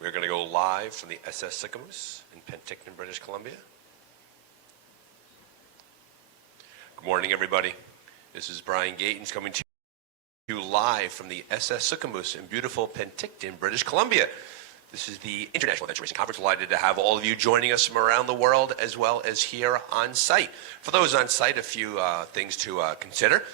We're going to go live from the SS Sicamous in Penticton, British Columbia. Good morning, everybody. This is Brian Gatens coming to you live from the SS Sicamous in beautiful Penticton, British Columbia. This is the International Adventure Racing Conference. Delighted to have all of you joining us from around the world as well as here on site. For those on site, a few things to consider.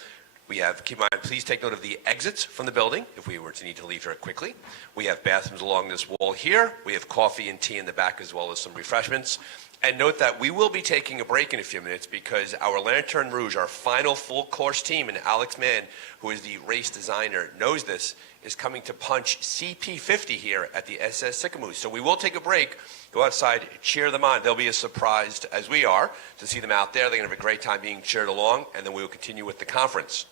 We have, keep in mind, please take note of the exits from the building if we were to need to leave here quickly. We have bathrooms along this wall here. We have coffee and tea in the back as well as some refreshments. And note that we will be taking a break in a few minutes because our Lanterne Rouge, our final full course team, and Alex Mann, who is the race designer, knows this, is coming to punch CP50 here at the SS Sicamous. So we will take a break, go outside, cheer them on. They'll be as surprised as we are to see them out there. They're going to have a great time being cheered along, and then we will continue with the conference.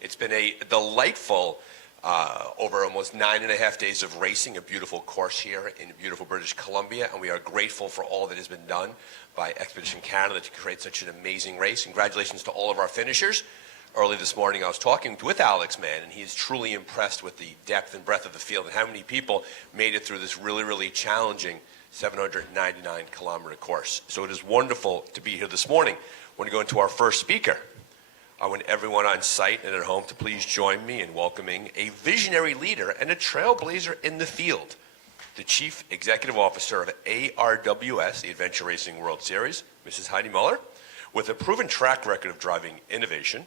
It's been a delightful over almost 9.5 days of racing, a beautiful course here in beautiful British Columbia, and we are grateful for all that has been done by Expedition Canada to create such an amazing race. Congratulations to all of our finishers. Early this morning I was talking with Alex Mann, and he is truly impressed with the depth and breadth of the field and how many people made it through this really, really challenging 799-kilometer course. So it is wonderful to be here this morning. We're going to go into our first speaker. I want everyone on site and at home to please join me in welcoming a visionary leader and a trailblazer in the field, the Chief Executive Officer of ARWS, the Adventure Racing World Series, Mrs. Heidi Muller, with a proven track record of driving innovation,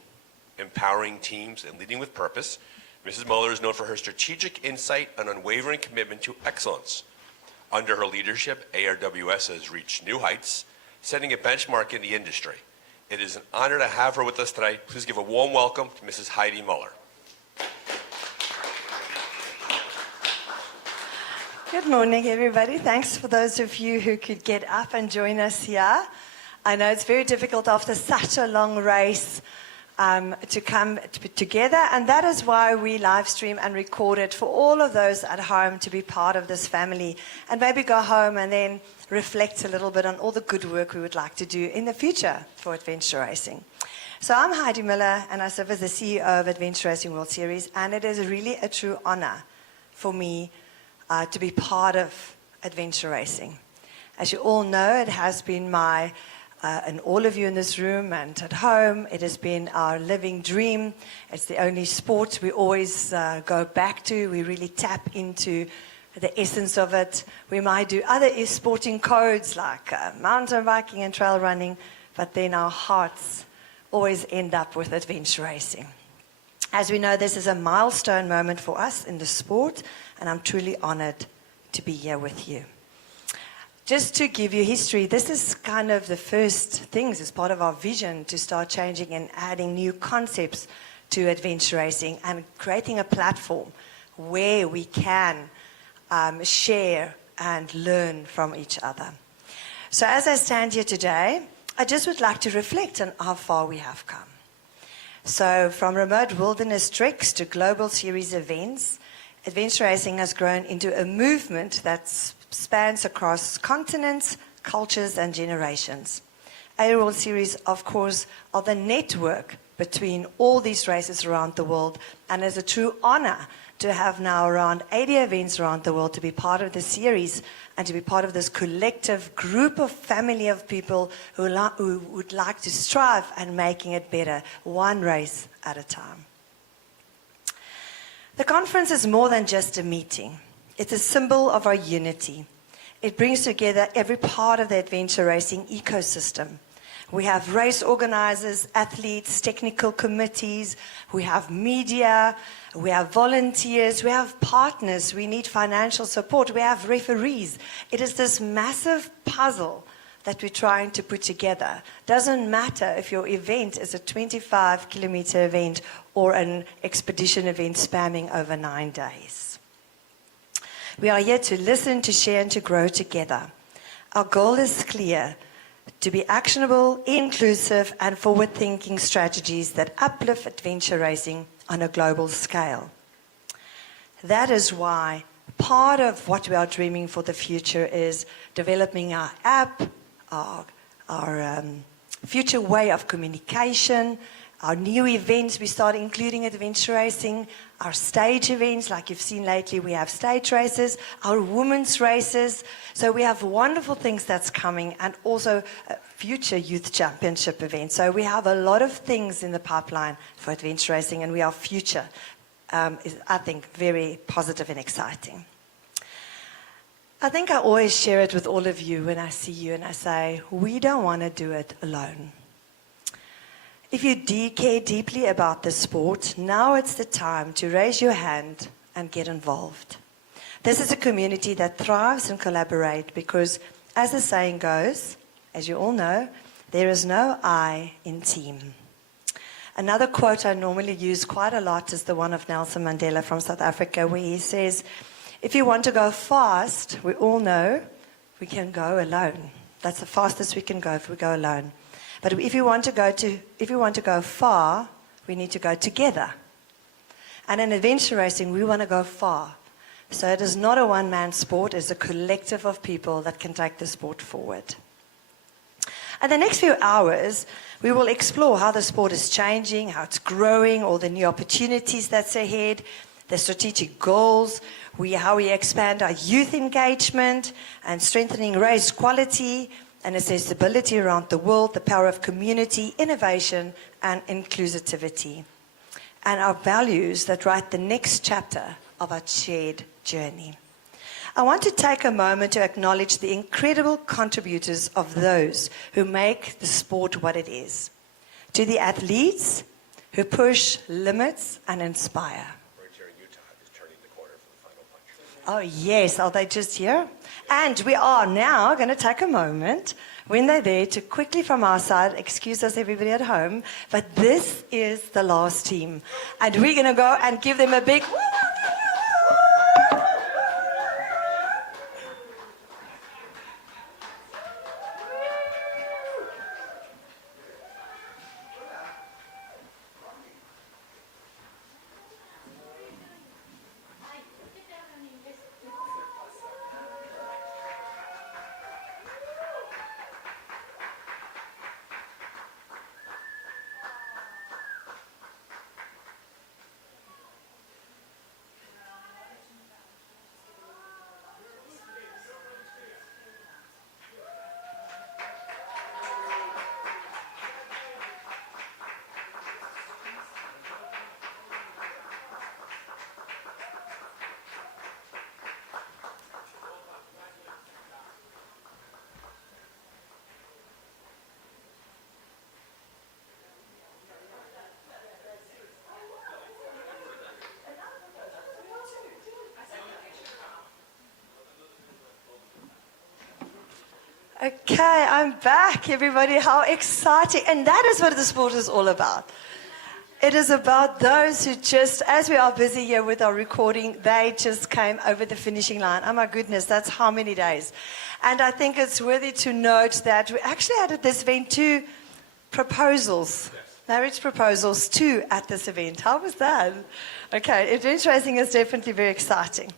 empowering teams, and leading with purpose. Mrs. Muller is known for her strategic insight and unwavering commitment to excellence. Under her leadership, ARWS has reached new heights, setting a benchmark in the industry. It is an honor to have her with us today. Please give a warm welcome to Mrs. Heidi Muller. Good morning, everybody. Thanks for those of you who could get up and join us here. I know it's very difficult after such a long race to come together, and that is why we live stream and record it for all of those at home to be part of this family and maybe go home and then reflect a little bit on all the good work we would like to do in the future for adventure racing. So I'm Heidi Muller, and I serve as the CEO of Adventure Racing World Series, and it is really a true honor for me to be part of adventure racing. As you all know, it has been my and all of you in this room and at home, it has been our living dream. It's the only sport we always go back to. We really tap into the essence of it. We might do other sporting codes like mountain biking and trail running, but then our hearts always end up with adventure racing. As we know, this is a milestone moment for us in the sport, and I'm truly honored to be here with you. Just to give you history, this is kind of the first things as part of our vision to start changing and adding new concepts to adventure racing and creating a platform where we can share and learn from each other. So as I stand here today, I just would like to reflect on how far we have come. So from remote wilderness treks to global series events, adventure racing has grown into a movement that spans across continents, cultures, and generations. A World Series, of course, are the network between all these races around the world, and it's a true honor to have now around 80 events around the world to be part of the series and to be part of this collective group of family of people who would like to strive and making it better, one race at a time. The conference is more than just a meeting. It's a symbol of our unity. It brings together every part of the adventure racing ecosystem. We have race organizers, athletes, technical committees, we have media, we have volunteers, we have partners, we need financial support, we have referees. It is this massive puzzle that we're trying to put together. Doesn't matter if your event is a 25-kilometer event or an expedition event spanning over 9 days. We are here to listen, to share, and to grow together. Our goal is clear: to be actionable, inclusive, and forward-thinking strategies that uplift adventure racing on a global scale. That is why part of what we are dreaming for the future is developing our app, our future way of communication, our new events, we start including adventure racing, our stage events, like you've seen lately, we have stage races, our women's races. So we have wonderful things that's coming, and also a future youth championship event. So we have a lot of things in the pipeline for adventure racing, and our future is, I think, very positive and exciting. I think I always share it with all of you when I see you, and I say, we don't want to do it alone. If you care deeply about the sport, now it's the time to raise your hand and get involved. This is a community that thrives and collaborates because, as the saying goes, as you all know, there is no I in team. Another quote I normally use quite a lot is the one of Nelson Mandela from South Africa, where he says, if you want to go fast, we all know we can go alone. That's the fastest we can go if we go alone. But if you want to go far, we need to go together. And in adventure racing, we want to go far. So it is not a one-man sport, it's a collective of people that can take the sport forward. In the next few hours, we will explore how the sport is changing, how it's growing, all the new opportunities that's ahead, the strategic goals, how we expand our youth engagement and strengthening race quality and accessibility around the world, the power of community, innovation, and inclusivity, and our values that write the next chapter of our shared journey. I want to take a moment to acknowledge the incredible contributors of those who make the sport what it is. To the athletes who push limits and inspire. Oh, yes. Are they just here? And we are now going to take a moment when they're there to quickly from our side, excuse us everybody at home, but this is the last team. And we're going to go and give them a big... Okay, I'm back, everybody. How exciting. And that is what the sport is all about. It is about those who just, as we are busy here with our recording, they just came over the finishing line. Oh my goodness, that's how many days. And I think it's worthy to note that we actually had at this event 2 proposals, marriage proposals, 2 at this event. How was that? Okay, adventure racing is definitely very exciting.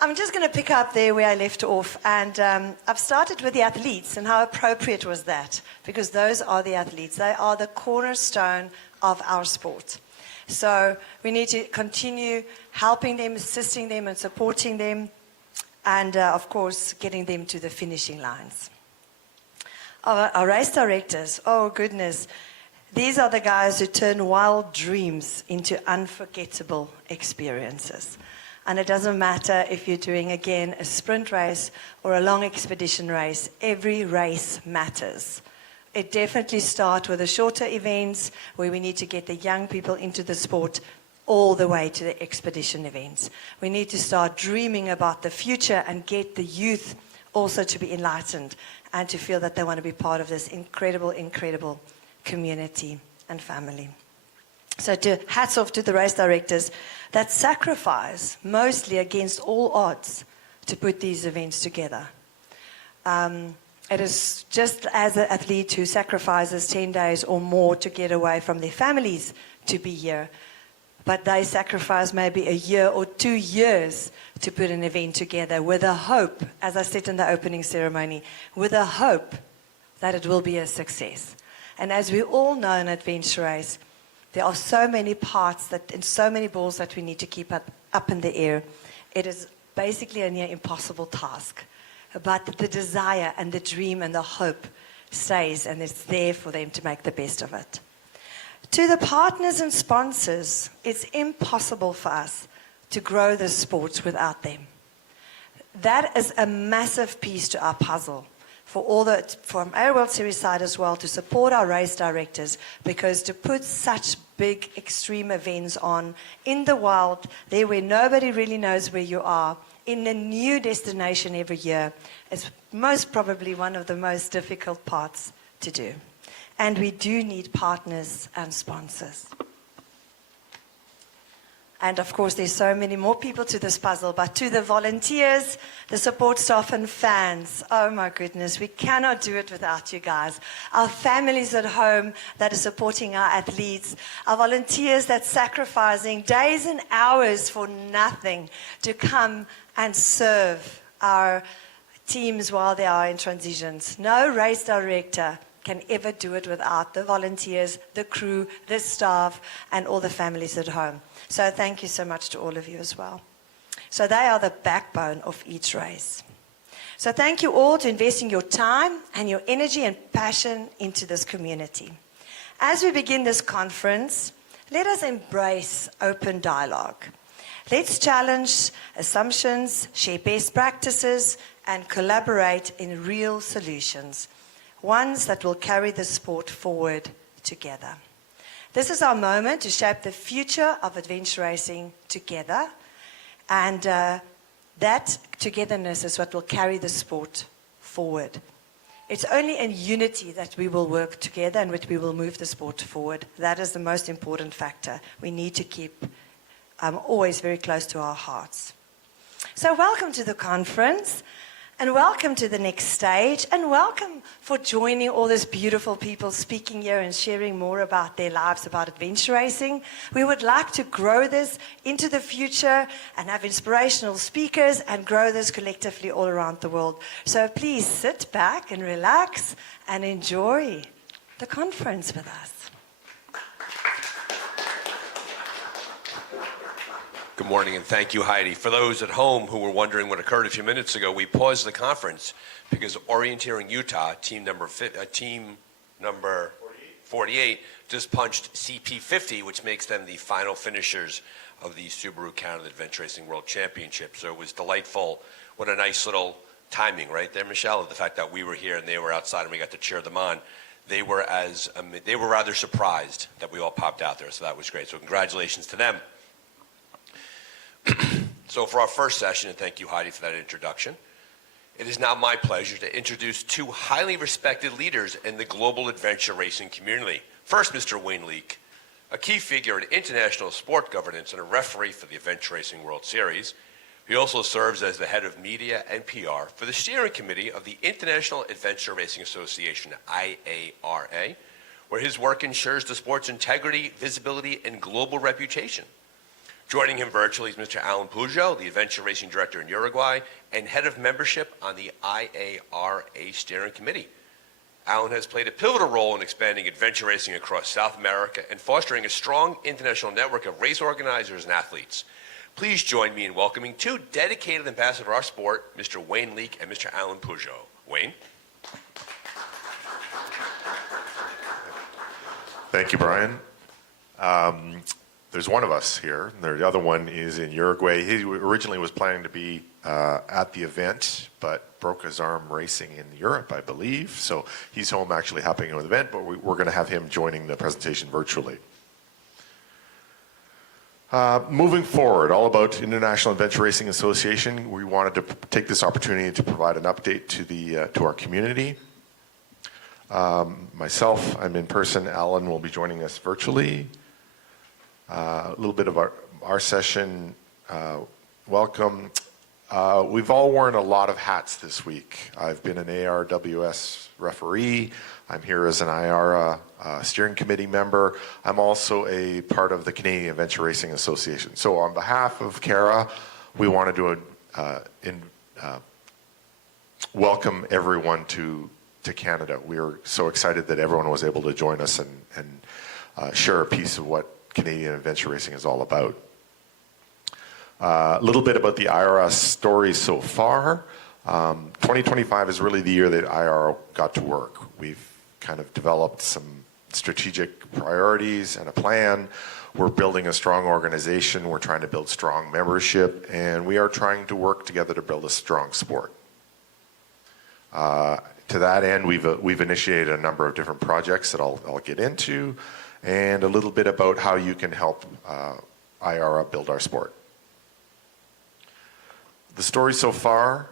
I'm just going to pick up there where I left off, and I've started with the athletes, and how appropriate was that? Because those are the athletes. They are the cornerstone of our sport. So we need to continue helping them, assisting them, and supporting them, and of course, getting them to the finishing lines. Our race directors, oh goodness, these are the guys who turn wild dreams into unforgettable experiences. And it doesn't matter if you're doing, again, a sprint race or a long expedition race. Every race matters. It definitely starts with the shorter events where we need to get the young people into the sport all the way to the expedition events. We need to start dreaming about the future and get the youth also to be enlightened and to feel that they want to be part of this incredible, incredible community and family. So hats off to the race directors that sacrifice mostly against all odds to put these events together. It is just as an athlete who sacrifices 10 days or more to get away from their families to be here, but they sacrifice maybe a year or 2 years to put an event together with a hope, as I said in the opening ceremony, with a hope that it will be a success. And as we all know in adventure race, There are so many parts and so many balls that we need to keep up in the air. It is basically a near impossible task. But the desire and the dream and the hope stays, and it's there for them to make the best of it. To the partners and sponsors, it's impossible for us to grow this sport without them. That is a massive piece to our puzzle from our World Series side as well, to support our race directors, because to put such big extreme events on in the wild, there where nobody really knows where you are, in a new destination every year, is most probably one of the most difficult parts to do. And we do need partners and sponsors. And of course, there's so many more people to this puzzle, but to the volunteers, the support staff and fans, oh my goodness, we cannot do it without you guys. Our families at home that are supporting our athletes, our volunteers that's sacrificing days and hours for nothing to come and serve our teams while they are in transitions. No race director can ever do it without the volunteers, the crew, the staff, and all the families at home. So thank you so much to all of you as well. So they are the backbone of each race. So thank you all for investing your time and your energy and passion into this community. As we begin this conference, let us embrace open dialogue. Let's challenge assumptions, share best practices, and collaborate in real solutions, ones that will carry the sport forward together. This is our moment to shape the future of adventure racing together, and that togetherness is what will carry the sport forward. It's only in unity that we will work together and which we will move the sport forward. That is the most important factor we need to keep always very close to our hearts. So welcome to the conference. And welcome to the next stage, and welcome for joining all these beautiful people speaking here and sharing more about their lives about adventure racing. We would like to grow this into the future and have inspirational speakers and grow this collectively all around the world. So please sit back and relax and enjoy the conference with us. Good morning, and thank you, Heidi. For those at home who were wondering what occurred a few minutes ago, we paused the conference because Orienteering Utah, team number 48, just punched CP50, which makes them the final finishers of the Subaru Canada Adventure Racing World Championship. So it was delightful. What a nice little timing, right there, Michelle, of the fact that we were here and they were outside and we got to cheer them on. They were rather surprised that we all popped out there, so that was great. So congratulations to them. So for our first session, and thank you, Heidi, for that introduction, it is now my pleasure to introduce two highly respected leaders in the global adventure racing community. First, Mr. Wayne Leake, a key figure in international sport governance and a referee for the Adventure Racing World Series. He also serves as the head of media and PR for the steering committee of the International Adventure Racing Association, IARA, where his work ensures the sport's integrity, visibility, and global reputation. Joining him virtually is Mr. Alan Pujo, the Adventure Racing Director in Uruguay and Head of Membership on the IARA Steering Committee. Alan has played a pivotal role in expanding adventure racing across South America and fostering a strong international network of race organizers and athletes. Please join me in welcoming two dedicated ambassadors of our sport, Mr. Wayne Leake and Mr. Alan Pujo. Wayne? Thank you, Brian. There's one of us here. The other one is in Uruguay. He originally was planning to be at the event, but broke his arm racing in Europe, I believe. So he's home actually helping with the event, but we're going to have him joining the presentation virtually. Moving forward, all about International Adventure Racing Association. We wanted to take this opportunity to provide an update to our community. Myself, I'm in person. Alan will be joining us virtually. A little bit of our session. Welcome. We've all worn a lot of hats this week. I've been an ARWS referee. I'm here as an IARA steering committee member. I'm also a part of the Canadian Adventure Racing Association. So on behalf of CARA, we wanted to welcome everyone to Canada. We are so excited that everyone was able to join us and share a piece of what Canadian adventure racing is all about. A little bit about the IRA story so far. 2025 is really the year that IRA got to work. We've kind of developed some strategic priorities and a plan. We're building a strong organization. We're trying to build strong membership, and we are trying to work together to build a strong sport. To that end, we've initiated a number of different projects that I'll get into, and a little bit about how you can help IRA build our sport. The story so far,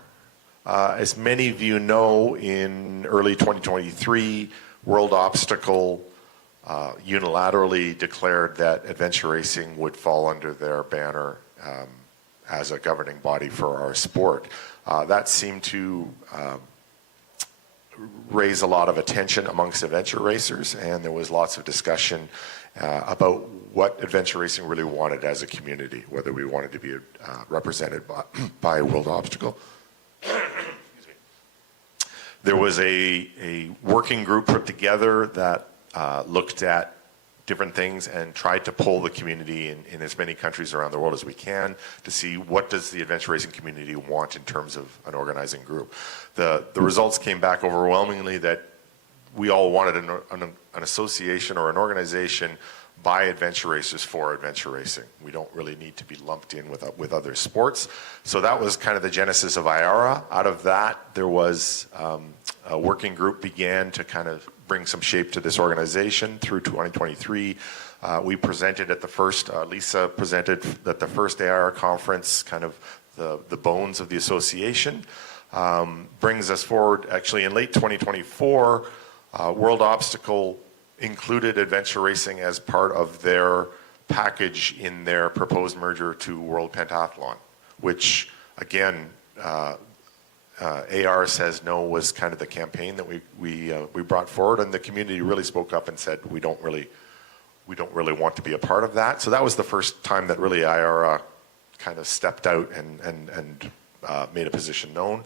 as many of you know, in early 2023, World Obstacle unilaterally declared that adventure racing would fall under their banner as a governing body for our sport. That seemed to raise a lot of attention amongst adventure racers, and there was lots of discussion about what adventure racing really wanted as a community, whether we wanted to be represented by World Obstacle. There was a working group put together that looked at different things and tried to pull the community in as many countries around the world as we can to see what does the adventure racing community want in terms of an organizing group. The results came back overwhelmingly that we all wanted an association or an organization by adventure racers for adventure racing. We don't really need to be lumped in with other sports. So that was kind of the genesis of IARA. Out of that, there was a working group began to kind of bring some shape to this organization through 2023. We presented at the first, Lisa presented at the first IARA conference, kind of the bones of the association. Brings us forward, actually in late 2024, World Obstacle included adventure racing as part of their package in their proposed merger to World Pentathlon, which again, AR Says No was kind of the campaign that we brought forward, and the community really spoke up and said we don't really want to be a part of that. So that was the first time that really IARA kind of stepped out and made a position known.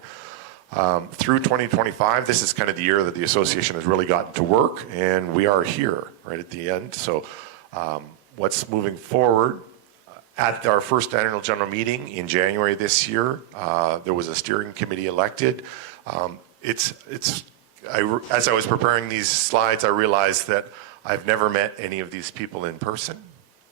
Through 2025, this is kind of the year that the association has really gotten to work, and we are here right at the end. So what's moving forward? At our first annual general meeting in January this year, there was a steering committee elected. As I was preparing these slides, I realized that I've never met any of these people in person.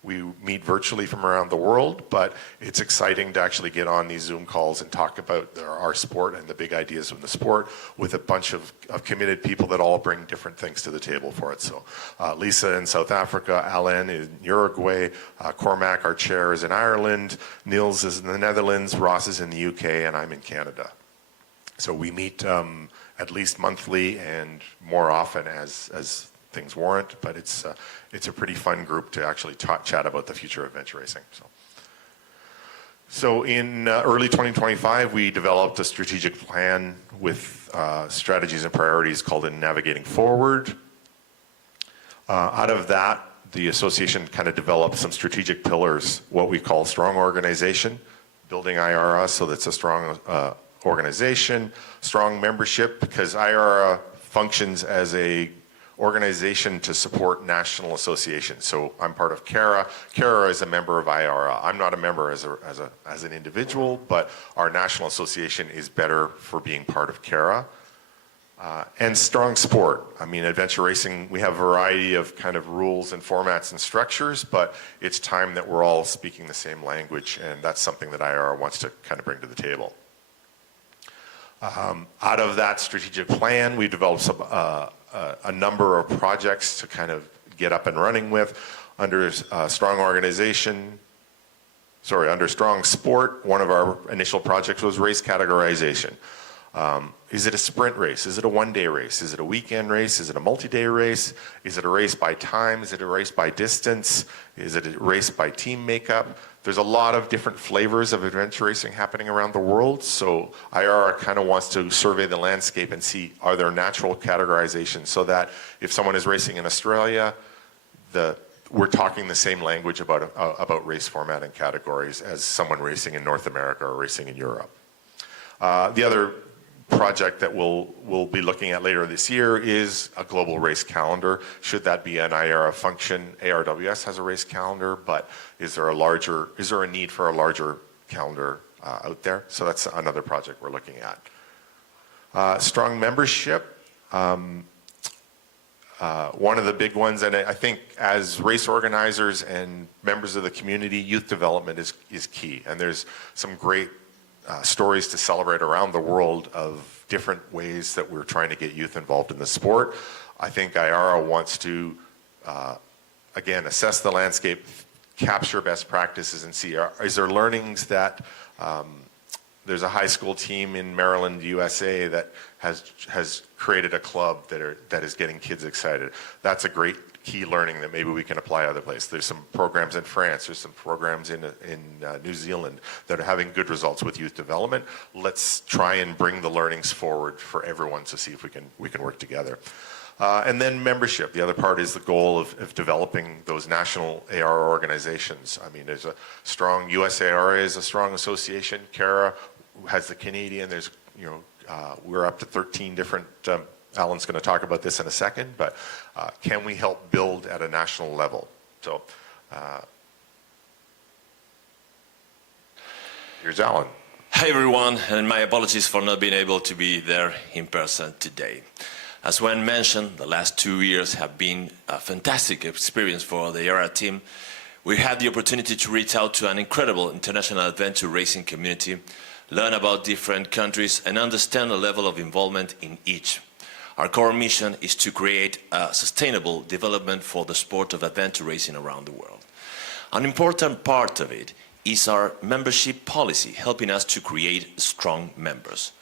We meet virtually from around the world, but it's exciting to actually get on these Zoom calls and talk about our sport and the big ideas of the sport with a bunch of committed people that all bring different things to the table for it. So Lisa in South Africa, Alain in Uruguay, Cormac, our chair, is in Ireland, Niels is in the Netherlands, Ross is in the UK, and I'm in Canada. So we meet at least monthly and more often as things warrant, but it's a pretty fun group to actually chat about the future of adventure racing. So in early 2025, we developed a strategic plan with strategies and priorities called In Navigating Forward. Out of that, the association kind of developed some strategic pillars, what we call strong organization, building IRA so that's a strong organization, strong membership, because IRA functions as a organization to support national associations. So I'm part of CARA. CARA is a member of IRA. I'm not a member as an individual, but our national association is better for being part of CARA. And strong sport. I mean, adventure racing, we have a variety of kind of rules and formats and structures, but it's time that we're all speaking the same language, and that's something that IRA wants to kind of bring to the table. Out of that strategic plan, we developed some a number of projects to kind of get up and running with under strong organization. Sorry, under strong sport, one of our initial projects was race categorization. Is it a sprint race? Is it a one-day race? Is it a weekend race? Is it a multi-day race? Is it a race by time? Is it a race by distance? Is it a race by team makeup? There's a lot of different flavors of adventure racing happening around the world, so IRA kind of wants to survey the landscape and see are there natural categorizations so that if someone is racing in Australia, we're talking the same language about race format and categories as someone racing in North America or racing in Europe. The other project that we'll be looking at later this year is a global race calendar. Should that be an IARA function? ARWS has a race calendar, but is there a need for a larger calendar out there? So that's another project we're looking at. Strong membership. One of the big ones, and I think as race organizers and members of the community, youth development is key. And there's some great stories to celebrate around the world of different ways that we're trying to get youth involved in the sport. I think IARA wants to, again, assess the landscape, capture best practices, and see, is there learnings that there's a high school team in Maryland, USA that has created a club that is getting kids excited. That's a great key learning that maybe we can apply other places. There's some programs in France, there's some programs in New Zealand that are having good results with youth development. Let's try and bring the learnings forward for everyone to see if we can work together. And then membership. The other part is the goal of developing those national AR organizations. I mean, there's a strong, USARA is a strong association. CARA has the Canadian. There's, we're up to 13 different, Alan's going to talk about this in a second, but can we help build at a national level? So here's Alan. Hi everyone, and my apologies for not being able to be there in person today. As Wen mentioned, the last 2 years have been a fantastic experience for the ARA team. We had the opportunity to reach out to an incredible international adventure racing community, learn about different countries, and understand the level of involvement in each. Our core mission is to create a sustainable development for the sport of adventure racing around the world. An important part of it is our membership policy, helping us to create strong members.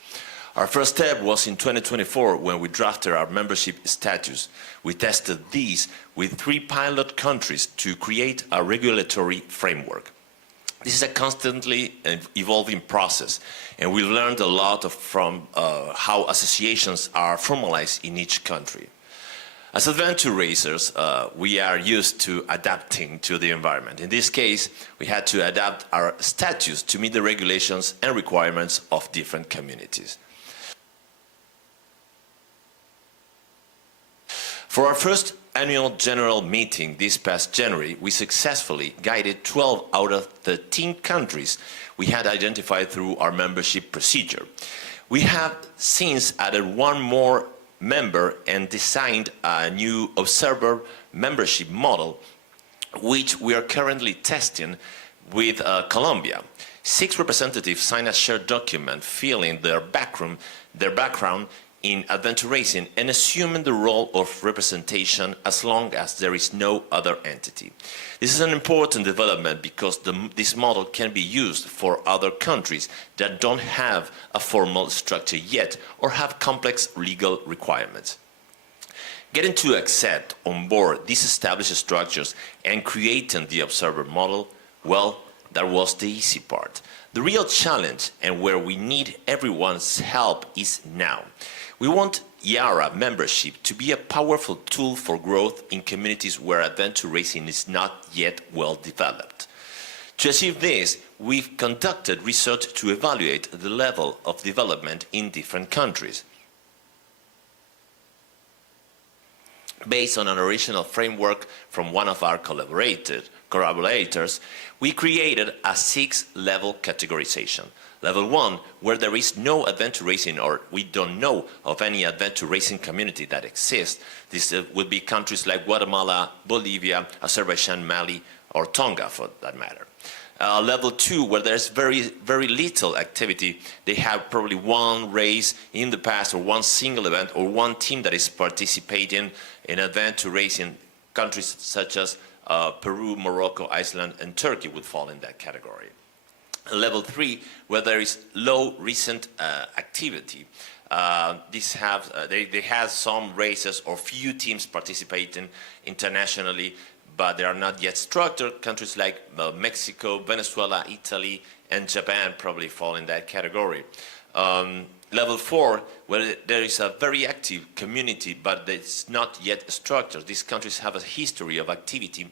Our first step was in 2024 when we drafted our membership status. We tested these with 3 pilot countries to create a regulatory framework. This is a constantly evolving process, and we learned a lot from how associations are formalized in each country. As adventure racers, we are used to adapting to the environment. In this case, we had to adapt our status to meet the regulations and requirements of different communities. For our first annual general meeting this past January, we successfully guided 12 out of 13 countries we had identified through our membership procedure. We have since added 1 more member and designed a new observer membership model, which we are currently testing with Colombia. 6 representatives signed a shared document filling their background in adventure racing and assuming the role of representation as long as there is no other entity. This is an important development because this model can be used for other countries that don't have a formal structure yet or have complex legal requirements. Getting to accept on board these established structures and creating the observer model, well, that was the easy part. The real challenge and where we need everyone's help is now. We want IARA membership to be a powerful tool for growth in communities where adventure racing is not yet well developed. To achieve this, we've conducted research to evaluate the level of development in different countries. Based on an original framework from one of our collaborators, we created a 6-level categorization. Level 1, where there is no adventure racing or we don't know of any adventure racing community that exists. This would be countries like Guatemala, Bolivia, Azerbaijan, Mali, or Tonga for that matter. Level 2, where there's very, very little activity. They have probably 1 race in the past or 1 single event or 1 team that is participating in adventure racing. Countries such as Peru, Morocco, Iceland, and Turkey would fall in that category. Level 3, where there is low recent activity. They have some races or few teams participating internationally, but they are not yet structured. Countries like Mexico, Venezuela, Italy, and Japan probably fall in that category. Level 4, where there is a very active community, but it's not yet structured. These countries have a history of activity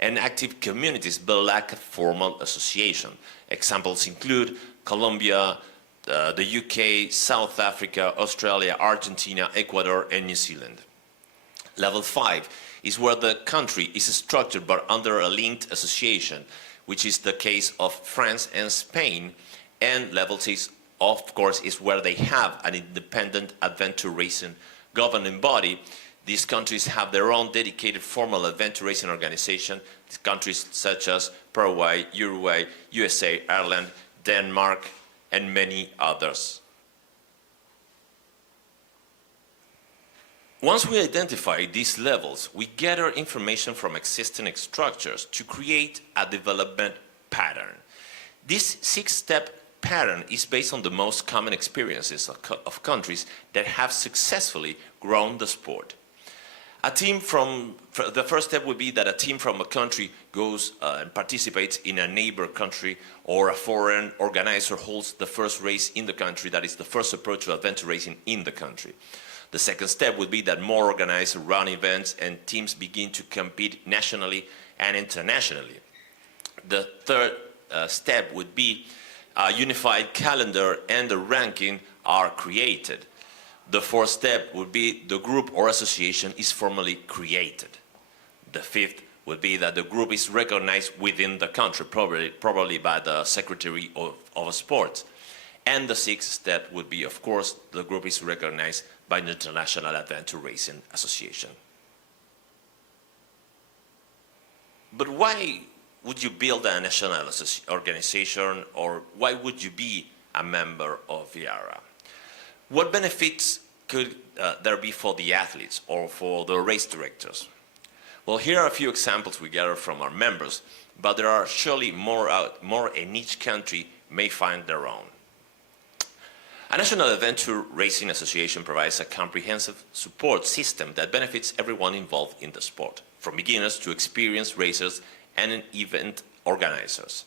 and active communities, but lack a formal association. Examples include Colombia, the UK, South Africa, Australia, Argentina, Ecuador, and New Zealand. Level 5 is where the country is structured but under a linked association, which is the case of France and Spain. And level 6, of course, is where they have an independent adventure racing governing body. These countries have their own dedicated formal adventure racing organization. These countries such as Paraguay, Uruguay, USA, Ireland, Denmark, and many others. Once we identify these levels, we gather information from existing structures to create a development pattern. This 6-step pattern is based on the most common experiences of countries that have successfully grown the sport. The first step would be that a team from a country goes and participates in a neighbor country, or a foreign organizer holds the first race in the country, that is the first approach to adventure racing in the country. The second step would be that more organizers run events and teams begin to compete nationally and internationally. The third step would be a unified calendar and a ranking are created. The fourth step would be the group or association is formally created. The fifth would be that the group is recognized within the country, probably by the Secretary of Sports. And the sixth step would be, of course, the group is recognized by the International Adventure Racing Association. But why would you build a national organization, or why would you be a member of VIARA? What benefits could there be for the athletes or for the race directors? Well, here are a few examples we gather from our members, but there are surely more in each country may find their own. A National Adventure Racing Association provides a comprehensive support system that benefits everyone involved in the sport, from beginners to experienced racers and event organizers.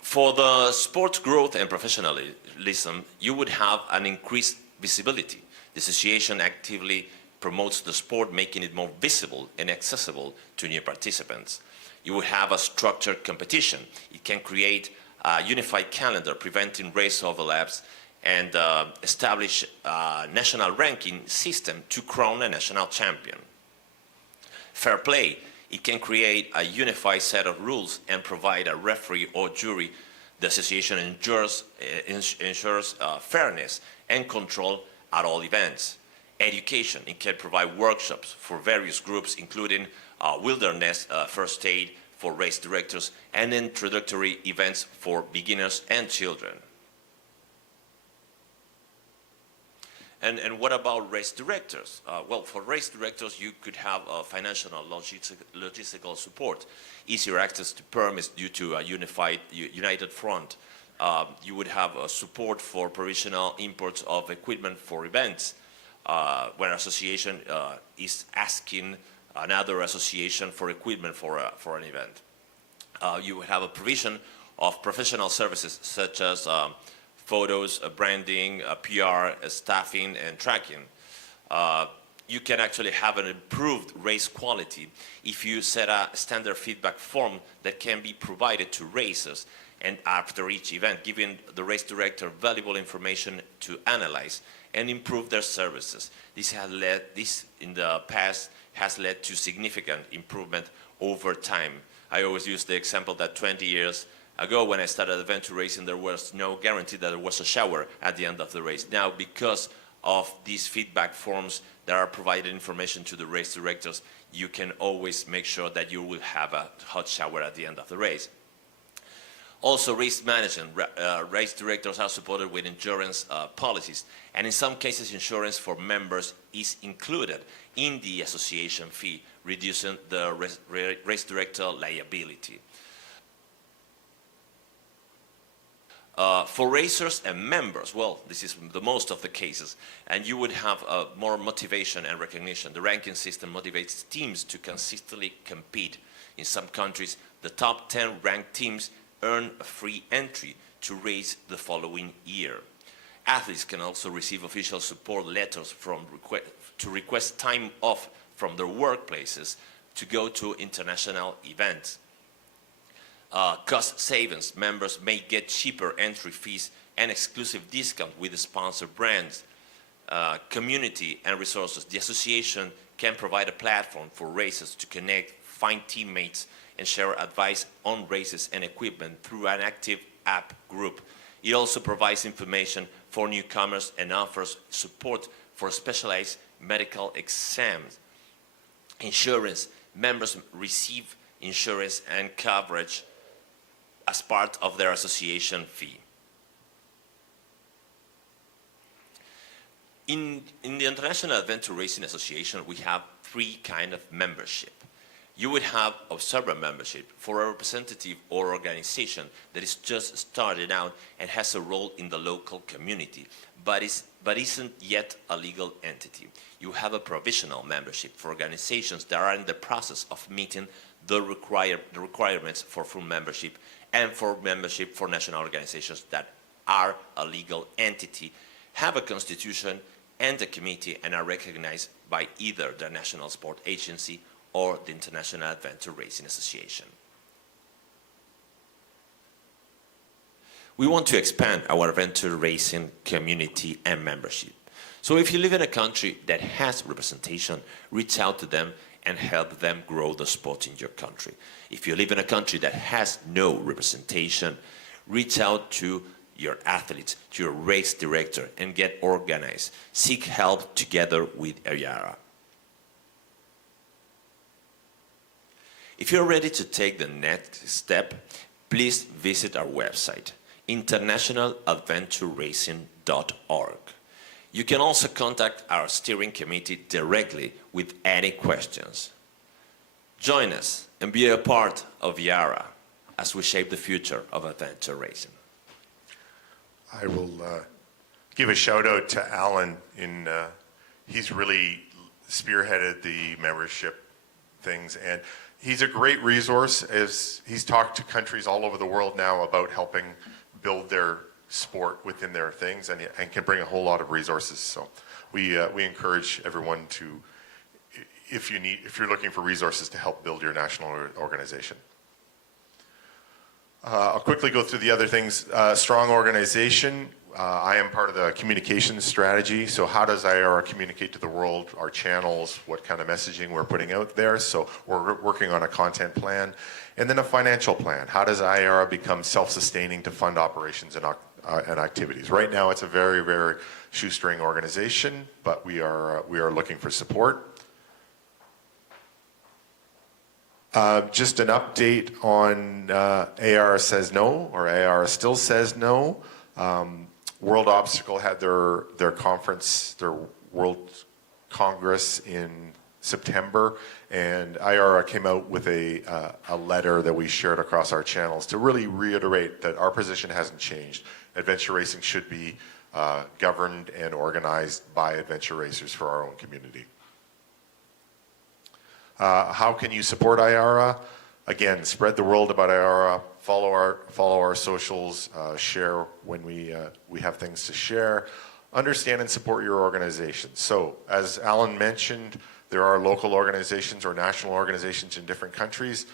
For the sport's growth and professionalism, you would have an increased visibility. The association actively promotes the sport, making it more visible and accessible to new participants. You would have a structured competition. It can create a unified calendar, preventing race overlaps, and establish a national ranking system to crown a national champion. Fair play. It can create a unified set of rules and provide a referee or jury. The association ensures fairness and control at all events. Education. It can provide workshops for various groups, including wilderness first aid for race directors and introductory events for beginners and children. And what about race directors? Well, for race directors, you could have financial and logistical support, easier access to permits due to a united front. You would have support for provisional imports of equipment for events, when an association is asking another association for equipment for an event. You would have a provision of professional services such as photos, branding, PR, staffing, and tracking. You can actually have an improved race quality if you set a standard feedback form that can be provided to racers and after each event, giving the race director valuable information to analyze and improve their services. This in the past has led to significant improvement over time. I always use the example that 20 years ago, when I started adventure racing, there was no guarantee that there was a shower at the end of the race. Now, because of these feedback forms that are provided information to the race directors, you can always make sure that you will have a hot shower at the end of the race. Also, race management. Race directors are supported with insurance policies, and in some cases, insurance for members is included in the association fee, reducing the race director liability. For racers and members, well, this is the most of the cases, and you would have more motivation and recognition. The ranking system motivates teams to consistently compete. In some countries, the top 10 ranked teams earn a free entry to race the following year. Athletes can also receive official support letters to request time off from their workplaces to go to international events. cost savings. Members may get cheaper entry fees and exclusive discount with the sponsor brands. Community and resources. The association can provide a platform for racers to connect, find teammates, and share advice on races and equipment through an active app group. It also provides information for newcomers and offers support for specialized medical exams. Insurance. Members receive insurance and coverage as part of their association fee. In the International Adventure Racing Association, we have three kinds of membership. You would have observer membership for a representative or organization that is just started out and has a role in the local community, but isn't yet a legal entity. You have a provisional membership for organizations that are in the process of meeting the requirements for full membership, and for membership for national organizations that are a legal entity, have a constitution and a committee, and are recognized by either the National Sport Agency or the International Adventure Racing Association. We want to expand our adventure racing community and membership. So if you live in a country that has representation, reach out to them and help them grow the sport in your country. If you live in a country that has no representation, reach out to your athletes, to your race director, and get organized. Seek help together with AYARA. If you're ready to take the next step, please visit our website, internationaladventureracing.org. You can also contact our steering committee directly with any questions. Join us and be a part of AYARA as we shape the future of adventure racing. I will give a shout out to Alan. He's really spearheaded the membership things, and he's a great resource as he's talked to countries all over the world now about helping build their sport within their things, and can bring a whole lot of resources. So we encourage everyone to, if you're looking for resources to help build your national organization. I'll quickly go through the other things. Strong organization. I am part of the communications strategy. So how does IARA communicate to the world, our channels, what kind of messaging we're putting out there? So we're working on a content plan. And then a financial plan. How does IARA become self-sustaining to fund operations and activities? Right now it's a very, very shoestring organization, but we are looking for support. Just an update on AR says no, or AR still says no. World Obstacle had their conference, their World Congress in September, and IARA came out with a letter that we shared across our channels to really reiterate that our position hasn't changed. Adventure racing should be governed and organized by adventure racers for our own community. How can you support IARA? Again, spread the word about IARA, follow our socials, share when we have things to share. Understand and support your organization. So, as Alan mentioned, there are local organizations or national organizations in different countries.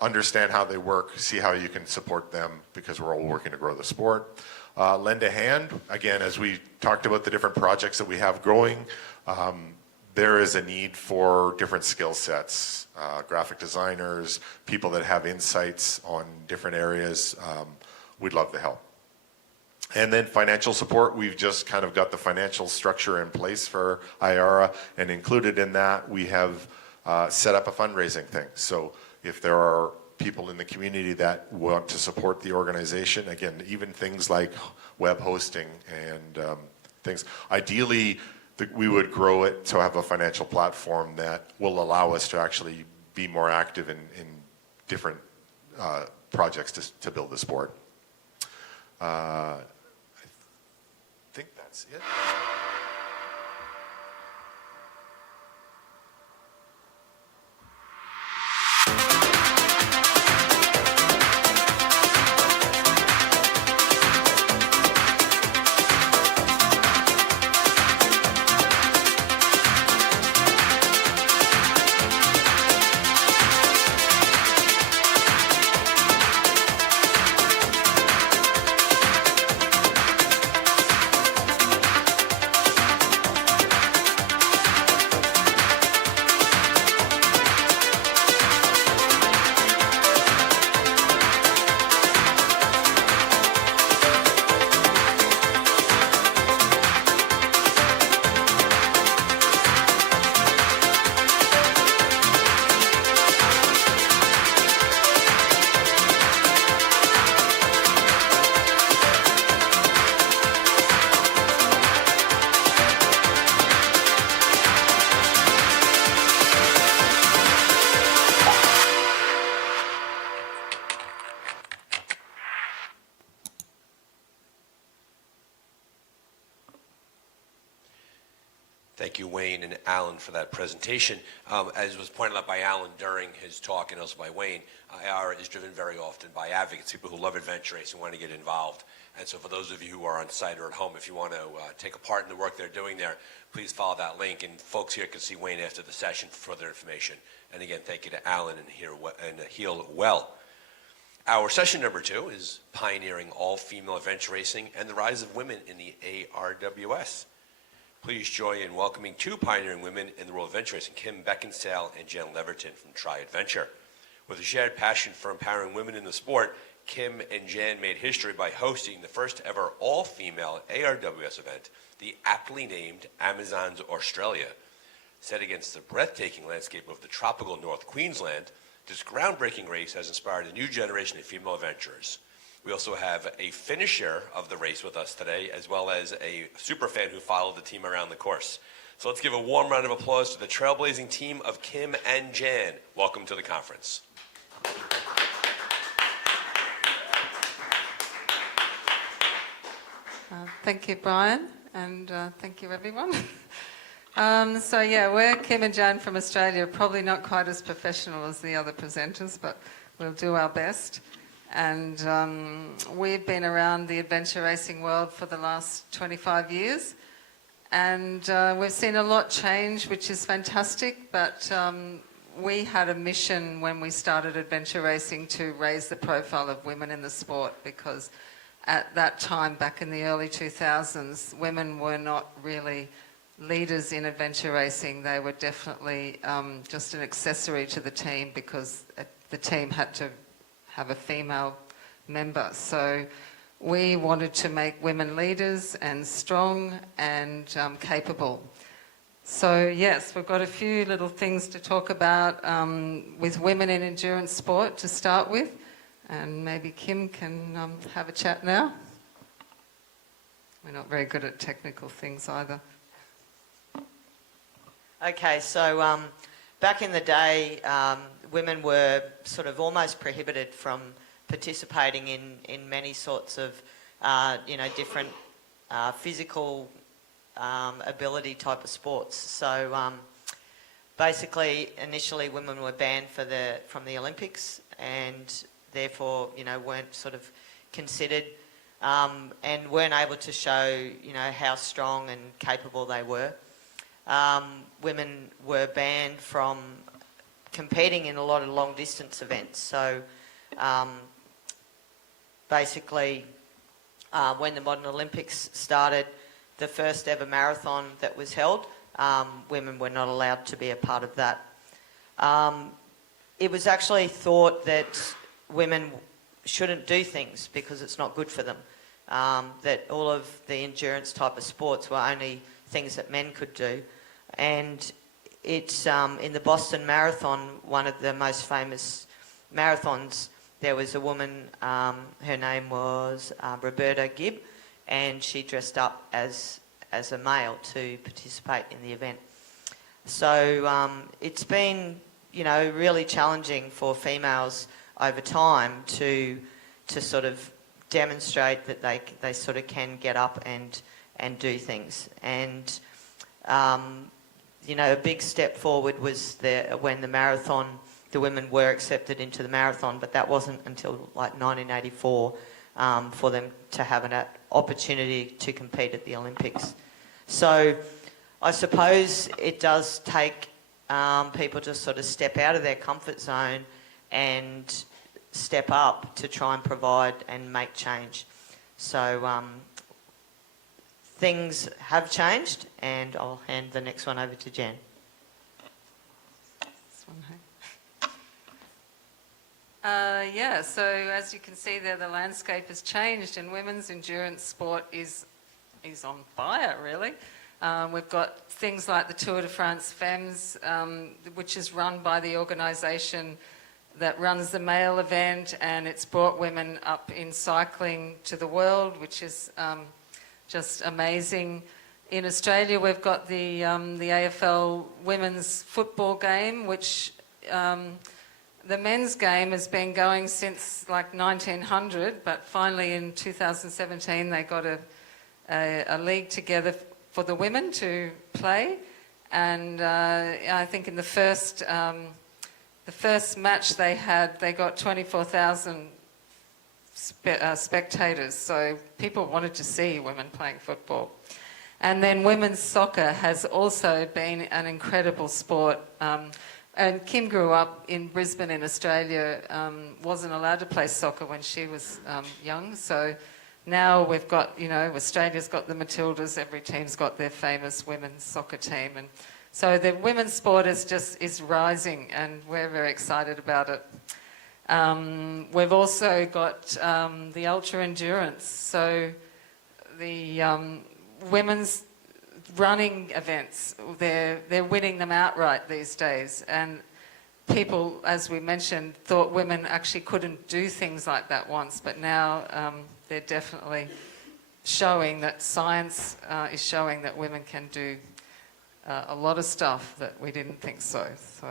Understand how they work, see how you can support them, because we're all working to grow the sport. Lend a hand. Again, as we talked about the different projects that we have growing, there is a need for different skill sets, graphic designers, people that have insights on different areas. We'd love to help. And then financial support, we've just kind of got the financial structure in place for IARA, and included in that we have set up a fundraising thing. So if there are people in the community that want to support the organization, again, even things like web hosting and things, ideally we would grow it to have a financial platform that will allow us to actually be more active in different projects to build the sport. I think that's it. Thank you, Wayne and Alan, for that presentation. As was pointed out by Alan during his talk and also by Wayne, IR is driven very often by advocates, people who love adventure racing and want to get involved. And so for those of you who are on site or at home, if you want to take a part in the work they're doing there, please follow that link. And folks here can see Wayne after the session for further information. And again, thank you to Alan and Heal Well. Our session number 2 is Pioneering All-Female Adventure Racing and the Rise of Women in the ARWS. Please join in welcoming 2 pioneering women in the world of adventure racing, Kim Beckinsale and Jen Leverton from Tri Adventure. With a shared passion for empowering women in the sport, Kim and Jen made history by hosting the first ever all-female ARWS event, the aptly named Amazons Australia. Set against the breathtaking landscape of the tropical North Queensland, this groundbreaking race has inspired a new generation of female adventurers. We also have a finisher of the race with us today, as well as a superfan who followed the team around the course. So let's give a warm round of applause to the trailblazing team of Kim and Jan. Welcome to the conference. Thank you, Brian, and thank you, everyone. So yeah, we're Kim and Jan from Australia, probably not quite as professional as the other presenters, but we'll do our best. And we've been around the adventure racing world for the last 25 years, and we've seen a lot change, which is fantastic, but we had a mission when we started adventure racing to raise the profile of women in the sport, because at that time, back in the early 2000s, women were not really leaders in adventure racing. They were definitely just an accessory to the team, because the team had to have a female member. So we wanted to make women leaders and strong and capable. So yes, we've got a few little things to talk about with women in endurance sport to start with. And maybe Kim can have a chat now. We're not very good at technical things either. Okay, so back in the day, women were sort of almost prohibited from participating in many sorts of, different physical ability type of sports. So basically, initially, women were banned from the Olympics, and therefore, weren't sort of considered and weren't able to show, how strong and capable they were. Women were banned from competing in a lot of long distance events. So basically, when the modern Olympics started, the first ever marathon that was held, women were not allowed to be a part of that. It was actually thought that women shouldn't do things because it's not good for them. That all of the endurance type of sports were only things that men could do. And it's in the Boston Marathon, one of the most famous marathons, there was a woman, her name was Roberta Gibb, and she dressed up as a male to participate in the event. So it's been, really challenging for females over time to sort of demonstrate that they sort of can get up and do things. And a big step forward was when the women were accepted into the marathon, but that wasn't until like 1984 for them to have an opportunity to compete at the Olympics. So I suppose it does take people to sort of step out of their comfort zone and step up to try and provide and make change. So things have changed, and I'll hand the next one over to Jen. This one, hey? So as you can see there, the landscape has changed, and women's endurance sport is on fire, really. We've got things like the Tour de France Femmes, which is run by the organisation that runs the male event, and it's brought women up in cycling to the world, which is just amazing. In Australia, we've got the AFL women's football game, which the men's game has been going since like 1900, but finally in 2017 they got a league together for the women to play, And I think in the first match they had, they got 24,000 spectators. So people wanted to see women playing football. And then women's soccer has also been an incredible sport. And Kim grew up in Brisbane in Australia, wasn't allowed to play soccer when she was young. So now we've got, Australia's got the Matildas, every team's got their famous women's soccer team. And so the women's sport is rising, and we're very excited about it. We've also got the ultra endurance. So the women's running events, they're winning them outright these days. And people, as we mentioned, thought women actually couldn't do things like that once, but now they're definitely showing that science is showing that women can do a lot of stuff that we didn't think so. So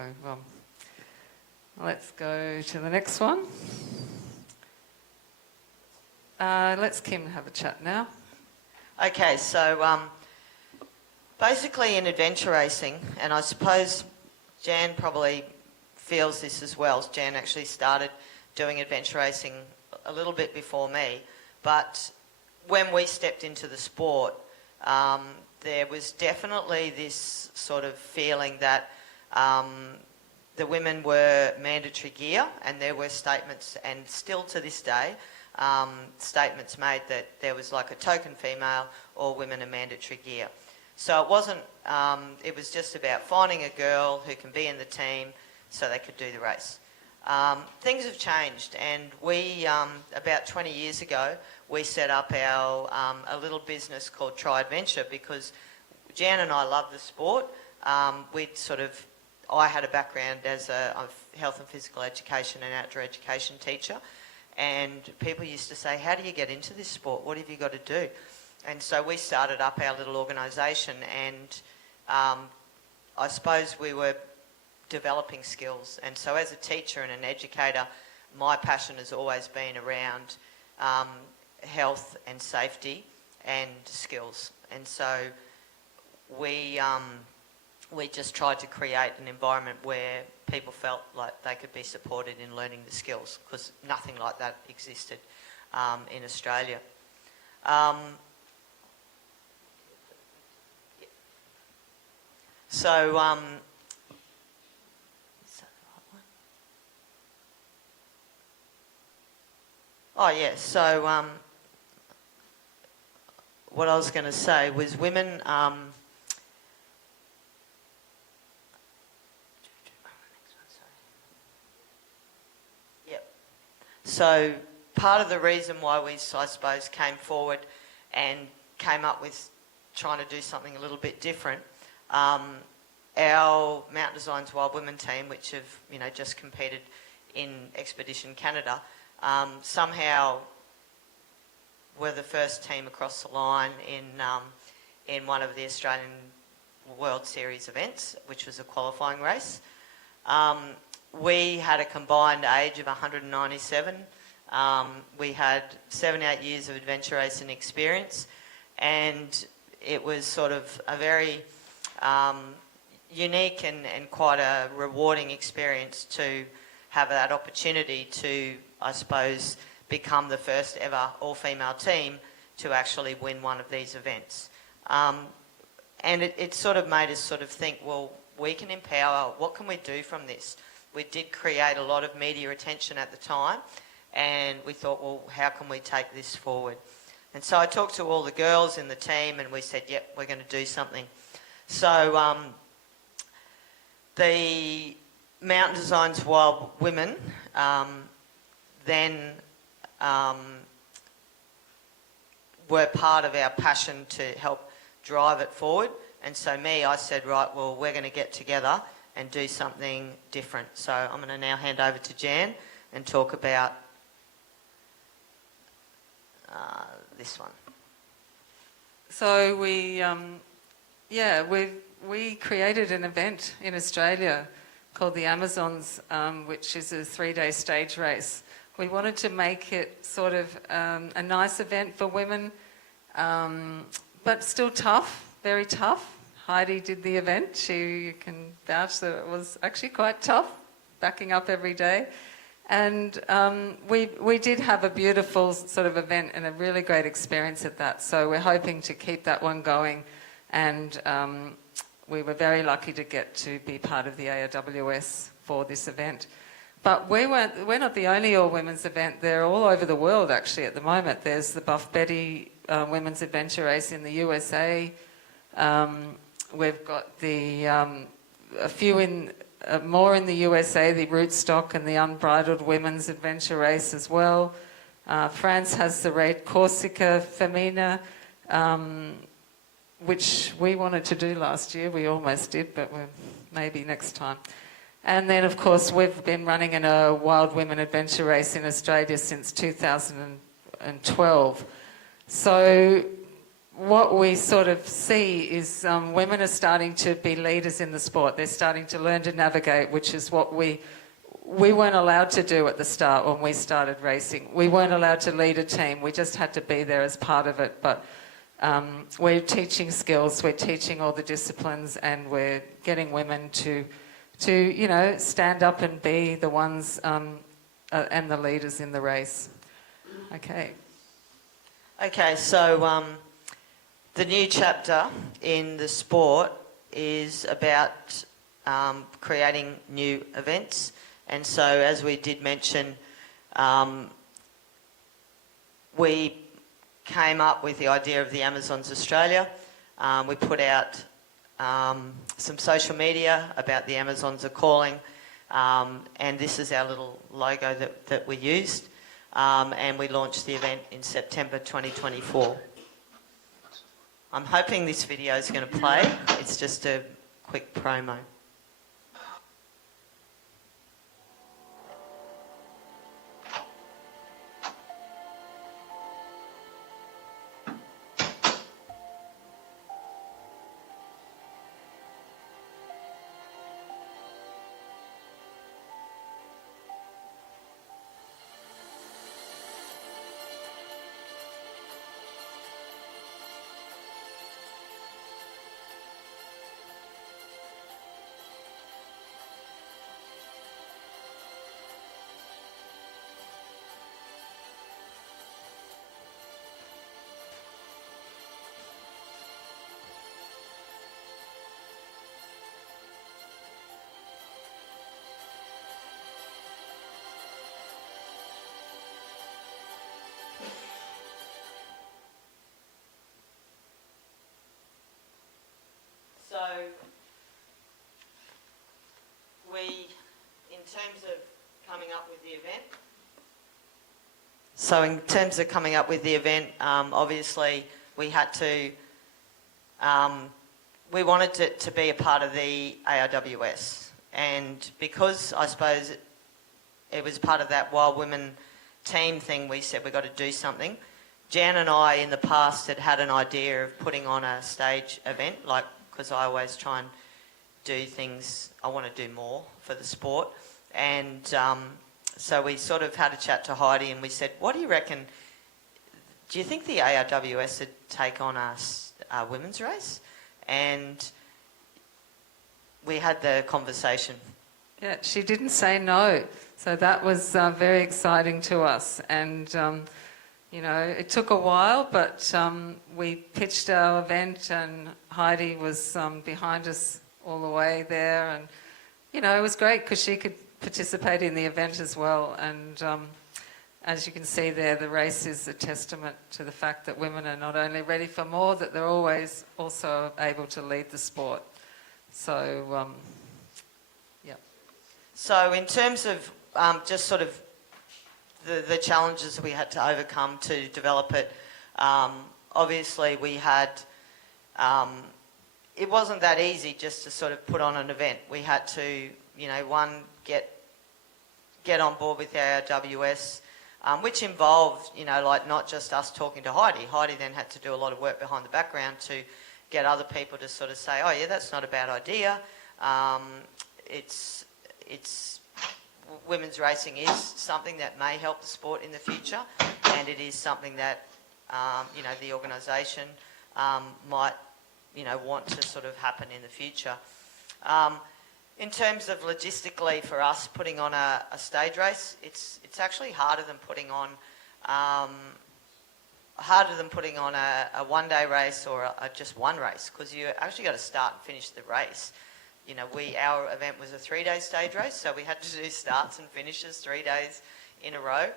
let's go to the next one. Let's Kim have a chat now. Okay, so basically in adventure racing, and I suppose Jan probably feels this as well. Jan actually started doing adventure racing a little bit before me, but when we stepped into the sport, there was definitely this sort of feeling that the women were mandatory gear, and there were statements, and still to this day, statements made that there was like a token female or women are mandatory gear. So it wasn't, it was just about finding a girl who can be in the team so they could do the race. Things have changed, and we, about 20 years ago, we set up our, a little business called Try Adventure, because Jan and I love the sport. I had a background as a health and physical education and outdoor education teacher, and people used to say, how do you get into this sport? What have you got to do? And so we started up our little organisation, and I suppose we were developing skills. And so as a teacher and an educator, my passion has always been around health and safety and skills. And so we just tried to create an environment where people felt like they could be supported in learning the skills, because nothing like that existed in Australia. Is that the right one? Oh yeah, so what I was going to say was women, so part of the reason why we, I suppose, came forward and came up with trying to do something a little bit different, our Mountain Designs Wild Women team, which have just competed in Expedition Canada, somehow were the first team across the line in one of the Australian World Series events, which was a qualifying race. We had a combined age of 197. We had 7-8 years of adventure racing experience, and it was sort of a very unique and quite a rewarding experience to have that opportunity to, I suppose, become the first ever all-female team to actually win one of these events. And it sort of made us sort of think, well, we can empower, what can we do from this? We did create a lot of media attention at the time, and we thought, well, how can we take this forward? And so I talked to all the girls in the team, and we said, yep, we're going to do something. So the Mountain Designs Wild Women then were part of our passion to help drive it forward. And so I said, right, well, we're going to get together and do something different. So I'm going to now hand over to Jan and talk about this one. So we created an event in Australia called the Amazons, which is a 3-day stage race. We wanted to make it sort of a nice event for women, but still tough, very tough, Heidi did the event. You can vouch that it was actually quite tough, backing up every day. And we did have a beautiful sort of event and a really great experience at that. So we're hoping to keep that one going. And we were very lucky to get to be part of the ARWS for this event. But we're not the only all-women's event. They're all over the world, actually, at the moment. There's the Buff Betty Women's Adventure Race in the USA. We've got a few more in the USA, the Rootstock and the Unbridled Women's Adventure Race as well. France has the Raid Corsica Femina, which we wanted to do last year. We almost did, but maybe next time. And then, of course, we've been running in a Wild Women Adventure Race in Australia since 2012. So what we sort of see is women are starting to be leaders in the sport. They're starting to learn to navigate, which is what we weren't allowed to do at the start when we started racing. We weren't allowed to lead a team. We just had to be there as part of it. But we're teaching skills, we're teaching all the disciplines, and we're getting women to stand up and be the ones and the leaders in the race. Okay. Okay, so the new chapter in the sport is about creating new events. And so, as we did mention, we came up with the idea of the Amazons Australia. We put out some social media about the Amazons are calling, and this is our little logo that we used, and we launched the event in September 2024. I'm hoping this video is going to play. It's just a quick promo. So in terms of coming up with the event, obviously we had to, we wanted it to be a part of the ARWS, and because I suppose it was part of that Wild Women team thing, we said we've got to do something. Jan and I in the past had an idea of putting on a stage event, because I always try and do things, I want to do more for the sport. And so we sort of had a chat to Heidi and we said, what do you reckon, do you think the ARWS would take on a women's race? And we had the conversation. Yeah, she didn't say no. So that was very exciting to us. And it took a while, but we pitched our event and Heidi was behind us all the way there. And, it was great because she could participate in the event as well. And as you can see there, the race is a testament to the fact that women are not only ready for more, that they're always also able to lead the sport. So, yeah. So in terms of just sort of the challenges we had to overcome to develop it, obviously we had, it wasn't that easy just to sort of put on an event. We had to, get on board with the ARWS, which involved, not just us talking to Heidi. Heidi then had to do a lot of work behind the background to get other people to sort of say, oh yeah, that's not a bad idea. It's women's racing is something that may help the sport in the future, and it is something that the organisation might want to sort of happen in the future. In terms of logistically for us putting on a stage race, it's actually harder than putting on a one-day race or just one race, because you actually got to start and finish the race. Our event was a 3-day stage race, so we had to do starts and finishes 3 days in a row.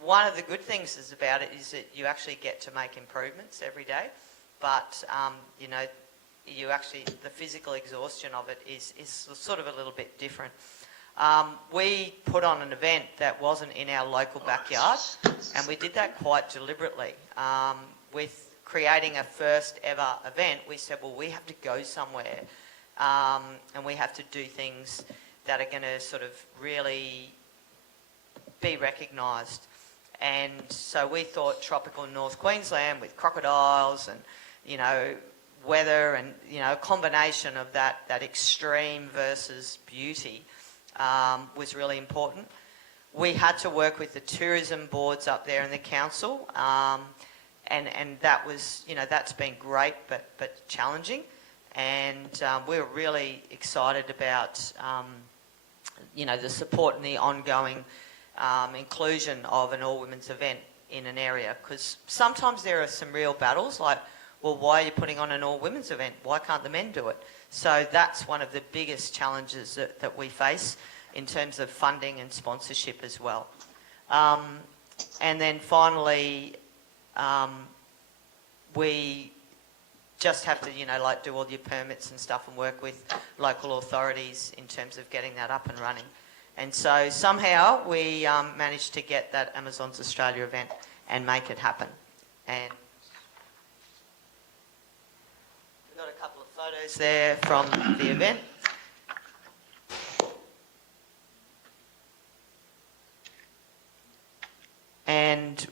One of the good things about it is that you actually get to make improvements every day, but the physical exhaustion of it is sort of a little bit different. We put on an event that wasn't in our local backyard, and we did that quite deliberately. With creating a first ever event, we said, well, we have to go somewhere, and we have to do things that are going to sort of really be recognised. And so we thought tropical North Queensland with crocodiles and, weather and, a combination of that extreme versus beauty was really important. We had to work with the tourism boards up there in the council, and that was, that's been great but challenging. And we were really excited about, the support and the ongoing inclusion of an all-women's event in an area, because sometimes there are some real battles like, well, why are you putting on an all-women's event? Why can't the men do it? So that's one of the biggest challenges that we face in terms of funding and sponsorship as well. And then finally, we just have to, do all your permits and stuff and work with local authorities in terms of getting that up and running. And so somehow we managed to get that Amazons Australia event and make it happen. And we've got a couple of photos there from the event. And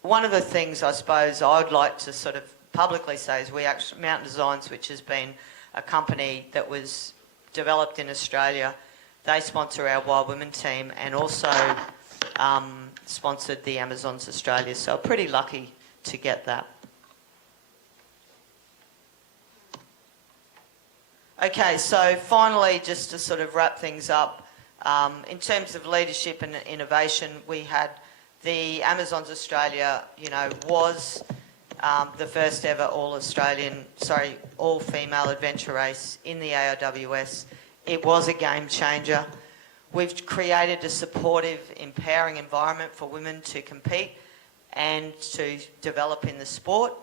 one of the things I suppose I would like to sort of publicly say is Mountain Designs, which has been a company that was developed in Australia, they sponsor our Wild Women team and also sponsored the Amazons Australia. So pretty lucky to get that. Okay, so finally, just to sort of wrap things up, in terms of leadership and innovation, we had the Amazons Australia, was the first ever all-female adventure race in the ARWS. It was a game changer. We've created a supportive, empowering environment for women to compete and to develop in the sport.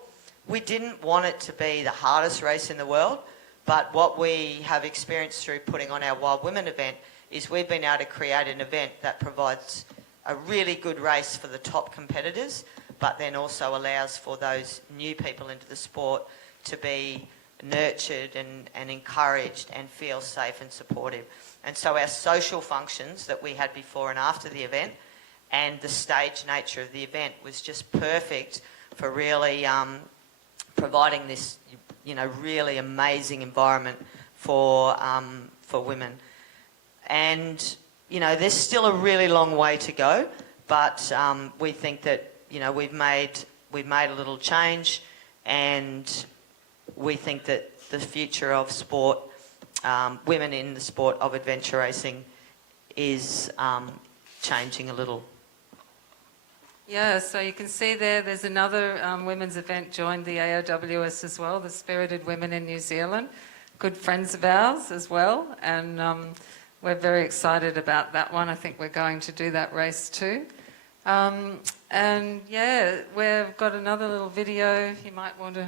We didn't want it to be the hardest race in the world, but what we have experienced through putting on our Wild Women event is we've been able to create an event that provides a really good race for the top competitors, but then also allows for those new people into the sport to be nurtured and encouraged and feel safe and supportive. And so our social functions that we had before and after the event and the stage nature of the event was just perfect for really providing this, really amazing environment for women. And, there's still a really long way to go, but we think that, we've made a little change, and we think that the future of sport, women in the sport of adventure racing, is changing a little. Yeah, so you can see there's another women's event joined the ARWS as well, the Spirited Women in New Zealand. Good friends of ours as well, and we're very excited about that one. I think we're going to do that race too. And yeah, we've got another little video you might want to...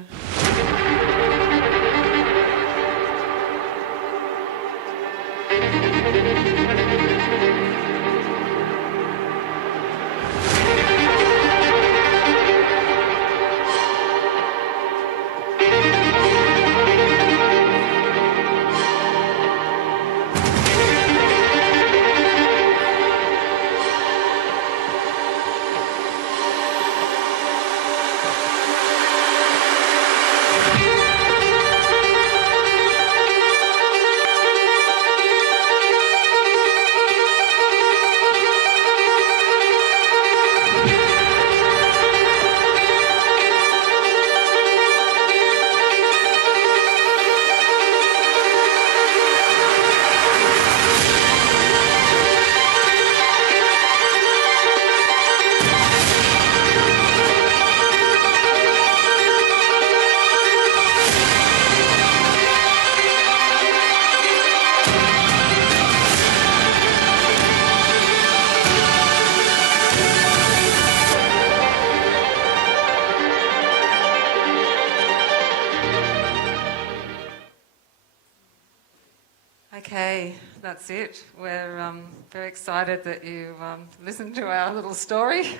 that's it. We're very excited that you listened to our little story,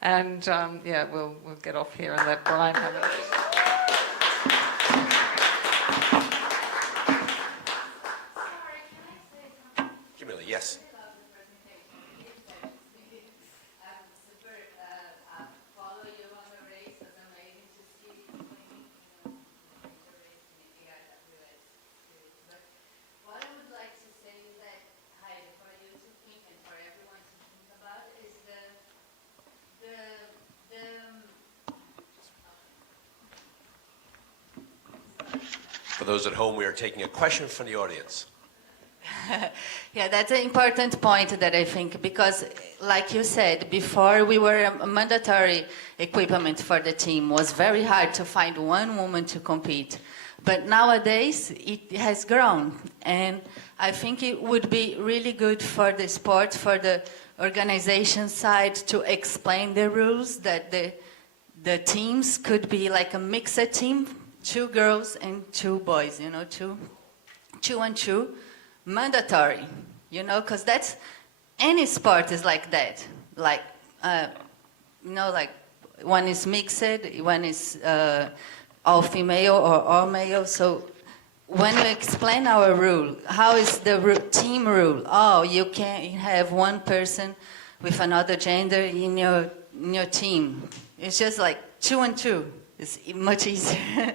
and yeah, we'll get off here and let Brian have it. Kimberly, yes. For those at home, we are taking a question from the audience. Yeah, that's an important point that I think, because like you said, before we were a mandatory equipment for the team. Was very hard to find one woman to compete. But nowadays, it has grown. And I think it would be really good for the sport, for the organization side, to explain the rules, that the teams could be like a mixed team, 2 girls and 2 boys, you know, two and two. Mandatory, you know, because that's, any sport is like that. Like, you know, like one is mixed, one is all female or all male. So when we explain our rule, how is the team rule? Oh, you can't have one person with another gender in your team. It's just like 2 and 2. It's much easier.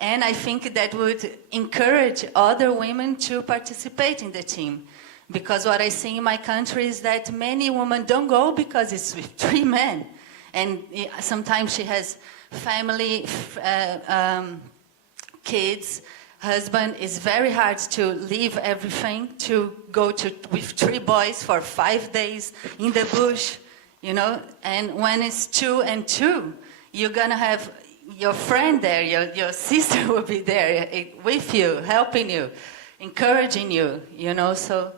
And I think that would encourage other women to participate in the team. Because what I see in my country is that many women don't go because it's with 3 men. And sometimes she has family, kids, husband. It's very hard to leave everything to go with 3 boys for 5 days in the bush, you know. And when it's 2 and 2, you're going to have your friend there, your sister will be there with you, helping you, encouraging you, you know. So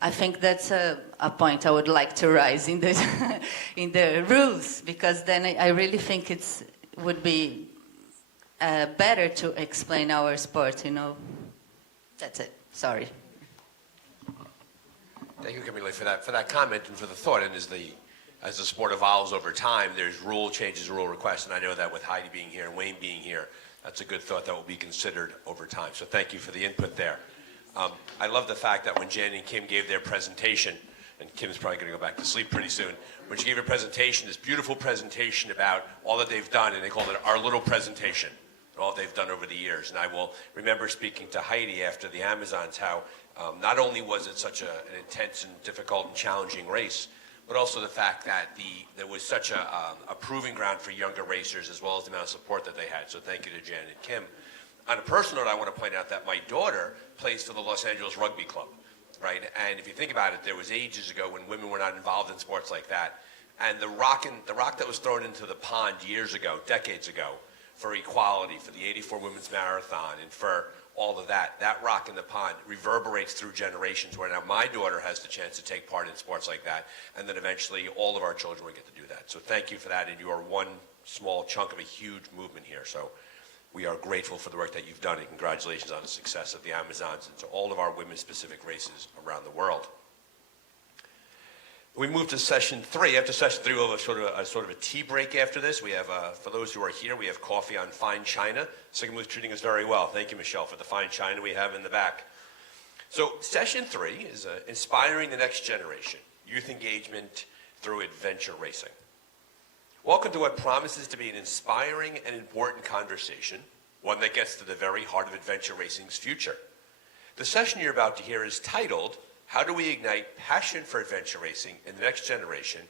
I think that's a point I would like to raise in the in the rules, because then I really think it would be better to explain our sport, you know. That's it. Sorry. Thank you, Kimberly, for that comment and for the thought. And as the sport evolves over time, there's rule changes, rule requests, and I know that with Heidi being here and Wayne being here, that's a good thought that will be considered over time. So thank you for the input there. I love the fact that when Jen and Kim gave their presentation, and Kim's probably going to go back to sleep pretty soon, when she gave her presentation, this beautiful presentation about all that they've done, and they called it our little presentation, all they've done over the years. And I will remember speaking to Heidi after the Amazons, how not only was it such an intense and difficult and challenging race, but also the fact that there was such a proving ground for younger racers, as well as the amount of support that they had. So thank you to Jen and Kim. On a personal note, I want to point out that my daughter plays for the Los Angeles Rugby Club, right? And if you think about it, there was ages ago when women were not involved in sports like that. And the rock that was thrown into the pond years ago, decades ago, for equality, for the 84 Women's Marathon, and for all of that rock in the pond reverberates through generations, where now my daughter has the chance to take part in sports like that, and then eventually all of our children will get to do that. So thank you for that, and you are one small chunk of a huge movement here. So we are grateful for the work that you've done, and congratulations on the success of the Amazons and to all of our women-specific races around the world. We move to session 3. After session 3, we'll have a sort of a tea break after this. We have, for those who are here, we have coffee on fine china. Sicamous is treating us very well. Thank you, Michelle, for the fine china we have in the back. So session 3 is inspiring the next generation, youth engagement through adventure racing. Welcome to what promises to be an inspiring and important conversation, one that gets to the very heart of adventure racing's future. The session you're about to hear is titled, How do we ignite passion for adventure racing in the next generation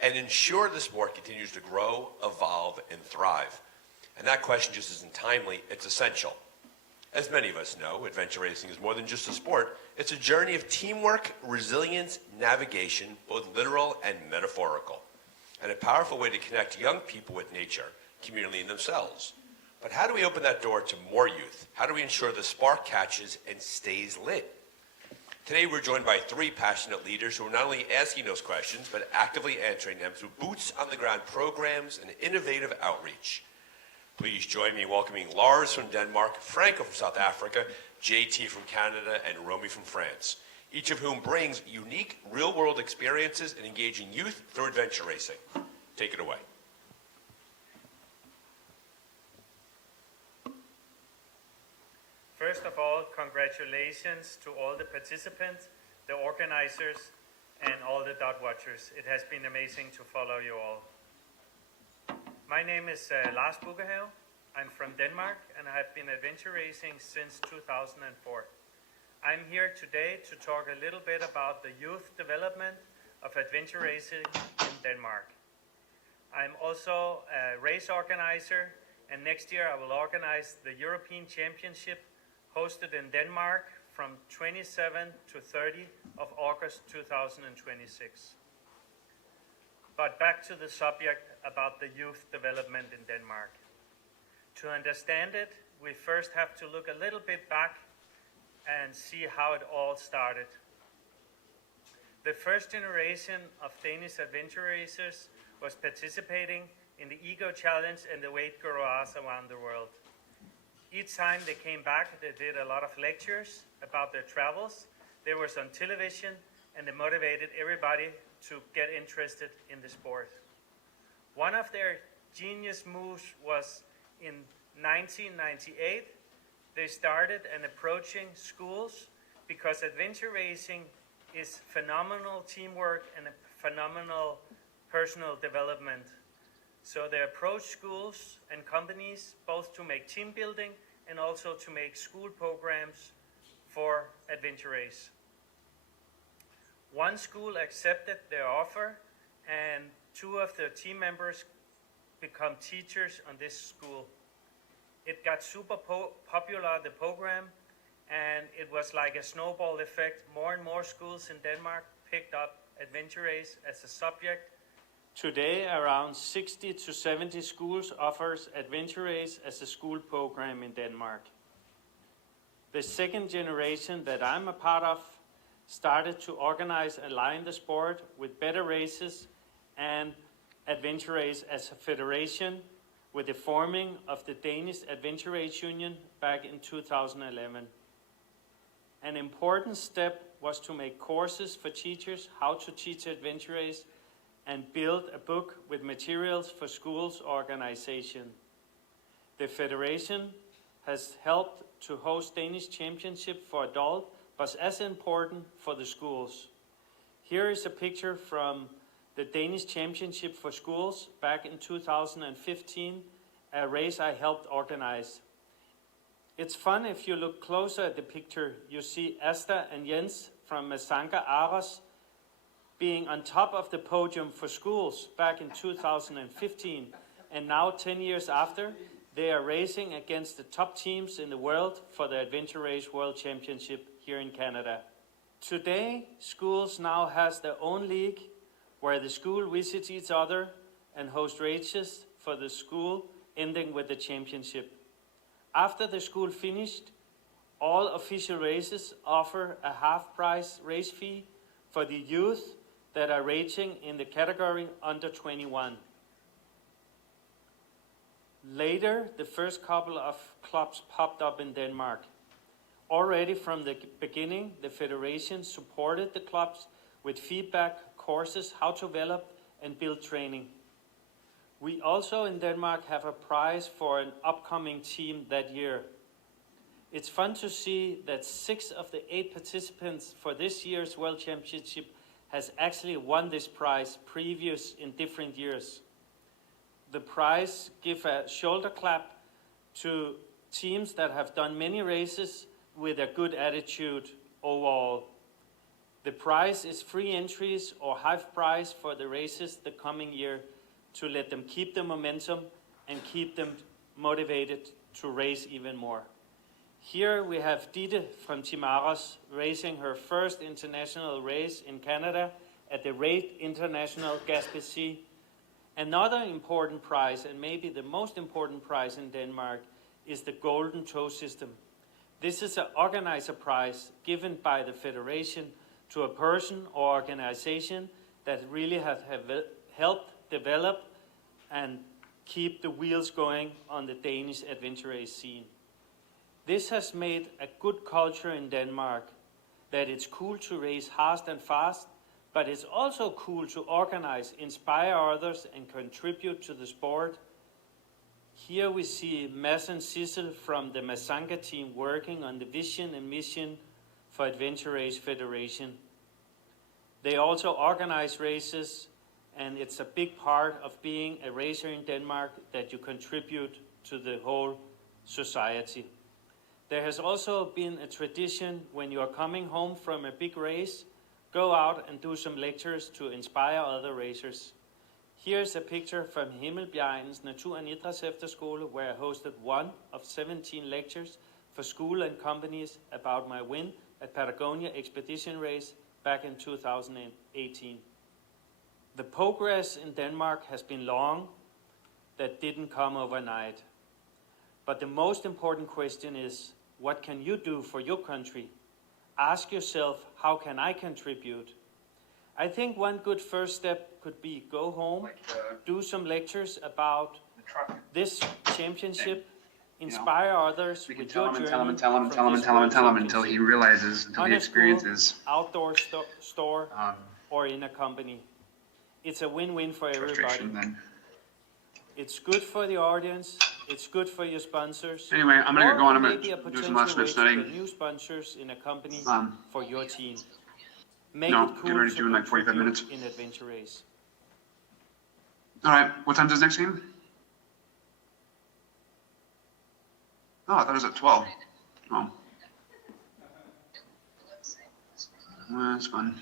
and ensure the sport continues to grow, evolve, and thrive? And that question just isn't timely, it's essential. As many of us know, adventure racing is more than just a sport. It's a journey of teamwork, resilience, navigation, both literal and metaphorical, and a powerful way to connect young people with nature, community, and themselves. But how do we open that door to more youth? How do we ensure the spark catches and stays lit? Today, we're joined by 3 passionate leaders who are not only asking those questions, but actively answering them through boots-on-the-ground programs and innovative outreach. Please join me in welcoming Lars from Denmark, Franco from South Africa, JT from Canada, and Romy from France. each of whom brings unique real-world experiences in engaging youth through adventure racing. Take it away. First of all, congratulations to all the participants, the organizers, and all the dot watchers. It has been amazing to follow you all. My name is Lars Bukkehave. I'm from Denmark, and I have been adventure racing since 2004. I'm here today to talk a little bit about the youth development of adventure racing in Denmark. I'm also a race organizer, and next year I will organize the European Championship hosted in Denmark from 27 to 30 of August 2026. But back to the subject about the youth development in Denmark. To understand it, we first have to look a little bit back and see how it all started. The first generation of Danish adventure racers was participating in the Ego Challenge and the Weight Garage around the world. Each time they came back, they did a lot of lectures about their travels. They were on television, and they motivated everybody to get interested in the sport. One of their genius moves was in 1998, they started an approaching schools because adventure racing is phenomenal teamwork and a phenomenal personal development. So they approach schools and companies both to make team building and also to make school programs for adventure race. One school accepted their offer, and 2 of their team members become teachers on this school. It got super popular, the program, and it was like a snowball effect. More and more schools in Denmark picked up adventure race as a subject. Today, around 60 to 70 schools offers adventure race as a school program in Denmark. The second generation that I'm a part of started to organize and align the sport with better races and adventure race as a federation with the forming of the Danish Adventure Race Union back in 2011. An important step was to make courses for teachers how to teach adventure race and build a book with materials for schools organization. The federation has helped to host Danish championship for adults, but as important for the schools. Here is a picture from the Danish Championship for Schools back in 2015, a race I helped organize. It's fun if you look closer at the picture, you see Asta and Jens from Masanka Aros being on top of the podium for schools back in 2015, and now 10 years after, they are racing against the top teams in the world for the Adventure Race World Championship here in Canada. Today, schools now has their own league where the school visits each other and host races for the school, ending with the championship. After the school finished, all official races offer a half-price race fee for the youth that are racing in the category under 21. Later, the first couple of clubs popped up in Denmark. Already from the beginning, the federation supported the clubs with feedback, courses, how to develop and build training. We also in Denmark have a prize for an upcoming team that year. It's fun to see that 6 of the 8 participants for this year's World Championship has actually won this prize previous in different years. The prize gives a shoulder clap to teams that have done many races with a good attitude overall. The prize is free entries or half price for the races the coming year to let them keep the momentum and keep them motivated to race even more. Here we have Ditte from Timaros racing her first international race in Canada at the Rate International Gaspésie. Another important prize, and maybe the most important prize in Denmark, is the Golden Toe System. This is an organizer prize given by the federation to a person or organization that really have helped develop and keep the wheels going on the Danish adventure race scene. This has made a good culture in Denmark, that it's cool to race hard and fast, but it's also cool to organize, inspire others, and contribute to the sport. Here we see Mads and Sissel from the Masanga team working on the vision and mission for Adventure Race Federation. They also organize races, and it's a big part of being a racer in Denmark that you contribute to the whole society. There has also been a tradition when you are coming home from a big race, go out and do some lectures to inspire other racers. Here's a picture from Himmelbjergens Natur- og Idrætsefterskole, where I hosted one of 17 lectures for school and companies about my win at Patagonia Expedition Race back in 2018. The progress in Denmark has been long, that didn't come overnight. But the most important question is, what can you do for your country? Ask yourself, how can I contribute? I think one good first step could be go home, do some lectures about this championship, inspire others with your journey from this world until he championship. realizes, until On he a school, experiences outdoor store, or in a company. It's a win-win for everybody. frustration then. It's good for the audience. It's good for your sponsors. Anyway, I'm gonna get going. I'm Maybe a gonna do potential some last way minute to get studying. new sponsors in a company Um, for your team. Make no, it cool getting ready to do in like 45 contribute minutes. in Adventure Race. All right, what time's his next game? Oh, I thought it was at 12. Oh. Well, that's fun.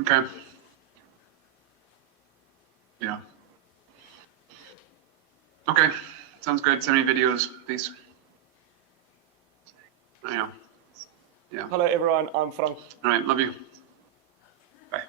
Okay. Yeah. Okay, sounds good. Send me videos, please. Yeah. Yeah. Hello everyone, I'm Frank. All right, love you. Bye.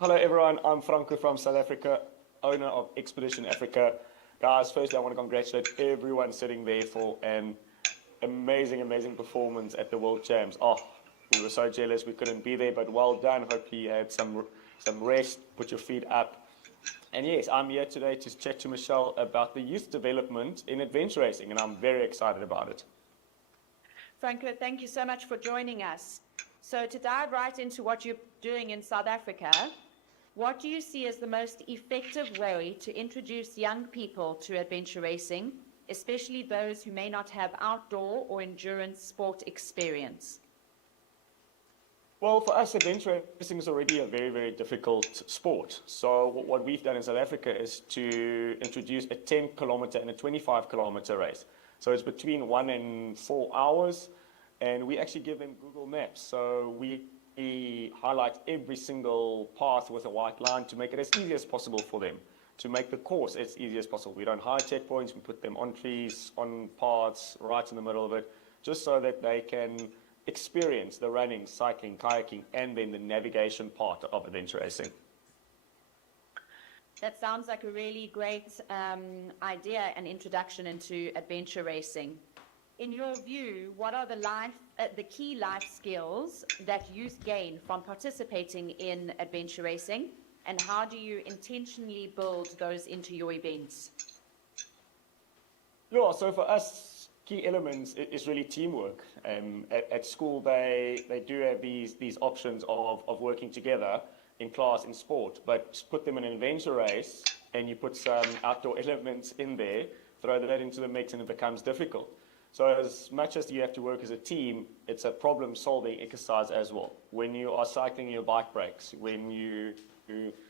Hello everyone, I'm Franco from South Africa, owner of Expedition Africa. Guys, firstly I want to congratulate everyone sitting there for an amazing performance at the World Champs. Oh, we were so jealous we couldn't be there, but well done. Hopefully you had some rest, put your feet up. And yes, I'm here today to chat to Michelle about the youth development in adventure racing, and I'm very excited about it. Franco, thank you so much for joining us. So to dive right into what you're doing in South Africa, what do you see as the most effective way to introduce young people to adventure racing, especially those who may not have outdoor or endurance sport experience? Well, for us, adventure racing is already a very difficult sport. So what we've done in South Africa is to introduce a 10-kilometer and a 25-kilometer race. So it's between 1 and 4 hours, and we actually give them Google Maps. So we highlight every single path with a white line to make it as easy as possible for them, to make the course as easy as possible. We don't hide checkpoints, we put them on trees, on paths, right in the middle of it, just so that they can experience the running, cycling, kayaking, and then the navigation part of adventure racing. That sounds like a really great idea and introduction into adventure racing. In your view, what are the key life skills that youth gain from participating in adventure racing, and how do you intentionally build those into your events? Yeah, so for us, key elements is really teamwork. At school, they do have these options of working together in class, in sport, but put them in an adventure race and you put some outdoor elements in there, throw that into the mix and it becomes difficult. So as much as you have to work as a team, it's a problem-solving exercise as well. When you are cycling, your bike breaks. When you're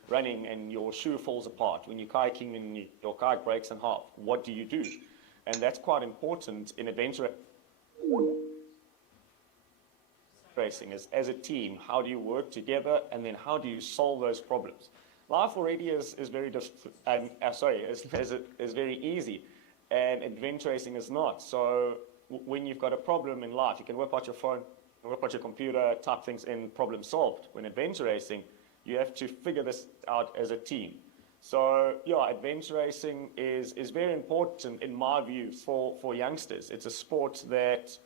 running and your shoe falls apart. When you're kayaking and your kayak breaks in half, what do you do? And that's quite important in adventure racing. As a team, how do you work together, and then how do you solve those problems? Life already is very is very easy. And adventure racing is not. So when you've got a problem in life, you can whip out your phone, whip out your computer, type things in, problem solved. When adventure racing, You have to figure this out as a team. So yeah, adventure racing is very important in my view for youngsters. It's a sport that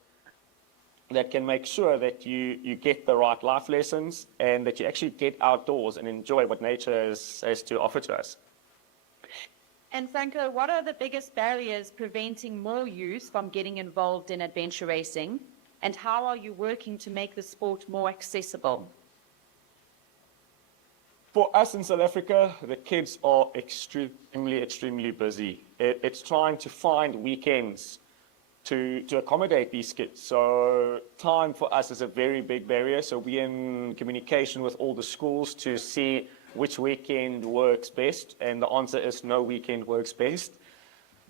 can make sure that you get the right life lessons and that you actually get outdoors and enjoy what nature has to offer to us. And Franco, what are the biggest barriers preventing more youth from getting involved in adventure racing? And how are you working to make the sport more accessible? For us in South Africa, the kids are extremely busy. It's trying to find weekends to accommodate these kids. So time for us is a very big barrier. So we're in communication with all the schools to see which weekend works best. And the answer is no weekend works best.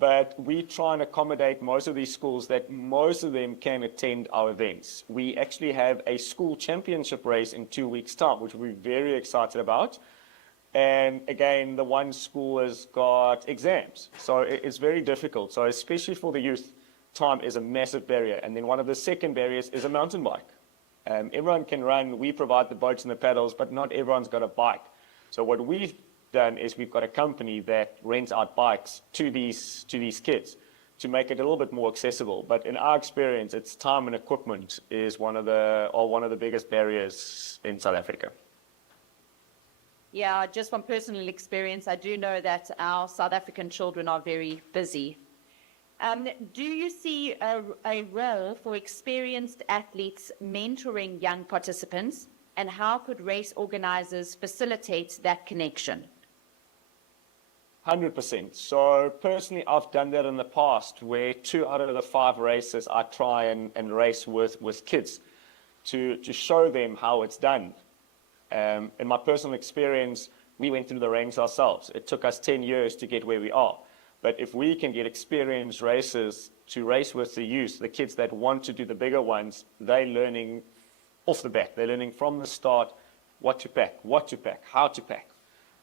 But we try and accommodate most of these schools that most of them can attend our events. We actually have a school championship race in 2 weeks' time, which we're very excited about. And again, the one school has got exams. So it's very difficult. So especially for the youth, time is a massive barrier. And then one of the second barriers is a mountain bike. Everyone can run. We provide the boats and the paddles, but not everyone's got a bike. So what we've done is we've got a company that rents out bikes to these kids to make it a little bit more accessible. But in our experience, it's time and equipment is one of the biggest barriers in South Africa. Yeah, just from personal experience, I do know that our South African children are very busy. Do you see a role for experienced athletes mentoring young participants, and how could race organizers facilitate that connection? 100%. So personally, I've done that in the past where 2 out of the 5 races I try and race with kids to show them how it's done. In my personal experience, we went through the ranks ourselves. It took us 10 years to get where we are. But if we can get experienced racers to race with the youth, the kids that want to do the bigger ones, they're learning off the bat. They're learning from the start what to pack, how to pack,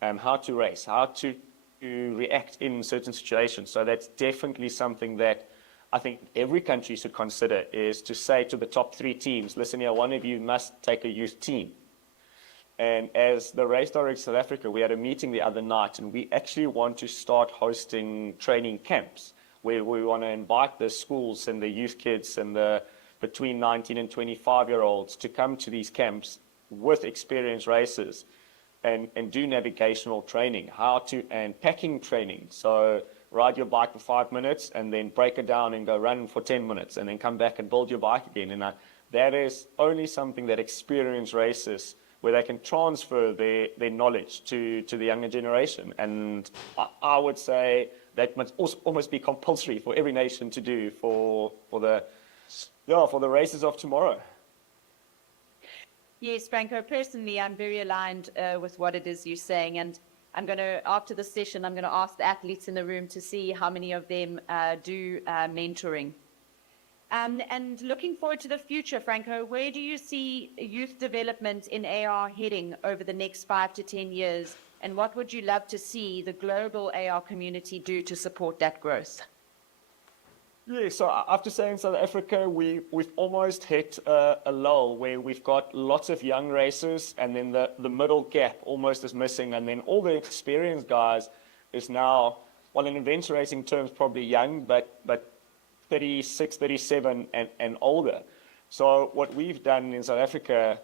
how to race, how to react in certain situations. So that's definitely something that I think every country should consider, is to say to the top 3 teams, listen here, one of you must take a youth team. And as the race director of South Africa, we had a meeting the other night, and we actually want to start hosting training camps where we want to invite the schools and the youth kids and the between 19 and 25-year-olds to come to these camps with experienced racers and do navigational training, and packing training. So ride your bike for 5 minutes and then break it down and go run for 10 minutes and then come back and build your bike again. And that is only something that experienced racers, where they can transfer their knowledge to the younger generation. And I would say that must almost be compulsory for every nation to do for the races of tomorrow. Yes, Franco, personally, I'm very aligned with what it is you're saying. And I'm going to, after the session, I'm going to ask the athletes in the room to see how many of them do mentoring. And looking forward to the future, Franco, where do you see youth development in AR heading over the next 5 to 10 years? And what would you love to see the global AR community do to support that growth? Yeah, so I have to say in South Africa, we've almost hit a lull where we've got lots of young racers, and then the middle gap almost is missing, and then all the experienced guys is now, well, in adventure racing terms, probably young, but 36, 37 and older. So what we've done in South Africa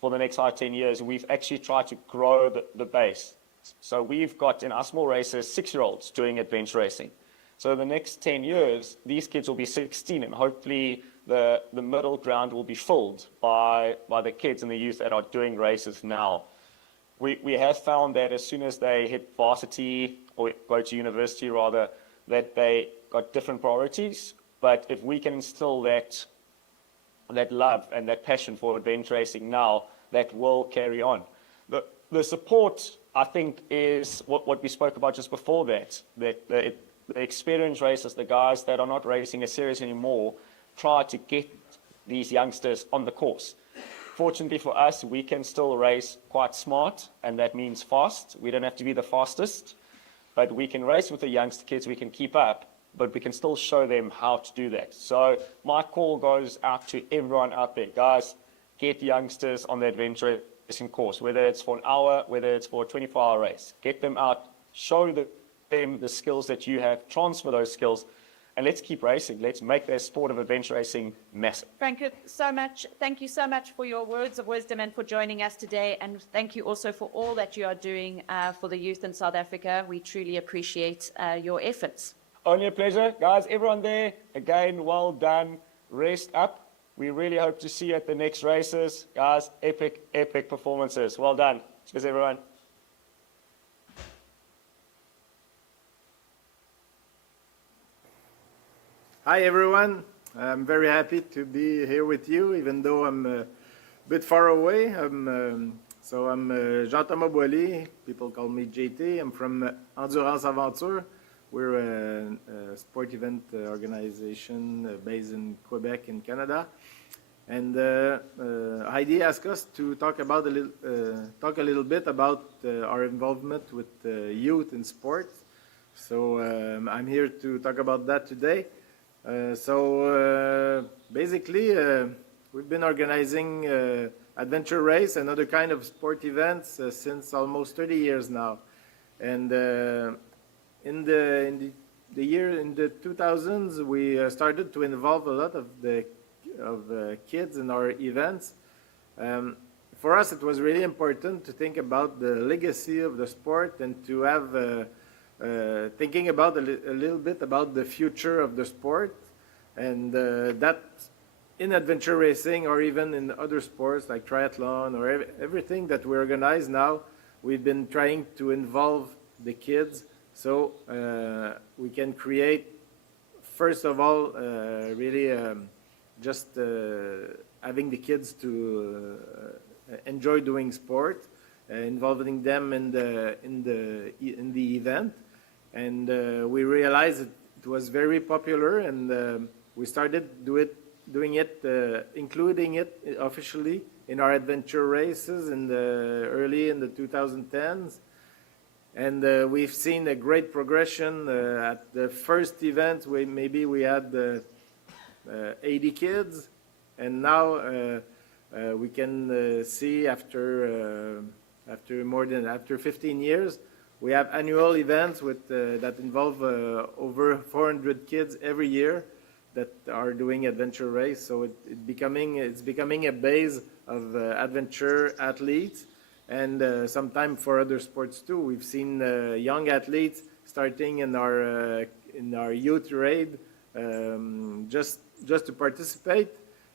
for the next 5, 10 years, we've actually tried to grow the base. So we've got in our small races 6-year-olds doing adventure racing. So the next 10 years, these kids will be 16, and hopefully the middle ground will be filled by the kids and the youth that are doing races now. We have found that as soon as they hit varsity, or go to university rather, that they got different priorities. But if we can instill that love and that passion for adventure racing now, that will carry on. The support, I think, is what we spoke about just before that the experienced racers, the guys that are not racing as serious anymore, try to get these youngsters on the course. Fortunately for us, we can still race quite smart, and that means fast. We don't have to be the fastest, but we can race with the youngster kids, we can keep up, but we can still show them how to do that. So my call goes out to everyone out there. Guys, get youngsters on the adventure racing course, whether it's for an hour, whether it's for a 24-hour race. Get them out, show them the skills that you have, transfer those skills, and let's keep racing. Let's make the sport of adventure racing massive. Thank you so much. Thank you so much for your words of wisdom and for joining us today. And thank you also for all that you are doing for the youth in South Africa. We truly appreciate your efforts. Only a pleasure. Guys, everyone there, again, well done. Rest up. We really hope to see you at the next races. Guys, epic, epic performances. Well done. Cheers, everyone. Hi everyone, I'm very happy to be here with you, even though I'm a bit far away. I'm Jean-Thomas Boilly, people call me JT. I'm from Endurance Aventure. We're a sport event organization based in Quebec in Canada. And Heidi asked us to talk a little bit about our involvement with youth in sport. So I'm here to talk about that today. Basically, we've been organizing adventure race and other kind of sport events since almost 30 years now. And in the 2000s, we started to involve a lot of the kids in our events. For us, it was really important to think about the legacy of the sport and to have thinking about a little bit about the future of the sport, and that in adventure racing or even in other sports like triathlon or everything that we organize now, we've been trying to involve the kids so we can create, first of all, really just having the kids to enjoy doing sport, involving them in the event. And we realized it was very popular, and we started doing it, including it officially in our adventure races early in the 2010s. And we've seen a great progression. At the first event, we had 80 kids, and now we can see after 15 years, we have annual events that involve over 400 kids every year that are doing adventure race. So it's becoming a base of adventure athletes, and sometimes for other sports too. We've seen young athletes starting in our youth raid just to participate,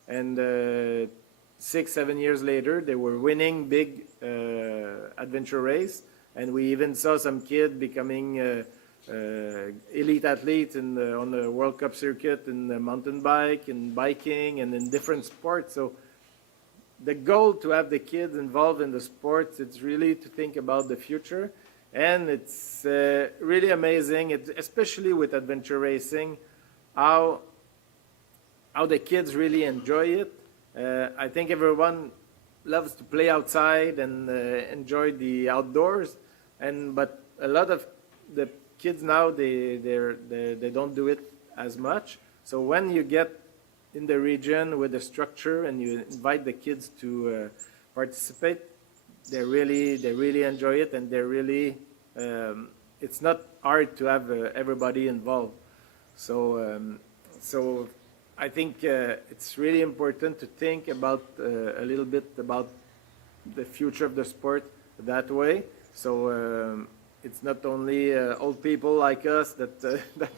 and 6-7 years later they were winning big adventure race. And we even saw some kid becoming elite athletes on the World Cup circuit in the mountain bike and biking and in different sports. So the goal to have the kids involved in the sports, it's really to think about the future. And it's really amazing, especially with adventure racing, how the kids really enjoy it. I think everyone loves to play outside and enjoy the outdoors, but a lot of the kids now they don't do it as much. So when you get in the region with a structure and you invite the kids to participate, they really enjoy it, and it's not hard to have everybody involved. So I think it's really important to think about a little bit about the future of the sport that way. So it's not only old people like us that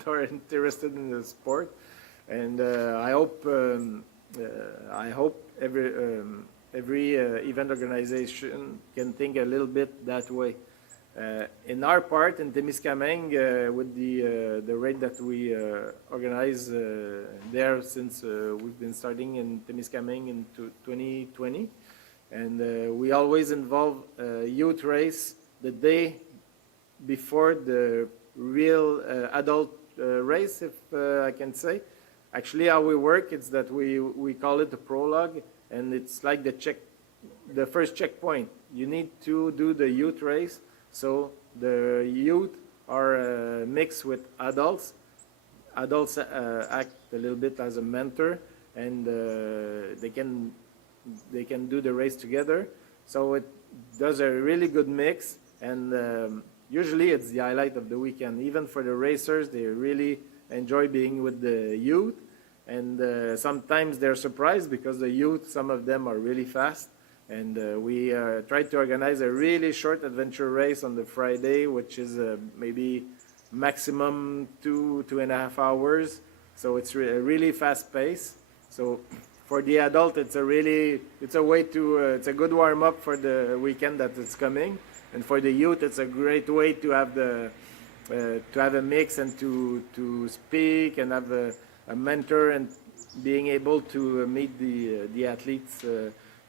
are interested in the sport, and I hope every event organization can think a little bit that way. In our part, in Témiscamingue, with the raid that we organize there since we've been starting in Témiscamingue in 2020, and we always involve youth race the day before the real adult race, if I can say. Actually, how we work is that we call it the prologue, and it's like the first checkpoint. You need to do the youth race. So the youth are mixed with adults. Adults act a little bit as a mentor, and they can do the race together. So it does a really good mix, and usually it's the highlight of the weekend. Even for the racers, they really enjoy being with the youth, and sometimes they're surprised because the youth, some of them are really fast. And we tried to organize a really short adventure race on the Friday, which is maybe maximum 2.5 hours. So it's a really fast pace. So for the adult, it's a way to, it's a good warm up for the weekend that it's coming. And for the youth, it's a great way to have a mix and to speak and have a mentor and being able to meet the athletes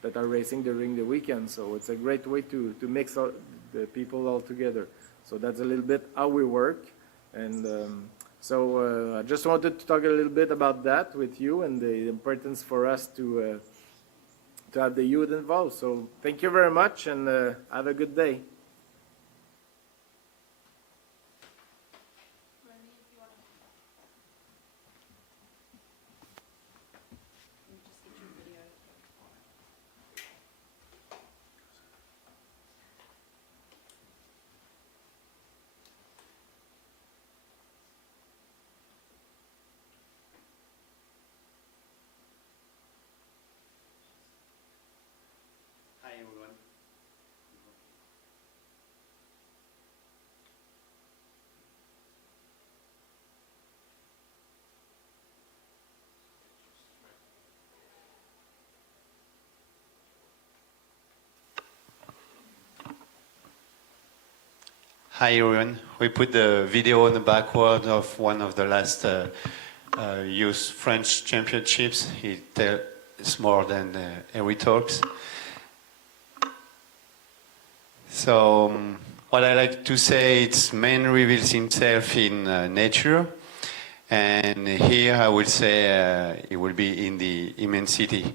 that are racing during the weekend. So it's a great way to mix all the people all together. So that's a little bit how we work. And so I just wanted to talk a little bit about that with you and the importance for us to have the youth involved. So thank you very much, and have a good day. Hi everyone. Hi everyone. We put the video on the backward of one of the last youth French championships. It tells more than every talks. So what I like to say, it's man reveals himself in nature, and here I will say it will be in the immensity.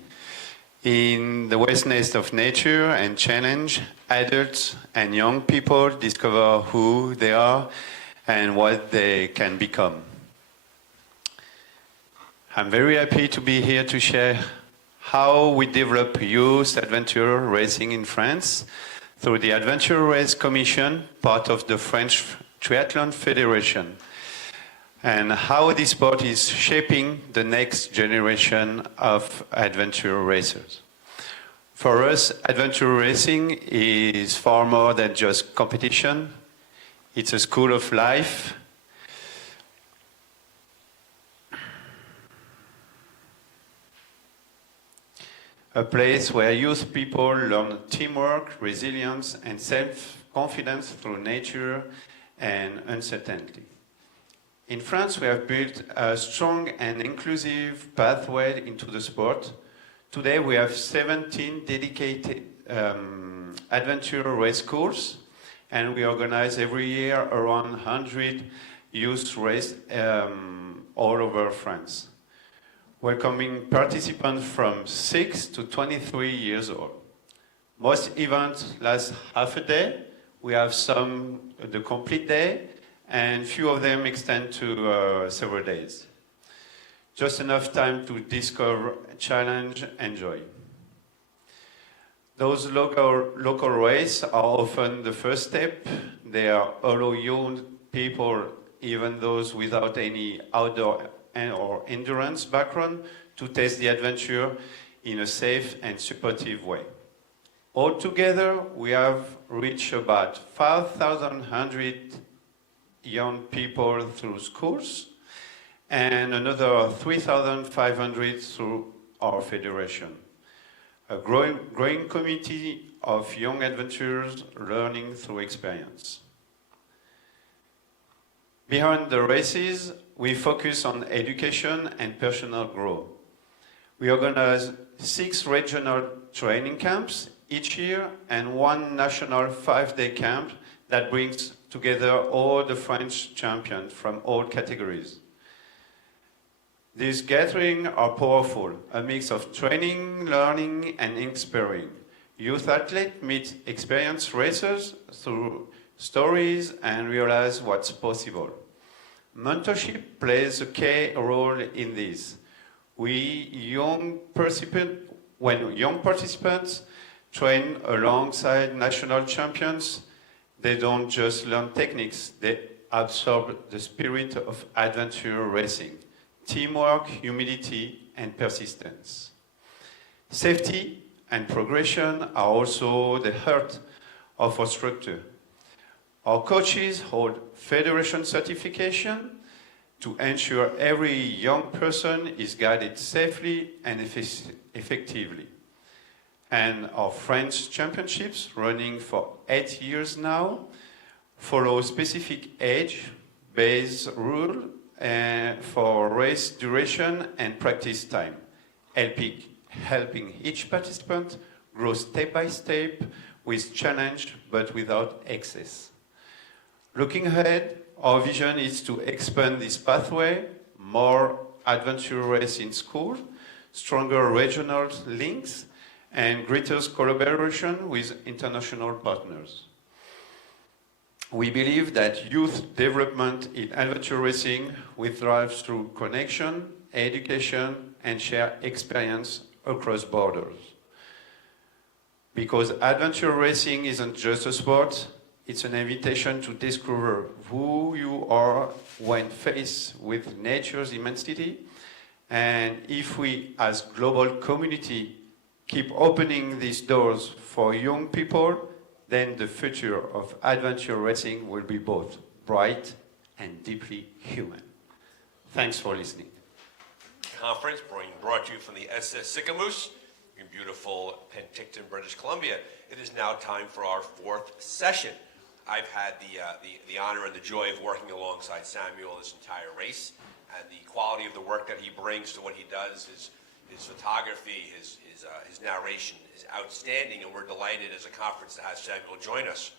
In the vastness of nature and challenge, adults and young people discover who they are and what they can become. I'm very happy to be here to share how we develop youth adventure racing in France through the Adventure Race Commission, part of the French Triathlon Federation, and how this sport is shaping the next generation of adventure racers. For us, adventure racing is far more than just competition. It's a school of life. A place where youth people learn teamwork, resilience, and self-confidence through nature and uncertainty. In France, we have built a strong and inclusive pathway into the sport. Today, we have 17 dedicated adventure race schools, and we organize every year around 100 youth races all over France, welcoming participants from 6 to 23 years old. Most events last half a day. We have some the complete day, and few of them extend to several days. Just enough time to discover, challenge, enjoy. Those local races are often the first step. They allow young people, even those without any outdoor or endurance background, to taste the adventure in a safe and supportive way. Altogether, we have reached about 5,100 young people through schools, and another 3,500 through our federation. A growing community of young adventurers learning through experience. Behind the races, we focus on education and personal growth. We organize 6 regional training camps each year and 1 national 5-day camp that brings together all the French champions from all categories. These gatherings are powerful, a mix of training, learning, and inspiring. Youth athletes meet experienced racers through stories and realize what's possible. Mentorship plays a key role in this. When young participants train alongside national champions, they don't just learn techniques, they absorb the spirit of adventure racing, teamwork, humility, and persistence. Safety and progression are also the heart of our structure. Our coaches hold federation certification to ensure every young person is guided safely and effectively. And our French championships, running for 8 years now, follow specific age-based rule for race duration and practice time, helping each participant grow step by step with challenge but without excess. Looking ahead, our vision is to expand this pathway, more adventure race in school, stronger regional links, and greater collaboration with international partners. We believe that youth development in adventure racing will thrive through connection, education, and shared experience across borders. Because adventure racing isn't just a sport, it's an invitation to discover who you are when faced with nature's immensity. And if we, as global community, keep opening these doors for young people, then the future of adventure racing will be both bright and deeply human. Thanks for listening. Conference being brought to you from the SS Sicamous in beautiful Penticton, British Columbia. It is now time for our fourth session. I've had the honor and the joy of working alongside Samuel this entire race, and the quality of the work that he brings to what he does, his photography, his narration is outstanding, and we're delighted as a conference to have Samuel join us.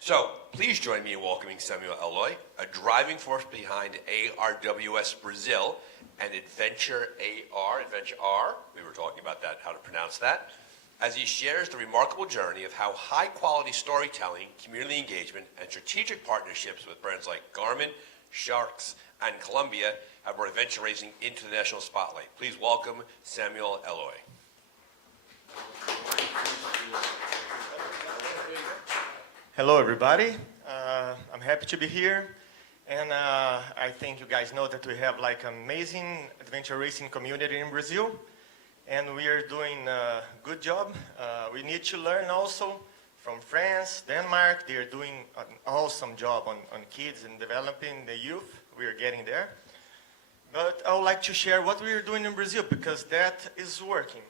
So please join me in welcoming Samuel Eloy, a driving force behind ARWS Brazil and Adventure R, we were talking about that, how to pronounce that, as he shares the remarkable journey of how high-quality storytelling, community engagement, and strategic partnerships with brands like Garmin, Sharks, and Columbia have brought adventure racing into the national spotlight. Please welcome Samuel Eloy. Hello, everybody. I'm happy to be here. And I think you guys know that we have like an amazing adventure racing community in Brazil. And we are doing a good job. We need to learn also from France, Denmark. They are doing an awesome job on kids and developing the youth. We are getting there. But I would like to share what we are doing in Brazil because that is working.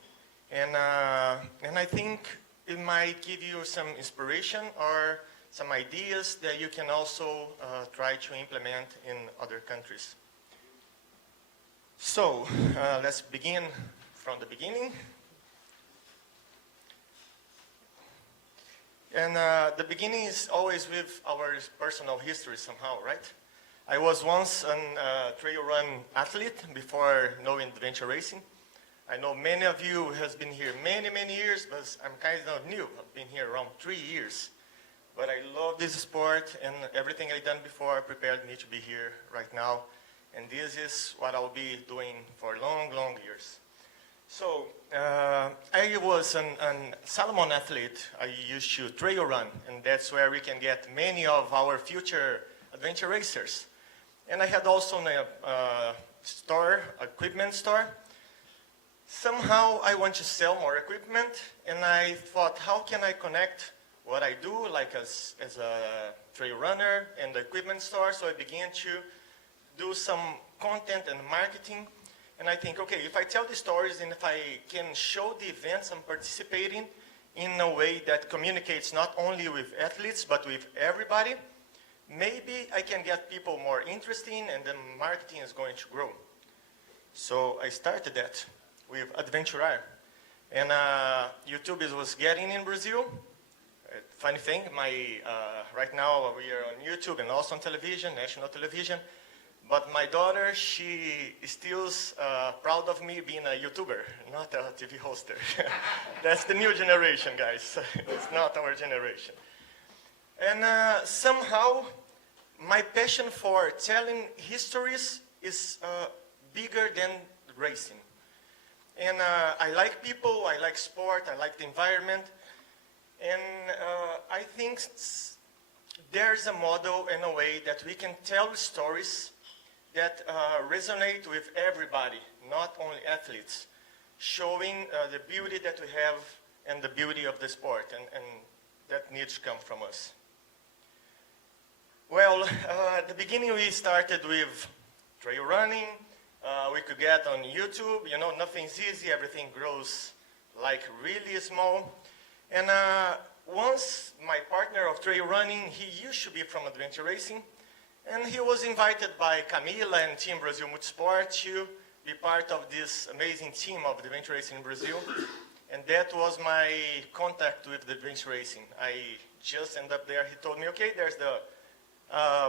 And I think it might give you some inspiration or some ideas that you can also try to implement in other countries. So let's begin from the beginning. And the beginning is always with our personal history somehow, right? I was once a trail run athlete before knowing adventure racing. I know many of you has been here many years, but I'm kind of new. I've been here around 3 years. But I love this sport, and everything I've done before prepared me to be here right now. And this is what I'll be doing for long years. So I was a Salomon athlete. I used to trail run, and that's where we can get many of our future adventure racers. And I had also a equipment store. Somehow I want to sell more equipment, and I thought, how can I connect what I do, like as a trail runner and the equipment store? So I began to do some content and marketing. And I think, okay, if I tell the stories and if I can show the events I'm participating in a way that communicates not only with athletes, but with everybody, maybe I can get people more interested and then marketing is going to grow. So I started that with Adventure R. And YouTube was getting in Brazil. Funny thing, right now we are on YouTube and also on television, national television. But my daughter, she is still proud of me being a YouTuber, not a TV hoster. That's the new generation, guys. It's not our generation. And somehow, my passion for telling histories is bigger than racing. And I like people, I like sport, I like the environment. And I think there's a model and a way that we can tell stories that resonate with everybody, not only athletes, showing the beauty that we have and the beauty of the sport, and that needs to come from us. Well, at the beginning we started with trail running. We could get on YouTube, you know, nothing's easy, everything grows like really small. And once my partner of trail running, he used to be from adventure racing, and he was invited by Camila and Team Brazil Multisport to be part of this amazing team of adventure racing in Brazil. And that was my contact with the adventure racing. I just ended up there. He told me, okay, there's the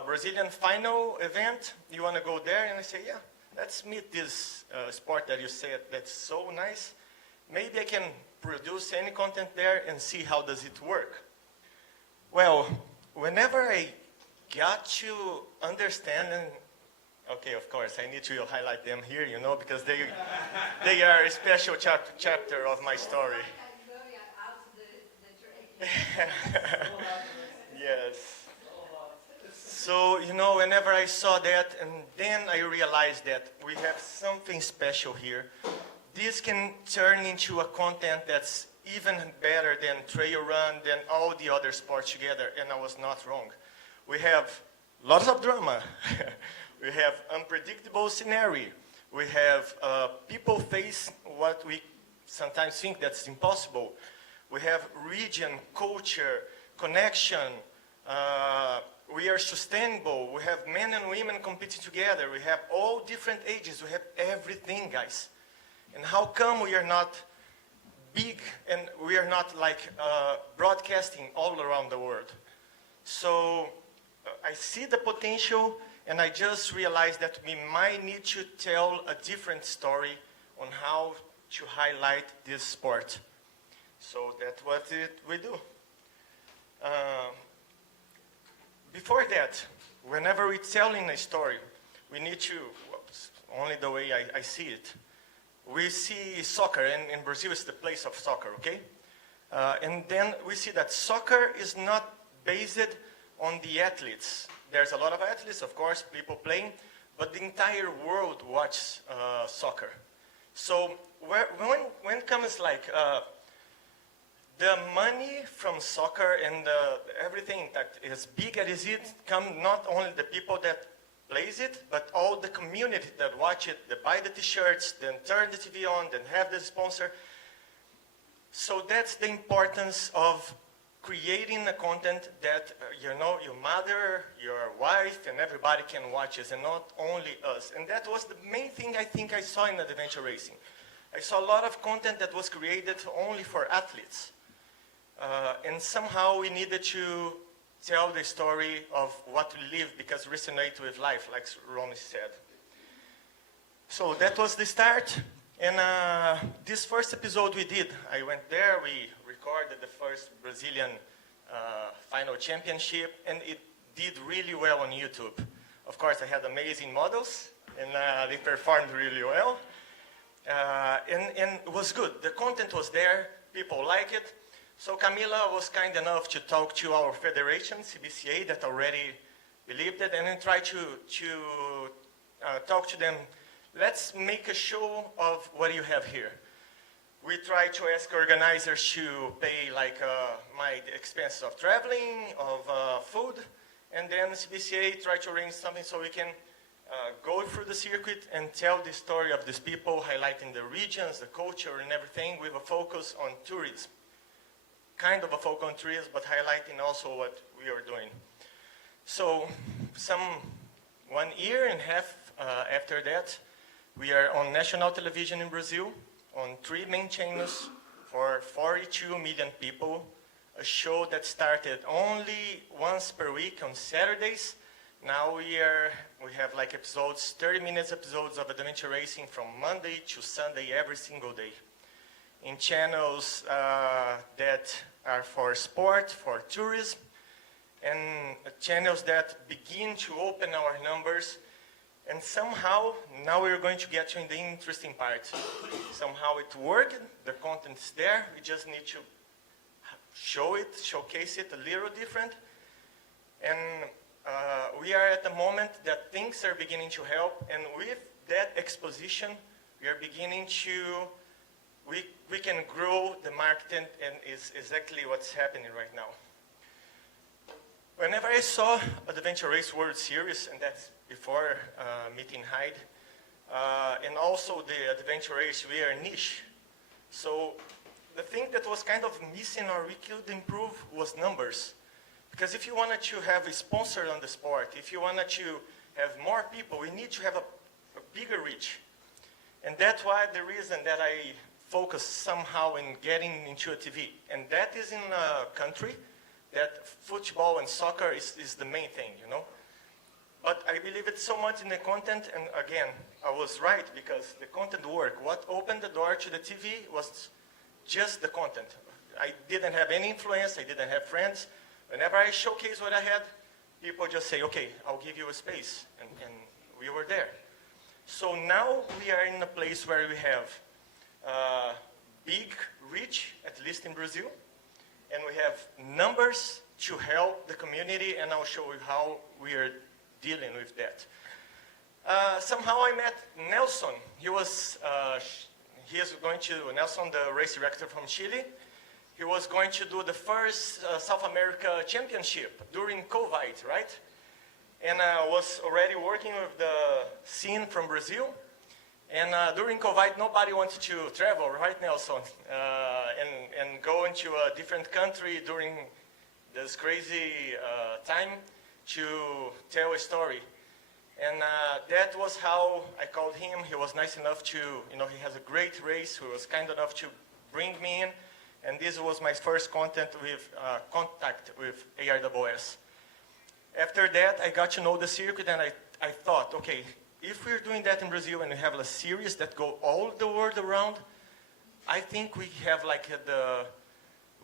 Brazilian final event. You want to go there? And I say, yeah, let's meet this sport that you said that's so nice. Maybe I can produce any content there and see how does it work. Well, whenever I got to understand, and okay, of course, I need to highlight them here, you know, because they are a special chapter of my story. Yes. So, you know, whenever I saw that, and then I realized that we have something special here. This can turn into a content that's even better than trail run, than all the other sports together, and I was not wrong. We have lots of drama. We have unpredictable scenario. We have people face what we sometimes think that's impossible. We have region, culture, connection. We are sustainable. We have men and women competing together. We have all different ages. We have everything, guys. And how come we are not big and we are not like broadcasting all around the world? So I see the potential, and I just realized that we might need to tell a different story on how to highlight this sport. So that's what we do. Before that, whenever we're telling a story, we need to, only the way I see it, we see soccer, and in Brazil it's the place of soccer, okay? And then we see that soccer is not based on the athletes. There's a lot of athletes, of course, people playing, but the entire world watches soccer. So when comes like the money from soccer and everything that is big as it come not only the people that plays it, but all the community that watch it, that buy the t-shirts, then turn the TV on, then have the sponsor. So that's the importance of creating a content that, you know, your mother, your wife, and everybody can watch it, and not only us. And that was the main thing I think I saw in adventure racing. I saw a lot of content that was created only for athletes. And somehow we needed to tell the story of what we live because resonate with life, like Ronnie said. So that was the start. And this first episode we did, I went there, we recorded the first Brazilian final championship, and it did really well on YouTube. Of course, I had amazing models, and they performed really well. And it was good. The content was there, people like it. So Camila was kind enough to talk to our federation, CBCA, that already believed it, and then try to talk to them. Let's make a show of what you have here. We try to ask organizers to pay like my expenses of traveling, of food, and then CBCA try to arrange something so we can go through the circuit and tell the story of these people, highlighting the regions, the culture, and everything with a focus on tourism. Kind of a focus on tourism, but highlighting also what we are doing. So, 1.5 years after that, we are on national television in Brazil, on 3 main channels for 42 million people. A show that started only once per week on Saturdays. Now we have like episodes, 30-minute episodes of adventure racing from Monday to Sunday every single day. In channels that are for sport, for tourism, and channels that begin to open our numbers. And somehow, now we're going to get to the interesting part. Somehow it worked, the content is there, we just need to show it, showcase it a little different. And we are at the moment that things are beginning to help, and with that exposition, we are beginning to, we can grow the market, and is exactly what's happening right now. Whenever I saw Adventure Race World Series, and that's before meeting Hyde, and also the Adventure Race, we are niche. So the thing that was kind of missing or we could improve was numbers. Because if you wanted to have a sponsor on the sport, if you wanted to have more people, we need to have a bigger reach. And that's why the reason that I focus somehow in getting into a TV. And that is in a country that football and soccer is the main thing, you know. But I believe it's so much in the content, and again, I was right, because the content worked. What opened the door to the TV was just the content. I didn't have any influence, I didn't have friends. Whenever I showcase what I had, people just say, okay, I'll give you a space, and we were there. So now we are in a place where we have big reach, at least in Brazil, and we have numbers to help the community, and I'll show you how we are dealing with that. Somehow I met Nelson. Nelson, the race director from Chile, he was going to do the first South America Championship during COVID, right? And I was already working with the scene from Brazil. And during COVID, nobody wanted to travel, right, Nelson? And go into a different country during this crazy time to tell a story. And that was how I called him. He was nice enough to, he has a great race. He was kind enough to bring me in. And this was my first contact with ARWS. After that, I got to know the circuit, and I thought, okay, if we're doing that in Brazil and we have a series that go all the world around, I think we have like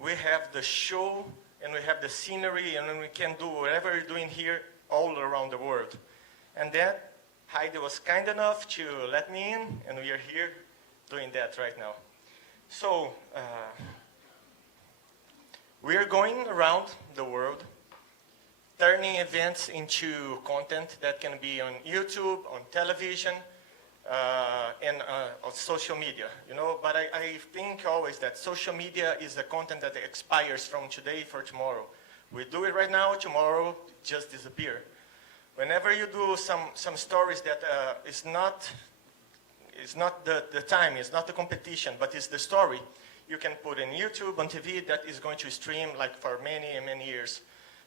we have the show, and we have the scenery, and we can do whatever we're doing here all around the world. And then Heidi was kind enough to let me in, and we are here doing that right now. So we are going around the world, turning events into content that can be on YouTube, on television, and on social media, But I think always that social media is the content that expires from today for tomorrow. We do it right now, tomorrow just disappear. Whenever you do some stories that it's not the time, it's not the competition, but it's the story, you can put in YouTube, on TV, that is going to stream like for many and many years.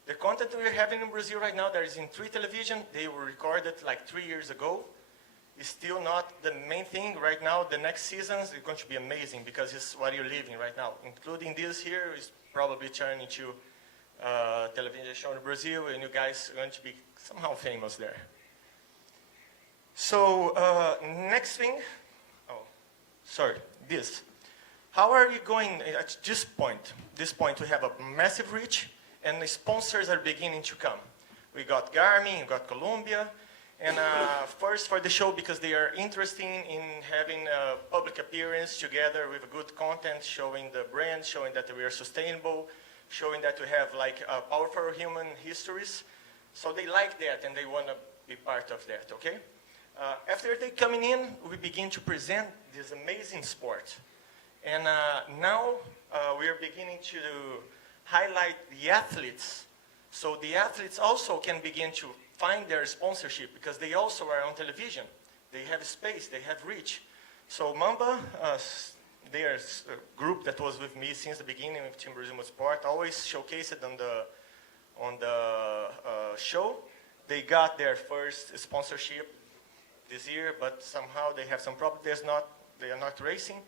The content we're having in Brazil right now, that is in 3 television, they were recorded like 3 years ago. It's still not the main thing right now. The next seasons are going to be amazing because it's what you're living right now. Including this here is probably turning to television show in Brazil, and you guys are going to be somehow famous there. So next thing, this. How are we going at this point? This point we have a massive reach, and the sponsors are beginning to come. We got Garmin, we got Columbia, and first for the show because they are interested in having a public appearance together with good content, showing the brand, showing that we are sustainable, showing that we have like powerful human histories. So they like that and they want to be part of that, okay? After they coming in, we begin to present this amazing sport. And now we are beginning to highlight the athletes. So the athletes also can begin to find their sponsorship because they also are on television. They have space, they have reach. So Mamba, they are a group that was with me since the beginning of Team Brazil Sport, always showcased on the show. They got their first sponsorship this year, but somehow they have some problems. They are not racing,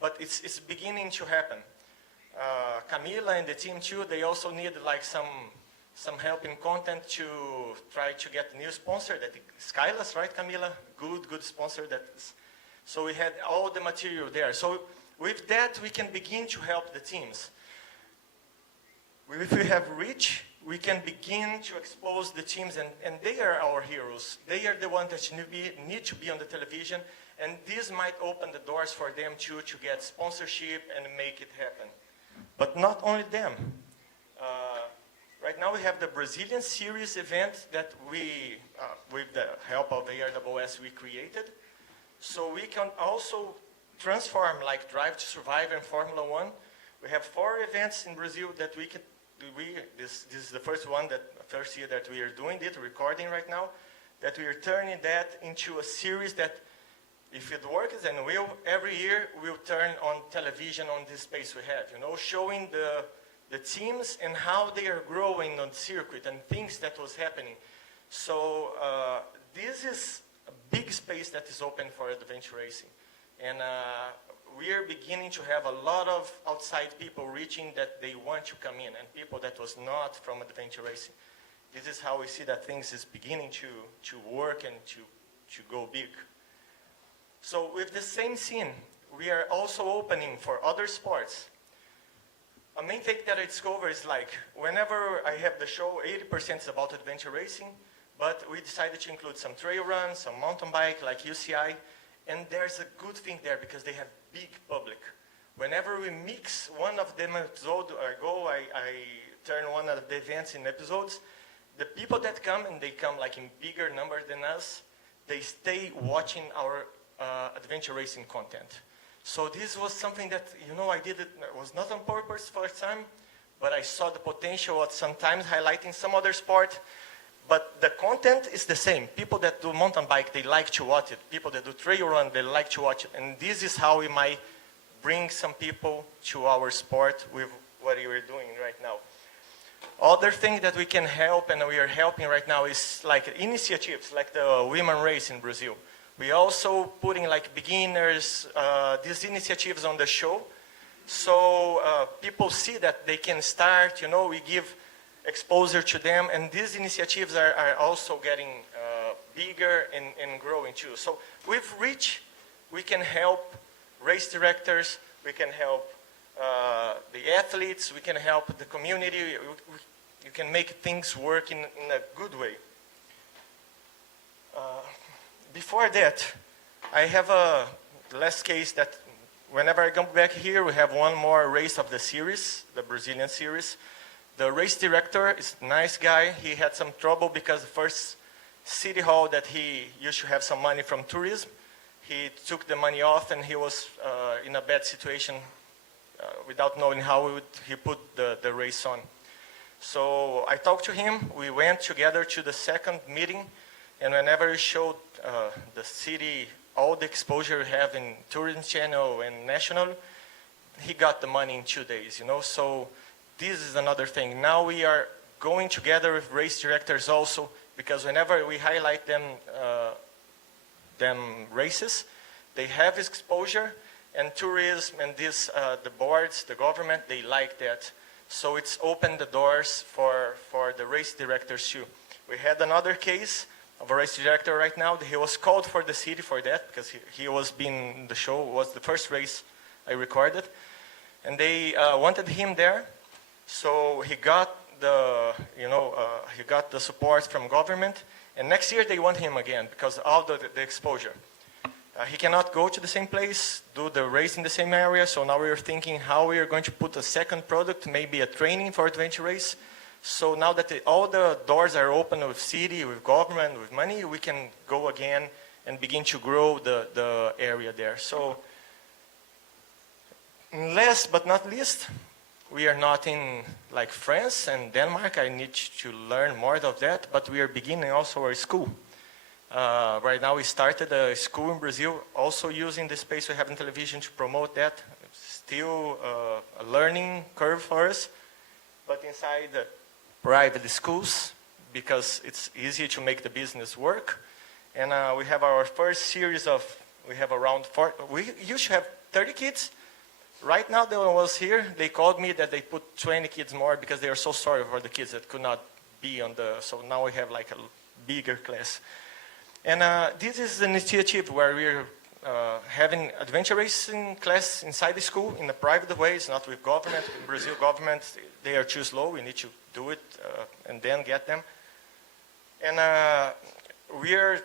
but it's beginning to happen. Camila and the team too, they also need like some help in content to try to get a new sponsor. That Skylas, right, Camila? Good sponsor. So we had all the material there. So with that, we can begin to help the teams. If we have reach, we can begin to expose the teams, and they are our heroes. They are the ones that need to be on the television, and this might open the doors for them too to get sponsorship and make it happen. But not only them. Right now we have the Brazilian series event that we, with the help of ARSS, we created. So we can also transform like Drive to Survive and Formula One. We have 4 events in Brazil that we can, this is the first year that we are doing it, recording right now, that we are turning that into a series that, if it works, and will, every year we'll turn on television on this space we have, you know, showing the teams and how they are growing on the circuit and things that was happening. So this is a big space that is open for adventure racing. And we are beginning to have a lot of outside people reaching that they want to come in, and people that was not from adventure racing. This is how we see that things is beginning to work and to go big. So with the same scene, we are also opening for other sports. A main thing that I discover is like, whenever I have the show, 80% is about adventure racing, but we decided to include some trail runs, some mountain bike, like UCI, and there's a good thing there because they have big public. Whenever we mix one of them episode, I turn one of the events in episodes, the people that come, and they come like in bigger numbers than us, they stay watching our adventure racing content. So this was something that, you know, I did it was not on purpose first time, but I saw the potential of sometimes highlighting some other sport, but the content is the same. People that do mountain bike, they like to watch it. People that do trail run, they like to watch it. And this is how we might bring some people to our sport with what we are doing right now. Other thing that we can help, and we are helping right now, is like initiatives like the women race in Brazil. We also putting like beginners, these initiatives on the show. So people see that they can start, you know, we give exposure to them, and these initiatives are also getting bigger and growing too. So with Reach, we can help race directors, we can help the athletes, we can help the community, you can make things work in a good way. Before that, I have a last case that whenever I come back here, we have one more race of the series, the Brazilian series. The race director is a nice guy. He had some trouble because the first city hall that he used to have some money from tourism, he took the money off and he was in a bad situation without knowing how he put the race on. So I talked to him. We went together to the second meeting, and whenever he showed the city all the exposure we have in tourism channel and national, he got the money in 2 days, you know. So this is another thing. Now we are going together with race directors also, because whenever we highlight them races, they have exposure, and tourism and this the boards, the government, they like that. So it's opened the doors for the race directors too. We had another case of a race director right now. He was called for the city for that because he was being in the show. It was the first race I recorded, and they wanted him there. So he got the he got the support from government, and next year they want him again because of the exposure. He cannot go to the same place, do the race in the same area. So now we are thinking how we are going to put a second product, maybe a training for adventure race. So now that all the doors are open with city, with government, with money, we can go again and begin to grow the area there. So last but not least, we are not in like France and Denmark. I need to learn more of that, but we are beginning also our school. Right now we started a school in Brazil, also using the space we have in television to promote that. Still a learning curve for us, but inside the private schools, because it's easier to make the business work. And we have our first series of, we have around 40, we used to have 30 kids. Right now, they was here, they called me that they put 20 kids more because they are so sorry for the kids that could not be on the, so now we have like a bigger class. And this is an initiative where we're having adventure racing class inside the school in a private way. It's not with government. In Brazil, government, they are too slow. We need to do it and then get them. And we are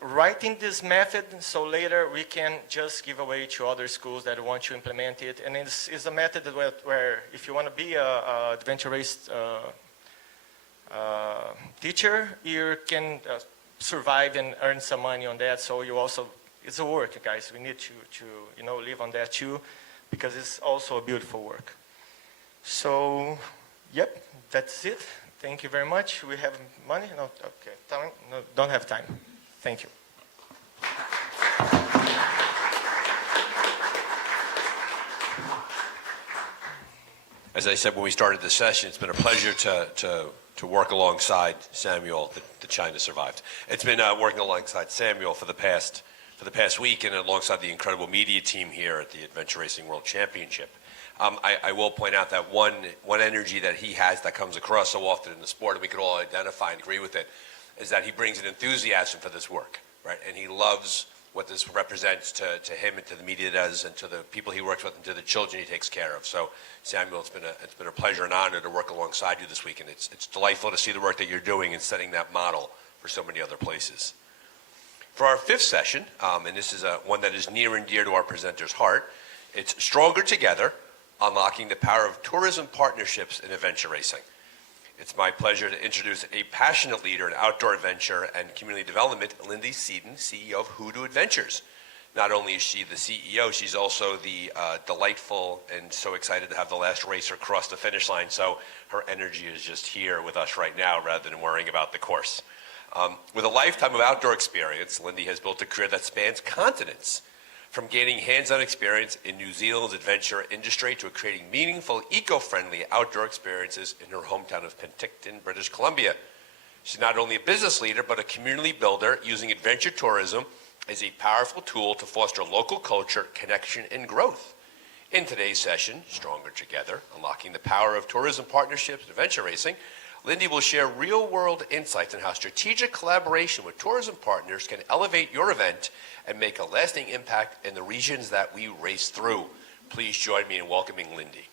writing this method so later we can just give away to other schools that want to implement it. And it's a method where if you want to be a adventure race teacher, you can survive and earn some money on that. So you also, it's a work, guys. We need to live on that too, because it's also a beautiful work. So, yep, that's it. Thank you very much. We have money? No, okay. Time? No, don't have time. Thank you. As I said when we started the session, it's been a pleasure to work alongside Samuel. The China survived. It's been working alongside Samuel for the past week, and alongside the incredible media team here at the Adventure Racing World Championship. I will point out that one energy that he has that comes across so often in the sport, and we could all identify and agree with it, is that he brings an enthusiasm for this work, right? And he loves what this represents to him and to the media does, and to the people he works with, and to the children he takes care of. So, Samuel, it's been a pleasure and honor to work alongside you this week, and it's delightful to see the work that you're doing and setting that model for so many other places. For our fifth session, and this is one that is near and dear to our presenter's heart, it's Stronger Together, Unlocking the Power of Tourism Partnerships in Adventure Racing. It's my pleasure to introduce a passionate leader in outdoor adventure and community development, Lindy Seaton, CEO of Hoodoo Adventures. Not only is she the CEO, she's also the delightful and so excited to have the last racer cross the finish line. So her energy is just here with us right now rather than worrying about the course. With a lifetime of outdoor experience, Lindy has built a career that spans continents. From gaining hands-on experience in New Zealand's adventure industry to creating meaningful, eco-friendly outdoor experiences in her hometown of Penticton, British Columbia. She's not only a business leader, but a community builder using adventure tourism as a powerful tool to foster local culture, connection, and growth. In today's session, Stronger Together, Unlocking the Power of Tourism Partnerships and Adventure Racing, Lindy will share real-world insights on how strategic collaboration with tourism partners can elevate your event and make a lasting impact in the regions that we race through. Please join me in welcoming Lindy.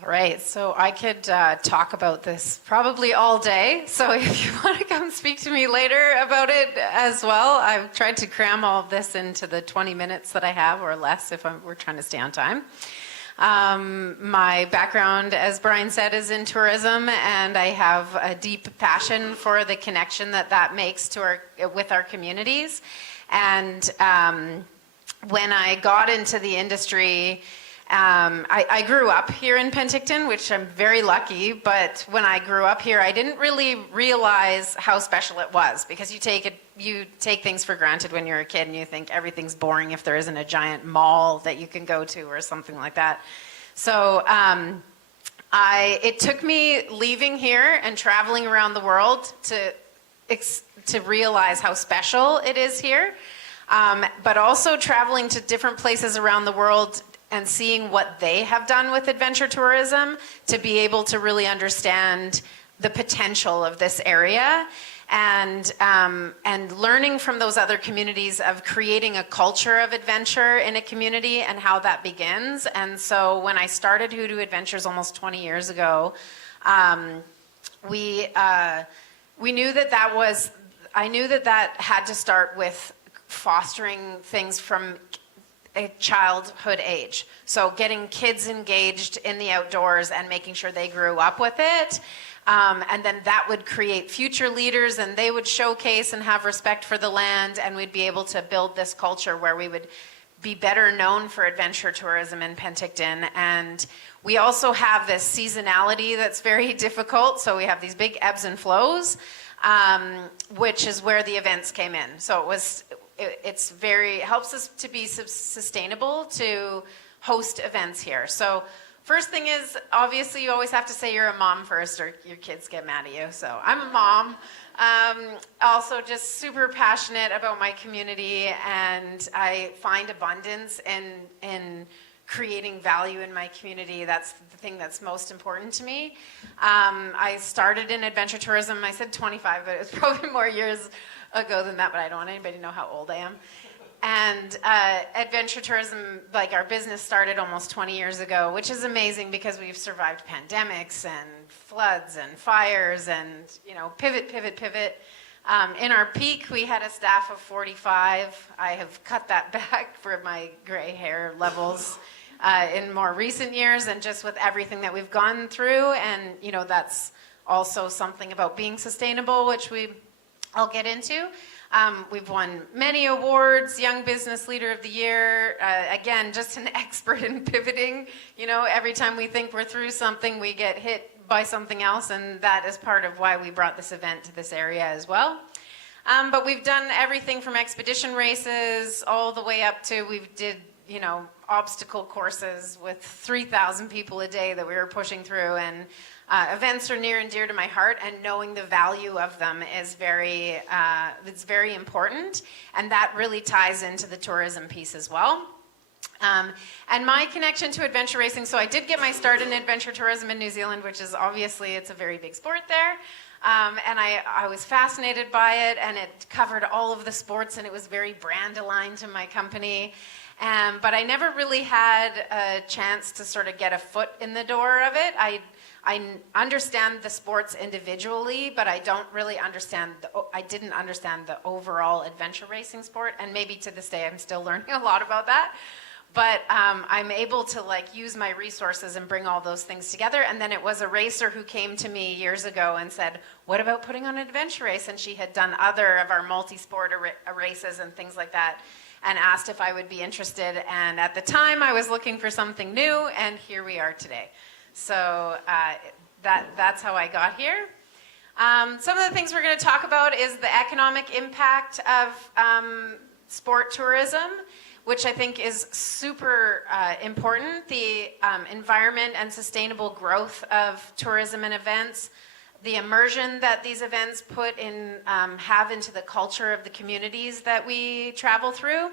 All right, so I could talk about this probably all day. So if you want to come speak to me later about it as well, I've tried to cram all of this into the 20 minutes that I have, or less if we're trying to stay on time. My background, as Brian said, is in tourism, and I have a deep passion for the connection that makes with our communities. And when I got into the industry, I grew up here in Penticton, which I'm very lucky, but when I grew up here, I didn't really realize how special it was, because you take things for granted when you're a kid and you think everything's boring if there isn't a giant mall that you can go to or something like that. So it took me leaving here and traveling around the world to realize how special it is here, but also traveling to different places around the world and seeing what they have done with adventure tourism to be able to really understand the potential of this area, and learning from those other communities of creating a culture of adventure in a community and how that begins. And so when I started Hoodoo Adventures almost 20 years ago, we knew I knew that had to start with fostering things from a childhood age. So getting kids engaged in the outdoors and making sure they grew up with it. And then that would create future leaders, and they would showcase and have respect for the land, and we'd be able to build this culture where we would be better known for adventure tourism in Penticton. And we also have this seasonality that's very difficult. So we have these big ebbs and flows, which is where the events came in. So it helps us to be sustainable to host events here. So first thing is, obviously you always have to say you're a mom first or your kids get mad at you. So I'm a mom. Also just super passionate about my community, and I find abundance in creating value in my community. That's the thing that's most important to me. I started in adventure tourism, I said 25, but it was probably more years ago than that, but I don't want anybody to know how old I am. And adventure tourism, like our business started almost 20 years ago, which is amazing because we've survived pandemics and floods and fires and, you know, pivot. In our peak, we had a staff of 45. I have cut that back for my gray hair levels in more recent years, and just with everything that we've gone through. And, you know, that's also something about being sustainable, which I'll get into. We've won many awards, Young Business Leader of the Year. Again, just an expert in pivoting. You know, every time we think we're through something, we get hit by something else, and that is part of why we brought this event to this area as well. But we've done everything from expedition races all the way up to, we did, you know, obstacle courses with 3,000 people a day that we were pushing through, and events are near and dear to my heart, and knowing the value of them is it's very important, and that really ties into the tourism piece as well. And my connection to adventure racing, so I did get my start in adventure tourism in New Zealand, which is obviously, it's a very big sport there. And I was fascinated by it, and it covered all of the sports, and it was very brand aligned to my company. But I never really had a chance to sort of get a foot in the door of it. I understand the sports individually, but I don't really understand, I didn't understand the overall adventure racing sport, and maybe to this day I'm still learning a lot about that. But I'm able to like use my resources and bring all those things together. And then it was a racer who came to me years ago and said, what about putting on an adventure race? And she had done other of our multi-sport races and things like that, and asked if I would be interested. And at the time I was looking for something new, and here we are today. So that's how I got here. Some of the things we're going to talk about is the economic impact of sport tourism, which I think is super important, the environment and sustainable growth of tourism and events, the immersion that these events have into the culture of the communities that we travel through.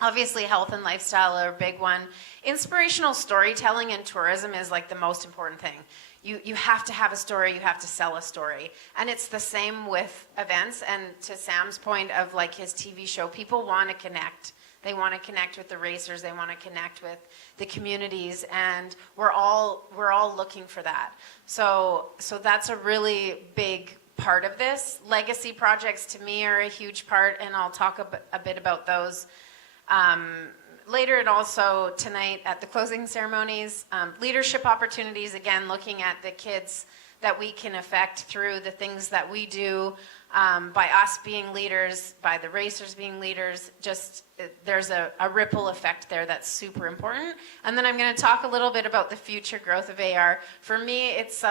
Obviously, health and lifestyle are a big one. Inspirational storytelling in tourism is like the most important thing. You have to have a story, you have to sell a story. And it's the same with events. And to Sam's point of like his TV show, people want to connect. They want to connect with the racers, they want to connect with the communities, and we're all looking for that. So that's a really big part of this. Legacy projects to me are a huge part, and I'll talk a bit about those later, and also tonight at the closing ceremonies. Leadership opportunities, again, looking at the kids that we can affect through the things that we do, by us being leaders, by the racers being leaders. Just there's a ripple effect there that's super important. And then I'm going to talk a little bit about the future growth of AR. For me, it's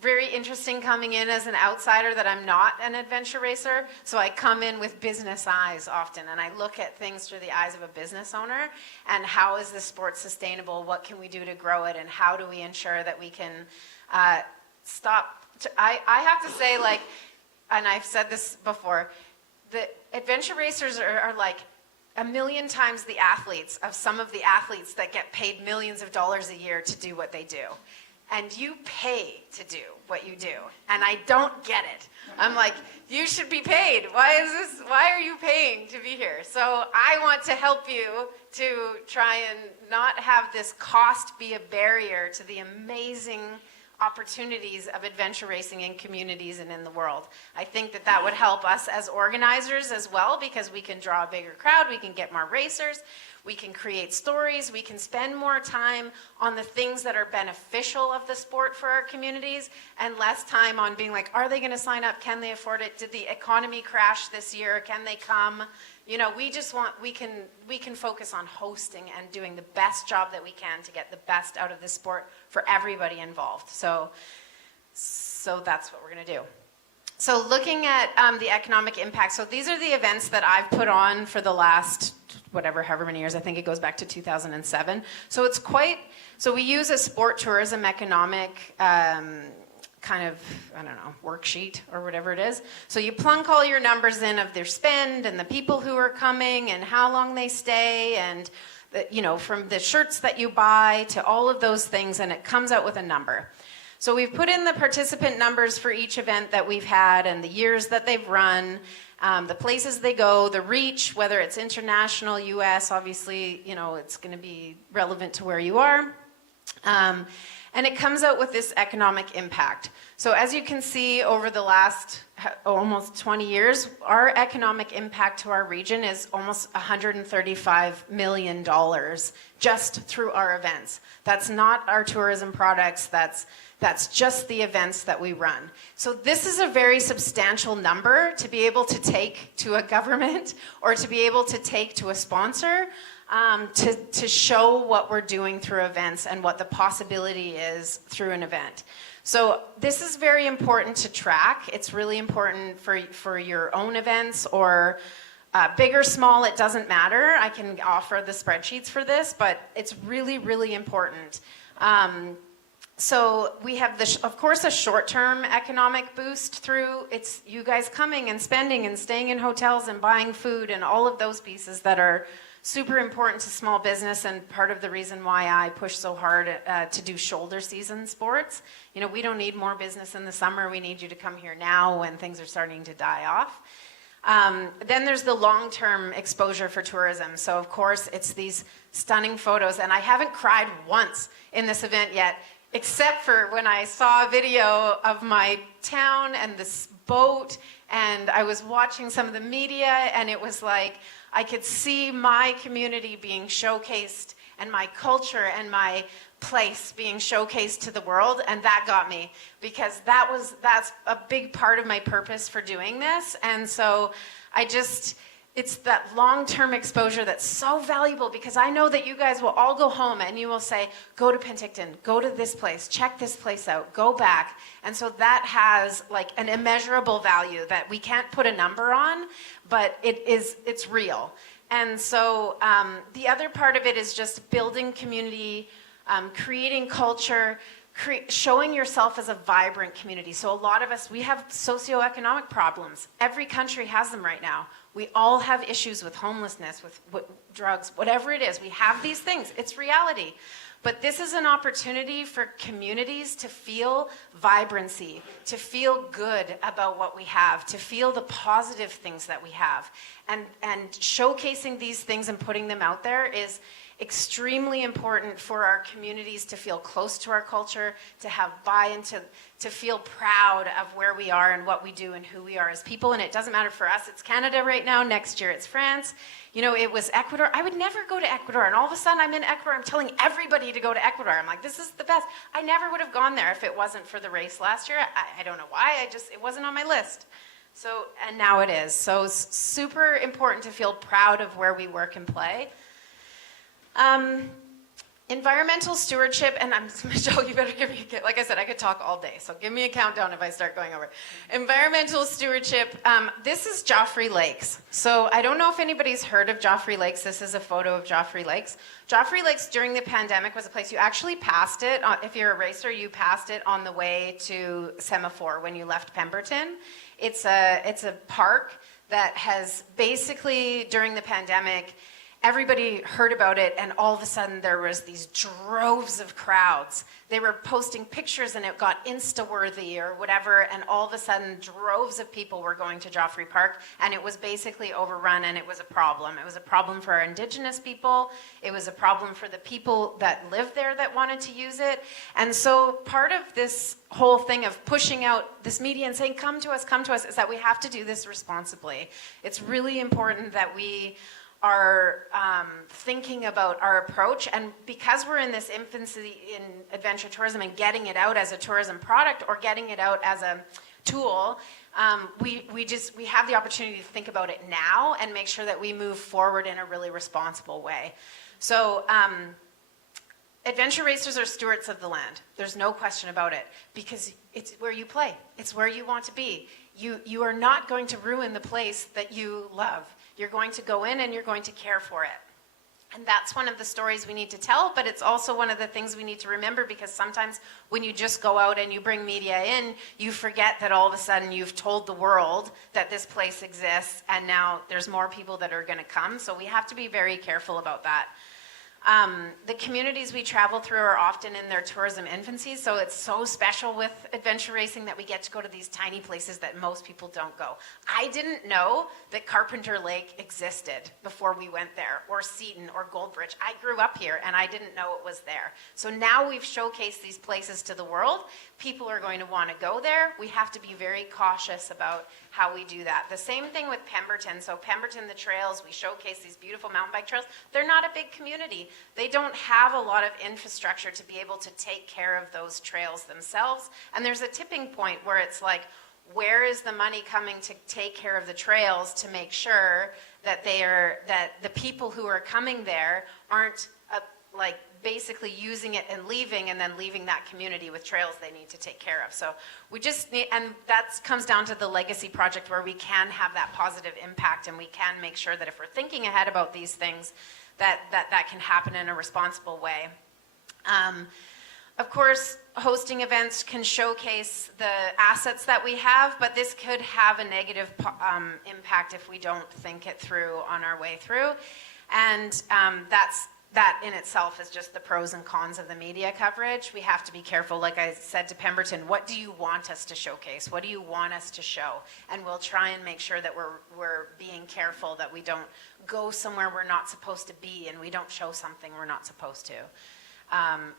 very interesting coming in as an outsider that I'm not an adventure racer. So I come in with business eyes often, and I look at things through the eyes of a business owner, and how is this sport sustainable? What can we do to grow it? And how do we ensure that we can stop? I have to say, like, and I've said this before, the adventure racers are like a million times the athletes of some of the athletes that get paid millions of dollars a year to do what they do. And you pay to do what you do. And I don't get it. I'm like, you should be paid. Why are you paying to be here? So I want to help you to try and not have this cost be a barrier to the amazing opportunities of adventure racing in communities and in the world. I think that would help us as organizers as well, because we can draw a bigger crowd, we can get more racers, we can create stories, we can spend more time on the things that are beneficial of the sport for our communities, and less time on being like, are they going to sign up? Can they afford it? Did the economy crash this year? Can they come? You know, we can focus on hosting and doing the best job that we can to get the best out of this sport for everybody involved. So that's what we're going to do. So looking at the economic impact. So these are the events that I've put on for the last however many years. I think it goes back to 2007. So it's so we use a sport tourism economic kind of, I don't know, worksheet or whatever it is. So you plunk all your numbers in of their spend and the people who are coming and how long they stay, and from the shirts that you buy to all of those things, and it comes out with a number. So we've put in the participant numbers for each event that we've had and the years that they've run, the places they go, the reach, whether it's international, US, obviously, you know, it's going to be relevant to where you are. And it comes out with this economic impact. So as you can see, over the last almost 20 years, our economic impact to our region is almost $135 million just through our events. That's not our tourism products, that's just the events that we run. So this is a very substantial number to be able to take to a government or to be able to take to a sponsor. To show what we're doing through events and what the possibility is through an event. So this is very important to track. It's really important for your own events or big or small, it doesn't matter. I can offer the spreadsheets for this, but it's really, really important. So we have, of course, a short-term economic boost through it's you guys coming and spending and staying in hotels and buying food and all of those pieces that are super important to small business and part of the reason why I push so hard to do shoulder season sports. You know, we don't need more business in the summer. We need you to come here now when things are starting to die off. Then there's the long-term exposure for tourism. So of course it's these stunning photos, and I haven't cried once in this event yet, except for when I saw a video of my town and this boat, and I was watching some of the media, and it was like, I could see my community being showcased and my culture and my place being showcased to the world, and that got me because that's a big part of my purpose for doing this. And so it's that long-term exposure that's so valuable because I know that you guys will all go home and you will say, go to Penticton, go to this place, check this place out, go back. And so that has like an immeasurable value that we can't put a number on, but it's real. And so the other part of it is just building community, creating culture, showing yourself as a vibrant community. So a lot of us, we have socioeconomic problems. Every country has them right now. We all have issues with homelessness, with drugs, whatever it is. We have these things. It's reality. But this is an opportunity for communities to feel vibrancy, to feel good about what we have, to feel the positive things that we have. And showcasing these things and putting them out there is extremely important for our communities to feel close to our culture, to have buy-in, to feel proud of where we are and what we do and who we are as people. And it doesn't matter for us, it's Canada right now, next year it's France. You know, it was Ecuador. I would never go to Ecuador, and all of a sudden I'm in Ecuador, I'm telling everybody to go to Ecuador. I'm like, this is the best. I never would have gone there if it wasn't for the race last year. I don't know why, it wasn't on my list. So, and now it is. So it's super important to feel proud of where we work and play. Environmental stewardship, and Michelle, you better give me like I said, I could talk all day, so give me a countdown if I start going over. Environmental stewardship, this is Joffrey Lakes. So I don't know if anybody's heard of Joffrey Lakes. This is a photo of Joffrey Lakes. Joffrey Lakes during the pandemic was a place you actually passed it. If you're a racer, you passed it on the way to Semaphore when you left Pemberton. It's a park that has basically, during the pandemic, everybody heard about it, and all of a sudden there was these droves of crowds. They were posting pictures and it got Insta-worthy or whatever, and all of a sudden droves of people were going to Joffrey Park, and it was basically overrun, and it was a problem. It was a problem for our Indigenous people. It was a problem for the people that lived there that wanted to use it. And so part of this whole thing of pushing out this media and saying, come to us, is that we have to do this responsibly. It's really important that we are thinking about our approach, and because we're in this infancy in adventure tourism and getting it out as a tourism product or getting it out as a tool, we have the opportunity to think about it now and make sure that we move forward in a really responsible way. So adventure racers are stewards of the land. There's no question about it, because it's where you play. It's where you want to be. You are not going to ruin the place that you love. You're going to go in and you're going to care for it. And that's one of the stories we need to tell, but it's also one of the things we need to remember, because sometimes when you just go out and you bring media in, you forget that all of a sudden you've told the world that this place exists, and now there's more people that are going to come. So we have to be very careful about that. The communities we travel through are often in their tourism infancy, so it's so special with adventure racing that we get to go to these tiny places that most people don't go. I didn't know that Carpenter Lake existed before we went there, or Seton, or Goldbridge. I grew up here and I didn't know it was there. So now we've showcased these places to the world. People are going to want to go there. We have to be very cautious about how we do that. The same thing with Pemberton. So Pemberton, the trails, we showcase these beautiful mountain bike trails. They're not a big community. They don't have a lot of infrastructure to be able to take care of those trails themselves. And there's a tipping point where it's like, where is the money coming to take care of the trails to make sure that that the people who are coming there aren't like basically using it and then leaving that community with trails they need to take care of. So we just need, and that comes down to the legacy project where we can have that positive impact, and we can make sure that if we're thinking ahead about these things, that can happen in a responsible way. Of course, hosting events can showcase the assets that we have, but this could have a negative impact if we don't think it through on our way through. And that in itself is just the pros and cons of the media coverage. We have to be careful. Like I said to Pemberton, what do you want us to showcase? What do you want us to show? And we'll try and make sure that we're being careful, that we don't go somewhere we're not supposed to be and we don't show something we're not supposed to.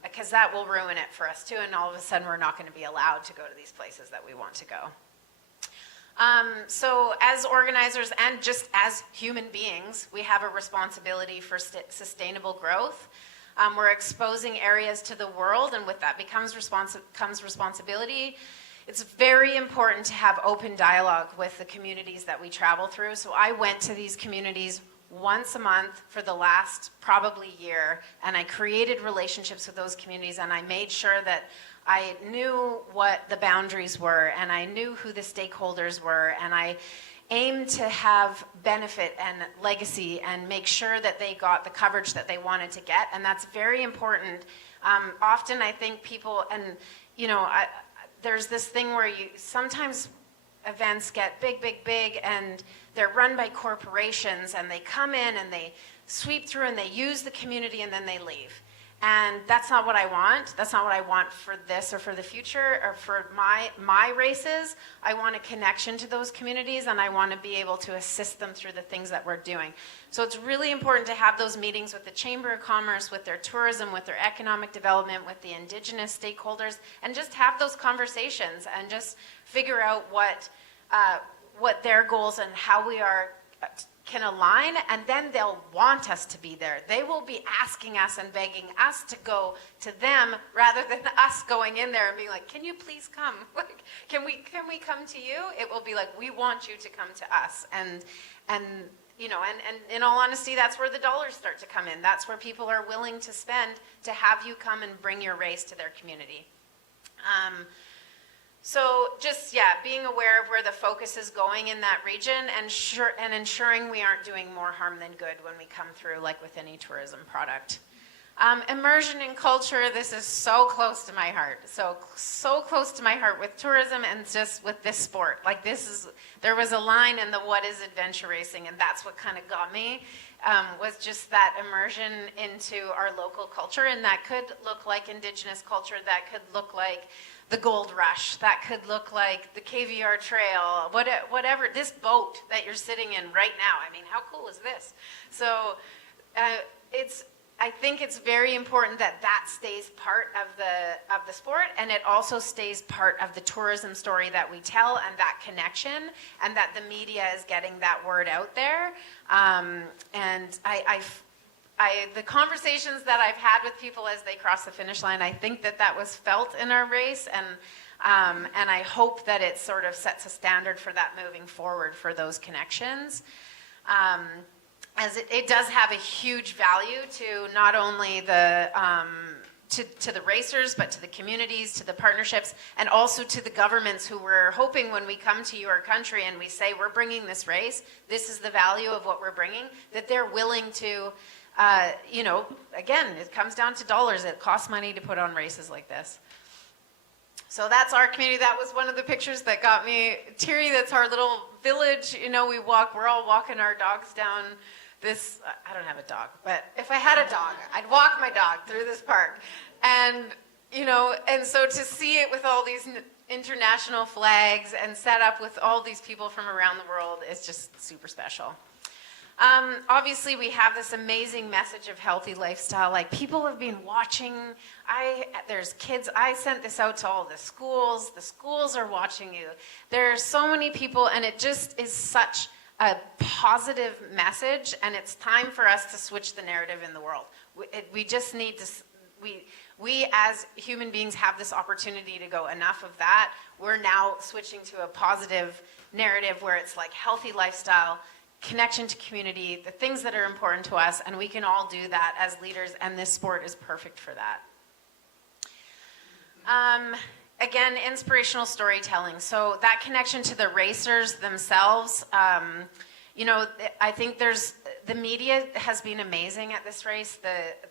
Because that will ruin it for us too, and all of a sudden we're not going to be allowed to go to these places that we want to go. So as organizers and just as human beings, we have a responsibility for sustainable growth. We're exposing areas to the world, and with that comes responsibility. It's very important to have open dialogue with the communities that we travel through. So I went to these communities once a month for the last probably year, and I created relationships with those communities, and I made sure that I knew what the boundaries were, and I knew who the stakeholders were, and I aimed to have benefit and legacy and make sure that they got the coverage that they wanted to get, and that's very important. Often I think people, and you know, there's this thing where sometimes events get big, and they're run by corporations, and they come in and they sweep through and they use the community and then they leave. And that's not what I want. That's not what I want for this or for the future or for my races. I want a connection to those communities, and I want to be able to assist them through the things that we're doing. So it's really important to have those meetings with the Chamber of Commerce, with their tourism, with their economic development, with the Indigenous stakeholders, and just have those conversations and just figure out what their goals and how we can align, and then they'll want us to be there. They will be asking us and begging us to go to them rather than us going in there and being like, can you please come? Like, can we come to you? It will be like, we want you to come to us. And you know, and in all honesty, that's where the dollars start to come in. That's where people are willing to spend to have you come and bring your race to their community. So just, being aware of where the focus is going in that region and ensuring we aren't doing more harm than good when we come through, like with any tourism product. Immersion in culture, this is so close to my heart. So close to my heart with tourism and just with this sport. Like there was a line in the What is Adventure Racing, and that's what kind of got me, was just that immersion into our local culture. And that could look like Indigenous culture, that could look like the Gold Rush, that could look like the KVR Trail, whatever, this boat that you're sitting in right now. I mean, how cool is this? So I think it's very important that stays part of the sport, and it also stays part of the tourism story that we tell, and that connection, and that the media is getting that word out there. And the conversations that I've had with people as they cross the finish line, I think that was felt in our race, and I hope that it sort of sets a standard for that moving forward for those connections. As it does have a huge value to not only the to the racers, but to the communities, to the partnerships, and also to the governments who we're hoping when we come to your country and we say we're bringing this race, this is the value of what we're bringing, that they're willing to, you know, again, it comes down to dollars. It costs money to put on races like this. So that's our community. That was one of the pictures that got me teary. That's our little village. You know, we're all walking our dogs down this, I don't have a dog, but if I had a dog, I'd walk my dog through this park. And, and so to see it with all these international flags and set up with all these people from around the world is just super special. Obviously, we have this amazing message of healthy lifestyle. Like, people have been watching. There's kids. I sent this out to all the schools. The schools are watching you. There are so many people, and it just is such a positive message, and it's time for us to switch the narrative in the world. We just need to, we as human beings have this opportunity to go, enough of that. We're now switching to a positive narrative where it's like healthy lifestyle, connection to community, the things that are important to us, and we can all do that as leaders, and this sport is perfect for that. Again, inspirational storytelling. So that connection to the racers themselves, I think the media has been amazing at this race,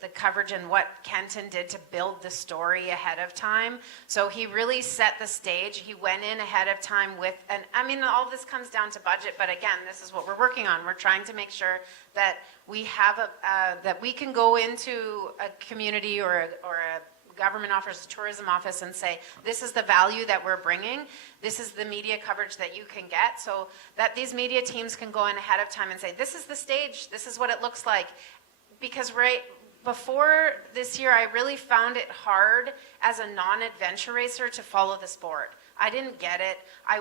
the coverage and what Kenton did to build the story ahead of time. So he really set the stage. He went in ahead of time with, and I mean, all this comes down to budget, but again, this is what we're working on. We're trying to make sure that we have that we can go into a community or a government office, a tourism office, and say, this is the value that we're bringing, this is the media coverage that you can get, so that these media teams can go in ahead of time and say, this is the stage, this is what it looks like. Because right before this year, I really found it hard as a non-adventure racer to follow the sport. I didn't get it. I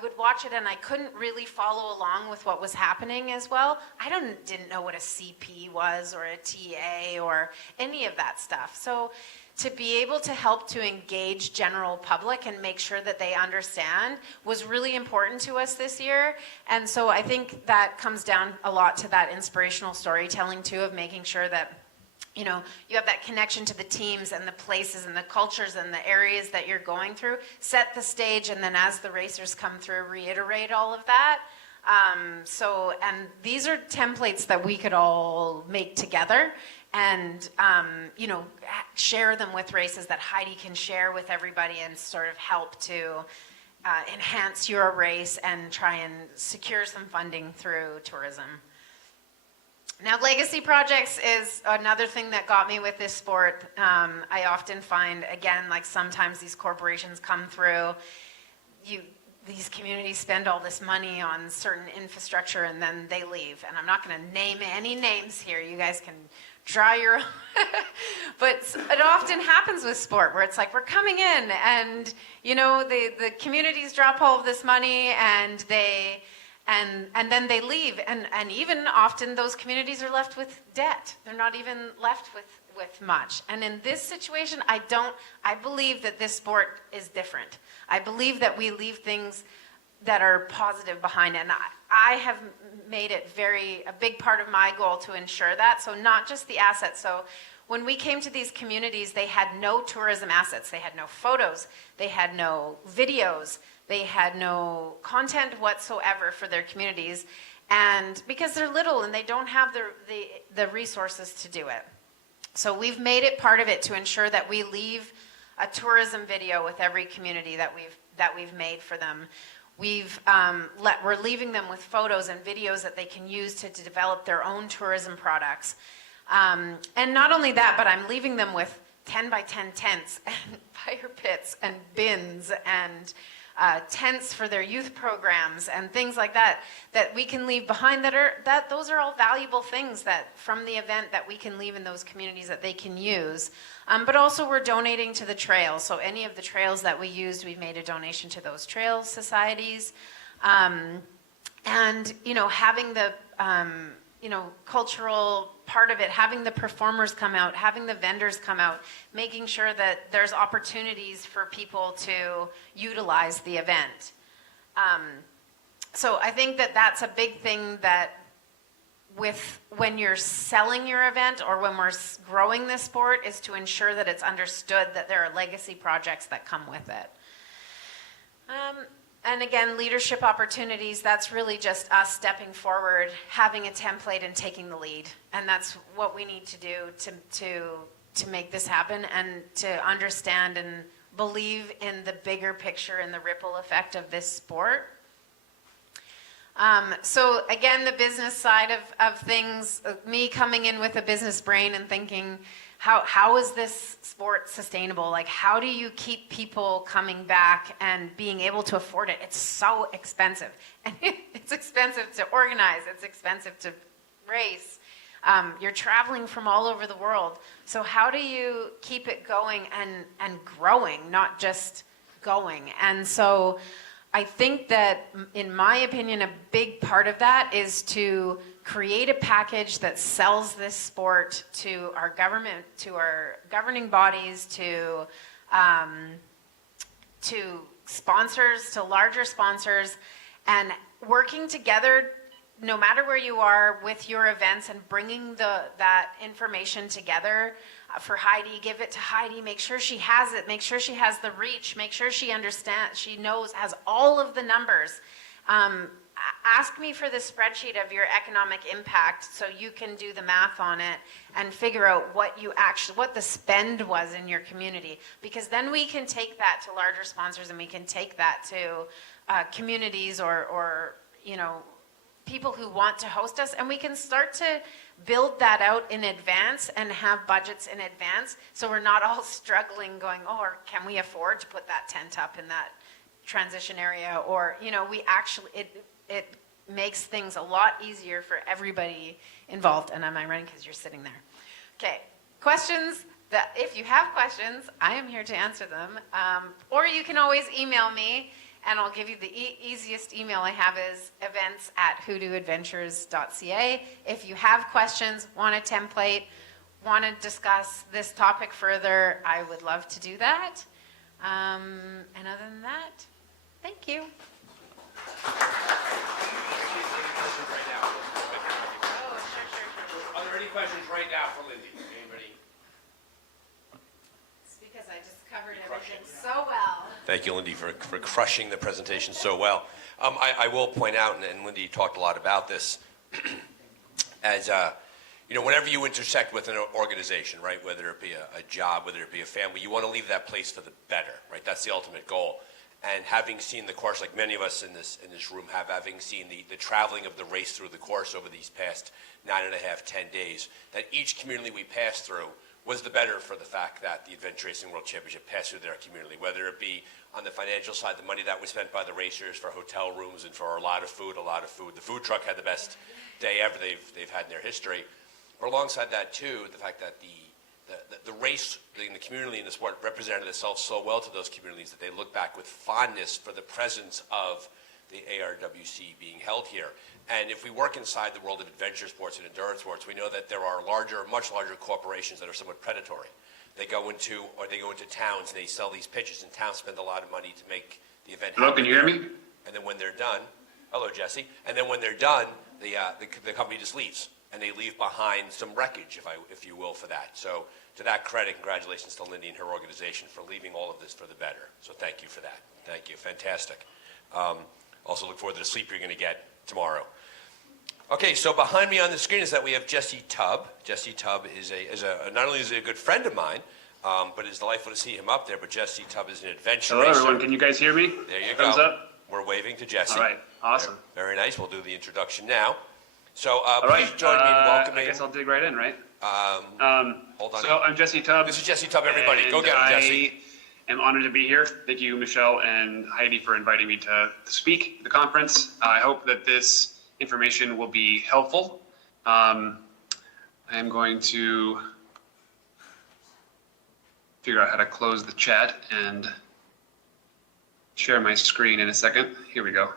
would watch it and I couldn't really follow along with what was happening as well. I didn't know what a CP was or a TA or any of that stuff. So to be able to help to engage general public and make sure that they understand was really important to us this year. And so I think that comes down a lot to that inspirational storytelling too, of making sure that you have that connection to the teams and the places and the cultures and the areas that you're going through, set the stage, and then as the racers come through, reiterate all of that. And these are templates that we could all make together and, share them with races that Heidi can share with everybody and sort of help to enhance your race and try and secure some funding through tourism. Now, legacy projects is another thing that got me with this sport. I often find, again, like sometimes these corporations come through, these communities spend all this money on certain infrastructure and then they leave. And I'm not going to name any names here. You guys can draw your own. But it often happens with sport where it's like we're coming in and, the communities drop all of this money and and then they leave, and even often those communities are left with debt. They're not even left with much. And in this situation, I believe that this sport is different. I believe that we leave things that are positive behind it. And I have made it a big part of my goal to ensure that. So not just the assets. So when we came to these communities, they had no tourism assets. They had no photos. They had no videos. They had no content whatsoever for their communities, and because they're little and they don't have the resources to do it. So we've made it part of it to ensure that we leave a tourism video with every community that we've made for them. We're leaving them with photos and videos that they can use to develop their own tourism products. And not only that, but I'm leaving them with 10 by 10 tents and fire pits and bins and tents for their youth programs and things like that we can leave behind those are all valuable things that from the event that we can leave in those communities that they can use. But also we're donating to the trails. So any of the trails that we used, we've made a donation to those trail societies. And, having the, cultural part of it, having the performers come out, having the vendors come out, making sure that there's opportunities for people to utilize the event. So I think that that's a big thing that when you're selling your event or when we're growing this sport is to ensure that it's understood that there are legacy projects that come with it. And again, leadership opportunities, that's really just us stepping forward, having a template and taking the lead. And that's what we need to do to make this happen and to understand and believe in the bigger picture and the ripple effect of this sport. So again, the business side of things, me coming in with a business brain and thinking, how is this sport sustainable? Like, how do you keep people coming back and being able to afford it? It's so expensive. And it's expensive to organize. It's expensive to race. You're traveling from all over the world. So how do you keep it going and growing, not just going? And so I think that, in my opinion, a big part of that is to create a package that sells this sport to our government, to our governing bodies, to sponsors, to larger sponsors, and working together, no matter where you are, with your events and bringing that information together. For Heidi, give it to Heidi, make sure she has it, make sure she has the reach, make sure she understands, she knows, has all of the numbers. Ask me for the spreadsheet of your economic impact so you can do the math on it and figure out what the spend was in your community, because then we can take that to larger sponsors and we can take that to communities or people who want to host us, and we can start to build that out in advance and have budgets in advance, so we're not all struggling going, or can we afford to put that tent up in that transition area? Or, we actually, it makes things a lot easier for everybody involved. And am I running? Because you're sitting there. Okay, questions? If you have questions, I am here to answer them. Or you can always email me, and I'll give you the easiest email I have is events@hoodooadventures.ca. If you have questions, want a template, want to discuss this topic further, I would love to do that. And other than that, thank you. Are there any questions right now for Lindy? Anybody? It's because I just covered everything so well. Thank you, Lindy, for crushing the presentation so well. I will point out, and Lindy talked a lot about this, as whenever you intersect with an organization, right, whether it be a job, whether it be a family, you want to leave that place for the better, right? That's the ultimate goal. And having seen the course, like many of us in this room have, having seen the traveling of the race through the course over these past 9.5, 10 days, that each community we passed through was the better for the fact that the Adventure Racing World Championship passed through their community, whether it be on the financial side, the money that was spent by the racers for hotel rooms and for a lot of food. The food truck had the best day ever they've had in their history. But alongside that, too, the fact that the race in the community and the sport represented itself so well to those communities that they look back with fondness for the presence of the ARWC being held here. And if we work inside the world of adventure sports and endurance sports, we know that there are much larger corporations that are somewhat predatory. They go into towns and they sell these pitches, and towns spend a lot of money to make the event happen. Hello, can you hear me? And then when they're done, hello, Jesse. And then when they're done, the company just leaves, and they leave behind some wreckage, if you will, for that. So to that credit, congratulations to Lindy and her organization for leaving all of this for the better. So thank you for that. Thank you. Fantastic. Also look forward to the sleep you're going to get tomorrow. Okay, so behind me on the screen is that we have Jesse Tubb. Jesse Tubb is not only is he a good friend of mine, but it's delightful to see him up there. But Jesse Tubb is an adventure racer. Hello, everyone. Can you guys hear me? There you Thumbs go. up. We're waving to Jesse. All right. Awesome. Very nice. We'll do the introduction now. So All please right. join me in welcoming. I guess I'll dig right in, right? Hold on. So I'm Jesse Tubb. This is Jesse Tubb, everybody. Go get him, Jesse. I am honored to be here. Thank you, Michelle and Heidi, for inviting me to speak at the conference. I hope that this information will be helpful. I am going to figure out how to close the chat and share my screen in a second. Here we go.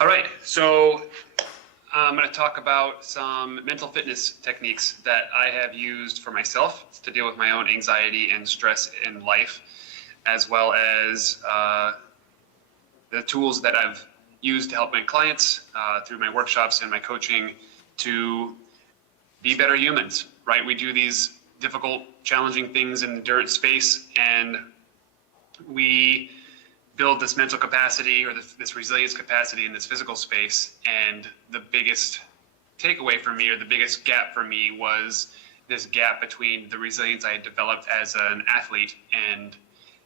All right, so I'm going to talk about some mental fitness techniques that I have used for myself to deal with my own anxiety and stress in life, as well as the tools that I've used to help my clients through my workshops and my coaching to be better humans, right? We do these difficult, challenging things in the endurance space, and we build this mental capacity or this resilience capacity in this physical space. And the biggest takeaway for me, or the biggest gap for me, was this gap between the resilience I had developed as an athlete and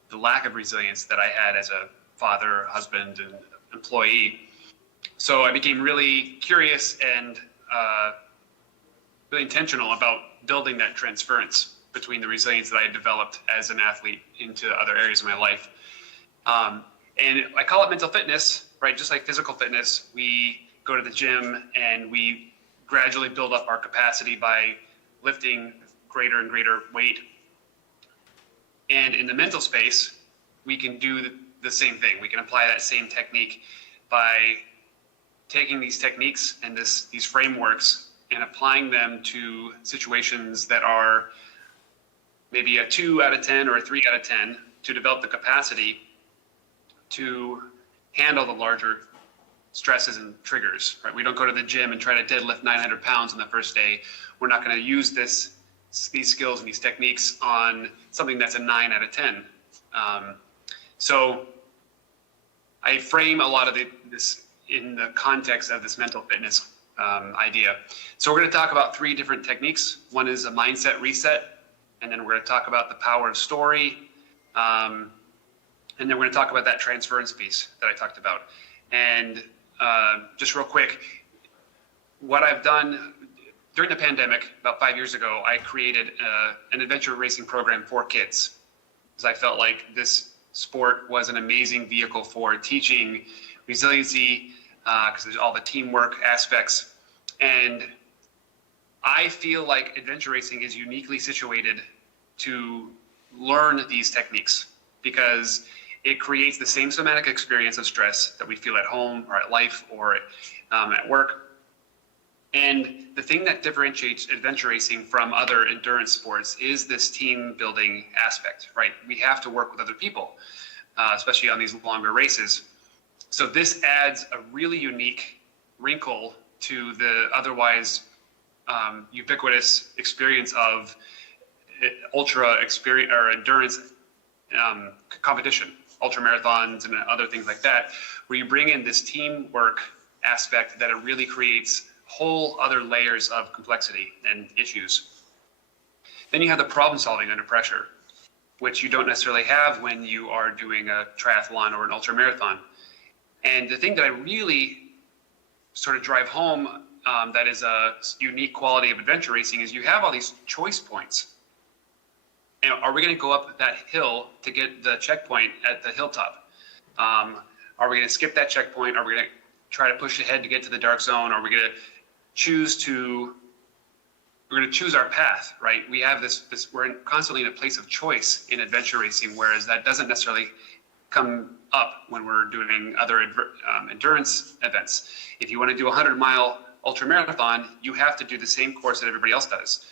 the lack of resilience that I had as a father, husband, and employee. So I became really curious and really intentional about building that transference between the resilience that I had developed as an athlete into other areas of my life. And I call it mental fitness, right? Just like physical fitness, we go to the gym and we gradually build up our capacity by lifting greater and greater weight. And in the mental space, we can do the same thing. We can apply that same technique by taking these techniques and these frameworks and applying them to situations that are maybe a 2 out of 10 or a 3 out of 10 to develop the capacity to handle the larger stresses and triggers, right? We don't go to the gym and try to deadlift 900 pounds on the first day. We're not going to use these skills and these techniques on something that's a 9 out of 10. So I frame a lot of this in the context of this mental fitness idea. So we're going to talk about 3 different techniques. One is a mindset reset, and then we're going to talk about the power of story, and then we're going to talk about that transference piece that I talked about. And just real quick, what I've done during the pandemic, about 5 years ago, I created an adventure racing program for kids, because I felt like this sport was an amazing vehicle for teaching resiliency, because there's all the teamwork aspects. And I feel like adventure racing is uniquely situated to learn these techniques, because it creates the same somatic experience of stress that we feel at home or at life or at work. And the thing that differentiates adventure racing from other endurance sports is this team building aspect, right? We have to work with other people, especially on these longer races. So this adds a really unique wrinkle to the otherwise ubiquitous experience of ultra experience or endurance competition, ultra marathons and other things like that, where you bring in this teamwork aspect that it really creates whole other layers of complexity and issues. Then you have the problem solving under pressure, which you don't necessarily have when you are doing a triathlon or an ultra marathon. And the thing that I really sort of drive home that is a unique quality of adventure racing is you have all these choice points. And are we going to go up that hill to get the checkpoint at the hilltop? Are we going to skip that checkpoint? Are we going to try to push ahead to get to the dark zone? Are we going to choose our path, right? We have we're constantly in a place of choice in adventure racing, whereas that doesn't necessarily come up when we're doing other endurance events. If you want to do a 100-mile ultra marathon, you have to do the same course that everybody else does.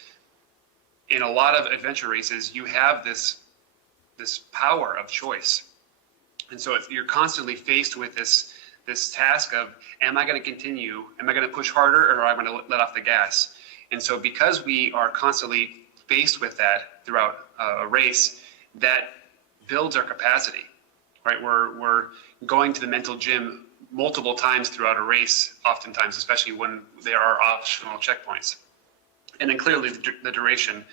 In a lot of adventure races, you have this power of choice. And so you're constantly faced with this task of, am I going to continue? Am I going to push harder, or am I going to let off the gas? And so because we are constantly faced with that throughout a race, that builds our capacity, right? We're going to the mental gym multiple times throughout a race, oftentimes, especially when there are optional checkpoints. And then clearly the duration,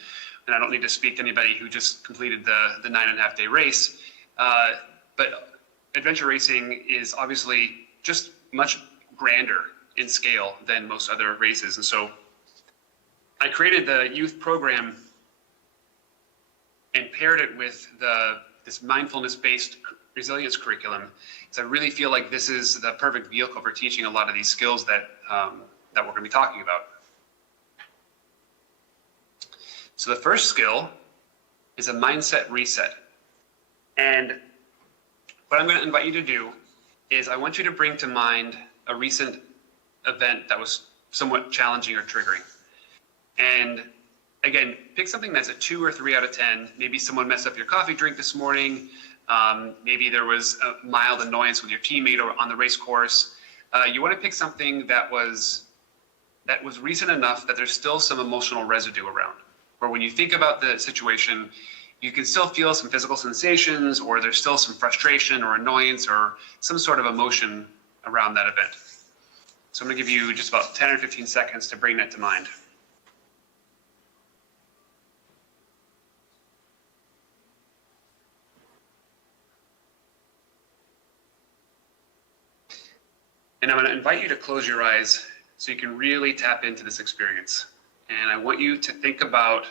and I don't need to speak to anybody who just completed the 9.5-day race, but adventure racing is obviously just much grander in scale than most other races. And so I created the youth program and paired it with this mindfulness-based resilience curriculum. So I really feel like this is the perfect vehicle for teaching a lot of these skills that we're going to be talking about. So the first skill is a mindset reset. And what I'm going to invite you to do is I want you to bring to mind a recent event that was somewhat challenging or triggering. And again, pick something that's a 2 or 3 out of 10. Maybe someone messed up your coffee drink this morning. Maybe there was a mild annoyance with your teammate or on the race course. You want to pick something that was recent enough that there's still some emotional residue around. Where when you think about the situation, you can still feel some physical sensations, or there's still some frustration or annoyance or some sort of emotion around that event. So I'm going to give you just about 10 or 15 seconds to bring that to mind. And I'm going to invite you to close your eyes so you can really tap into this experience. And I want you to think about,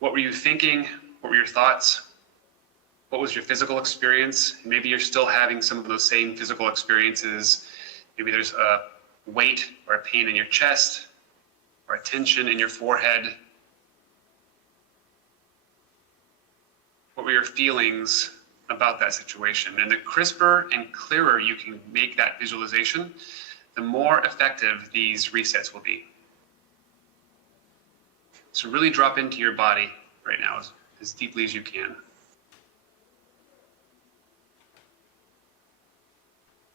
what were you thinking? What were your thoughts? What was your physical experience? Maybe you're still having some of those same physical experiences. Maybe there's a weight or a pain in your chest or a tension in your forehead. What were your feelings about that situation? And the crisper and clearer you can make that visualization, the more effective these resets will be. So really drop into your body right now as deeply as you can.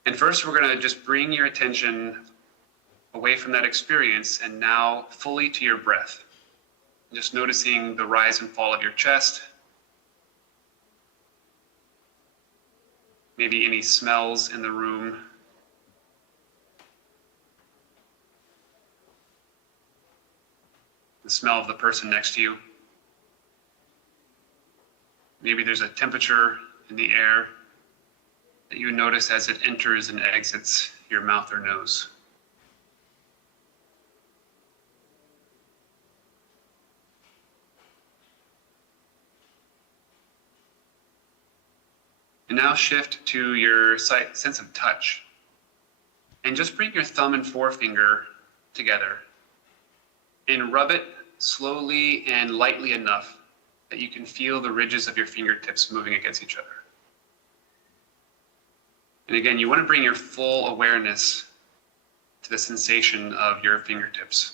And first, we're going to just bring your attention away from that experience and now fully to your breath. Just noticing the rise and fall of your chest. Maybe any smells in the room. The smell of the person next to you. Maybe there's a temperature in the air that you notice as it enters and exits your mouth or nose. And now shift to your sense of touch. And just bring your thumb and forefinger together and rub it slowly and lightly enough that you can feel the ridges of your fingertips moving against each other. And again, you want to bring your full awareness to the sensation of your fingertips.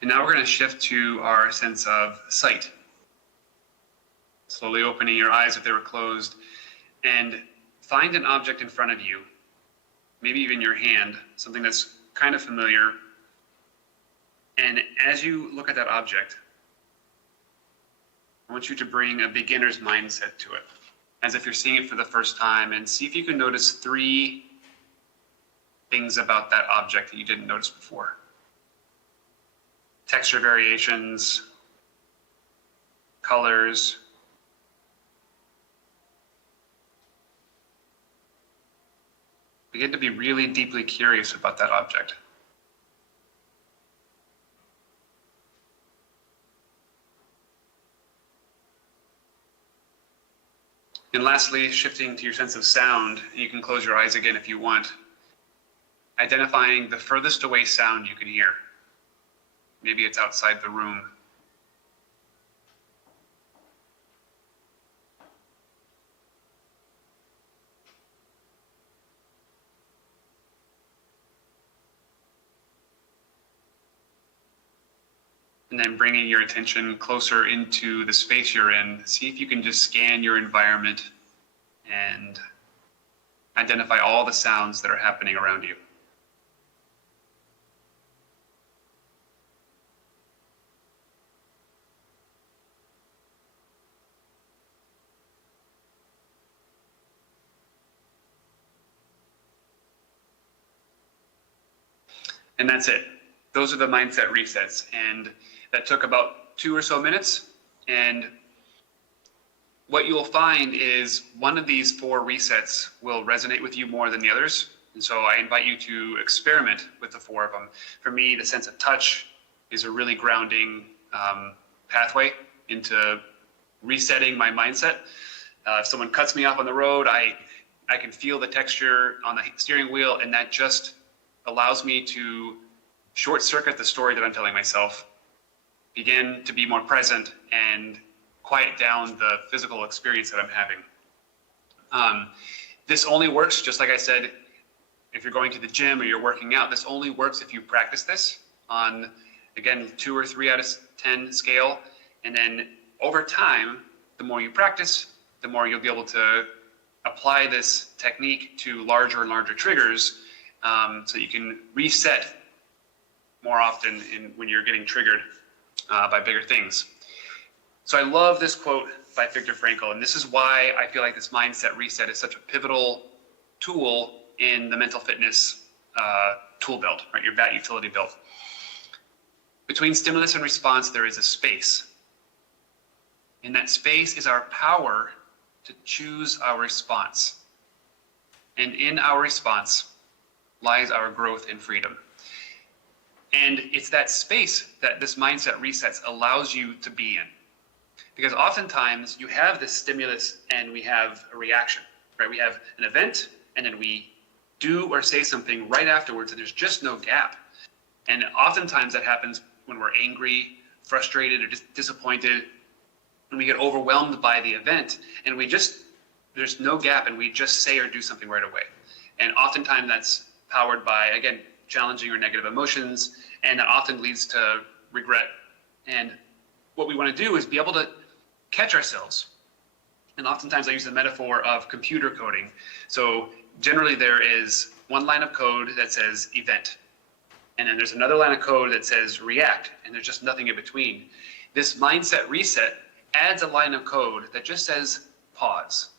And now we're going to shift to our sense of sight. Slowly opening your eyes if they were closed, and find an object in front of you, maybe even your hand, something that's kind of familiar. And as you look at that object, I want you to bring a beginner's mindset to it, as if you're seeing it for the first time, and see if you can notice 3 things about that object that you didn't notice before. Texture variations, colors, begin to be really deeply curious about that object. And lastly, shifting to your sense of sound, you can close your eyes again if you want, identifying the furthest away sound you can hear. Maybe it's outside the room. And then bringing your attention closer into the space you're in, see if you can just scan your environment and identify all the sounds that are happening around you. And that's it. Those are the mindset resets. And that took about 2 or so minutes. And what you'll find is one of these 4 resets will resonate with you more than the others. And so I invite you to experiment with the 4 of them. For me, the sense of touch is a really grounding pathway into resetting my mindset. If someone cuts me off on the road, I can feel the texture on the steering wheel, and that just allows me to short circuit the story that I'm telling myself, begin to be more present, and quiet down the physical experience that I'm having. This only works, just like I said, if you're going to the gym or you're working out, this only works if you practice this on Again, 2 or 3 out of 10 scale. And then over time, the more you practice, the more you'll be able to apply this technique to larger and larger triggers, so you can reset more often when you're getting triggered by bigger things. So I love this quote by Viktor Frankl, and this is why I feel like this mindset reset is such a pivotal tool in the mental fitness tool belt, right? Your BAT utility belt. Between stimulus and response, there is a space. And that space is our power to choose our response. And in our response lies our growth and freedom. And it's that space that this mindset resets allows you to be in. Because oftentimes you have this stimulus and we have a reaction, right? We have an event and then we do or say something right afterwards and there's just no gap. And oftentimes that happens when we're angry, frustrated, or disappointed, when we get overwhelmed by the event and there's no gap and we just say or do something right away. And oftentimes that's powered by, again, challenging or negative emotions, and that often leads to regret. And what we want to do is be able to catch ourselves. And oftentimes I use the metaphor of computer coding. So generally there is one line of code that says event. And then there's another line of code that says react, and there's just nothing in between. This mindset reset adds a line of code that just says pause.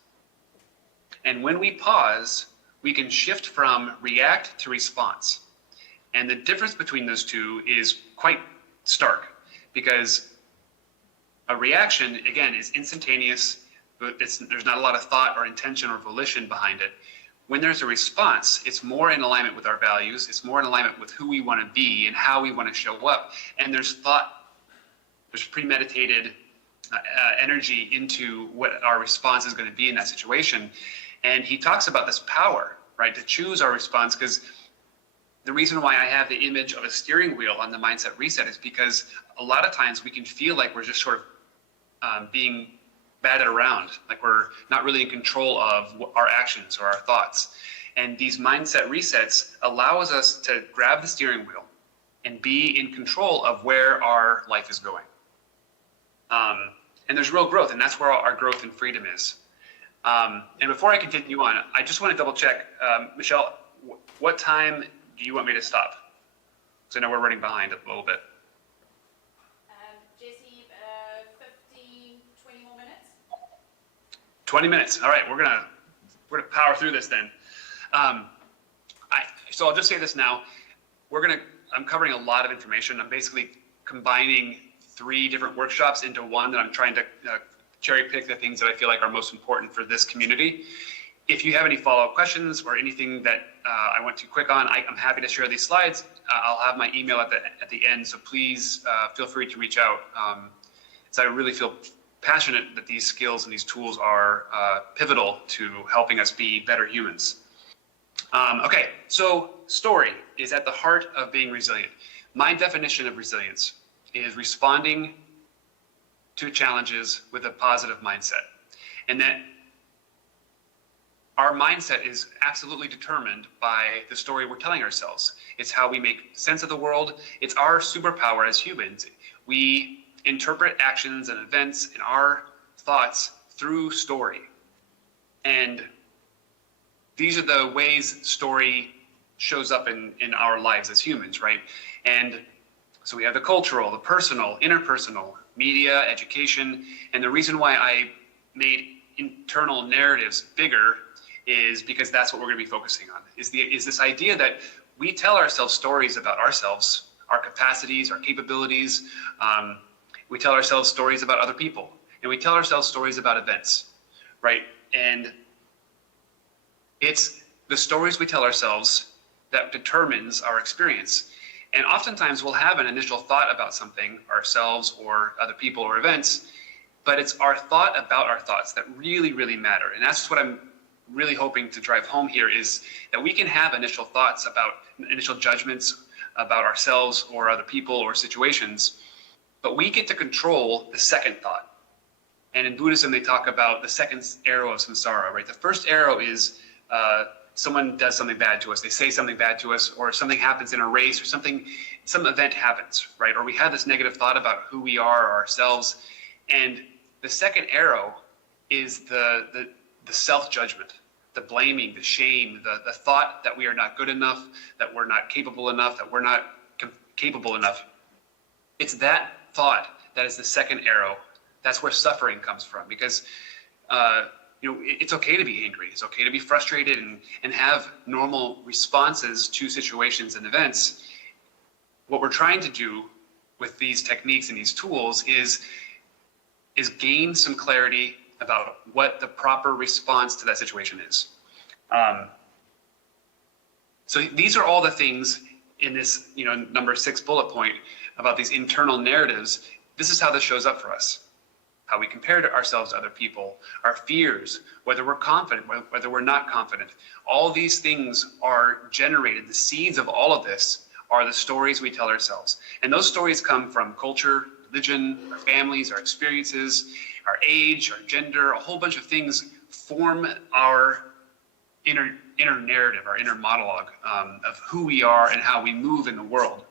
And when we pause, we can shift from react to response. And the difference between those two is quite stark, because a reaction, again, is instantaneous, but there's not a lot of thought or intention or volition behind it. When there's a response, it's more in alignment with our values, it's more in alignment with who we want to be and how we want to show up. And there's thought, there's premeditated energy into what our response is going to be in that situation. And he talks about this power, right, to choose our response, because the reason why I have the image of a steering wheel on the mindset reset is because a lot of times we can feel like we're just sort of being batted around, like we're not really in control of our actions or our thoughts. And these mindset resets allows us to grab the steering wheel and be in control of where our life is going. And there's real growth, and that's where our growth and freedom is. And before I continue on, I just want to double check, Michelle, what time do you want me to stop? Because I know we're running behind a little bit. Jesse, 15, 20 more minutes? 20 minutes. All right, we're gonna power through this then. So I'll just say this now. I'm covering a lot of information. I'm basically combining 3 different workshops into one, that I'm trying to cherry pick the things that I feel like are most important for this community. If you have any follow-up questions or anything that I went too quick on, I'm happy to share these slides. I'll have my email at the end, so please feel free to reach out. So I really feel passionate that these skills and these tools are pivotal to helping us be better humans. Okay, so story is at the heart of being resilient. My definition of resilience is responding to challenges with a positive mindset. And that our mindset is absolutely determined by the story we're telling ourselves. It's how we make sense of the world. It's our superpower as humans. We interpret actions and events and our thoughts through story. And these are the ways story shows up in our lives as humans, right? And so we have the cultural, the personal, interpersonal, media, education. And the reason why I made internal narratives bigger is because that's what we're going to be focusing on, is this idea that we tell ourselves stories about ourselves, our capacities, our capabilities. We tell ourselves stories about other people, and we tell ourselves stories about events, right? And it's the stories we tell ourselves that determines our experience. And oftentimes we'll have an initial thought about something, ourselves or other people or events, but it's our thought about our thoughts that really, really matter. And that's what I'm really hoping to drive home here, is that we can have initial thoughts about initial judgments about ourselves or other people or situations, but we get to control the second thought. And in Buddhism, they talk about the second arrow of samsara, right? The first arrow is someone does something bad to us, they say something bad to us, or something happens in a race, or some event happens, right? Or we have this negative thought about who we are or ourselves. And the second arrow is the self-judgment, the blaming, the shame, the thought that we are not good enough, that we're not capable enough, that we're not capable enough. It's that thought that is the second arrow. That's where suffering comes from, because it's okay to be angry. It's okay to be frustrated and have normal responses to situations and events. What we're trying to do with these techniques and these tools is gain some clarity about what the proper response to that situation is. So these are all the things in this, number 6 bullet point about these internal narratives. This is how this shows up for us. How we compare to ourselves to other people, our fears, whether we're confident, whether we're not confident. All these things are generated. The seeds of all of this are the stories we tell ourselves. And those stories come from culture, religion, our families, our experiences, our age, our gender, a whole bunch of things form our inner narrative, our inner monologue of who we are and how we move in the world.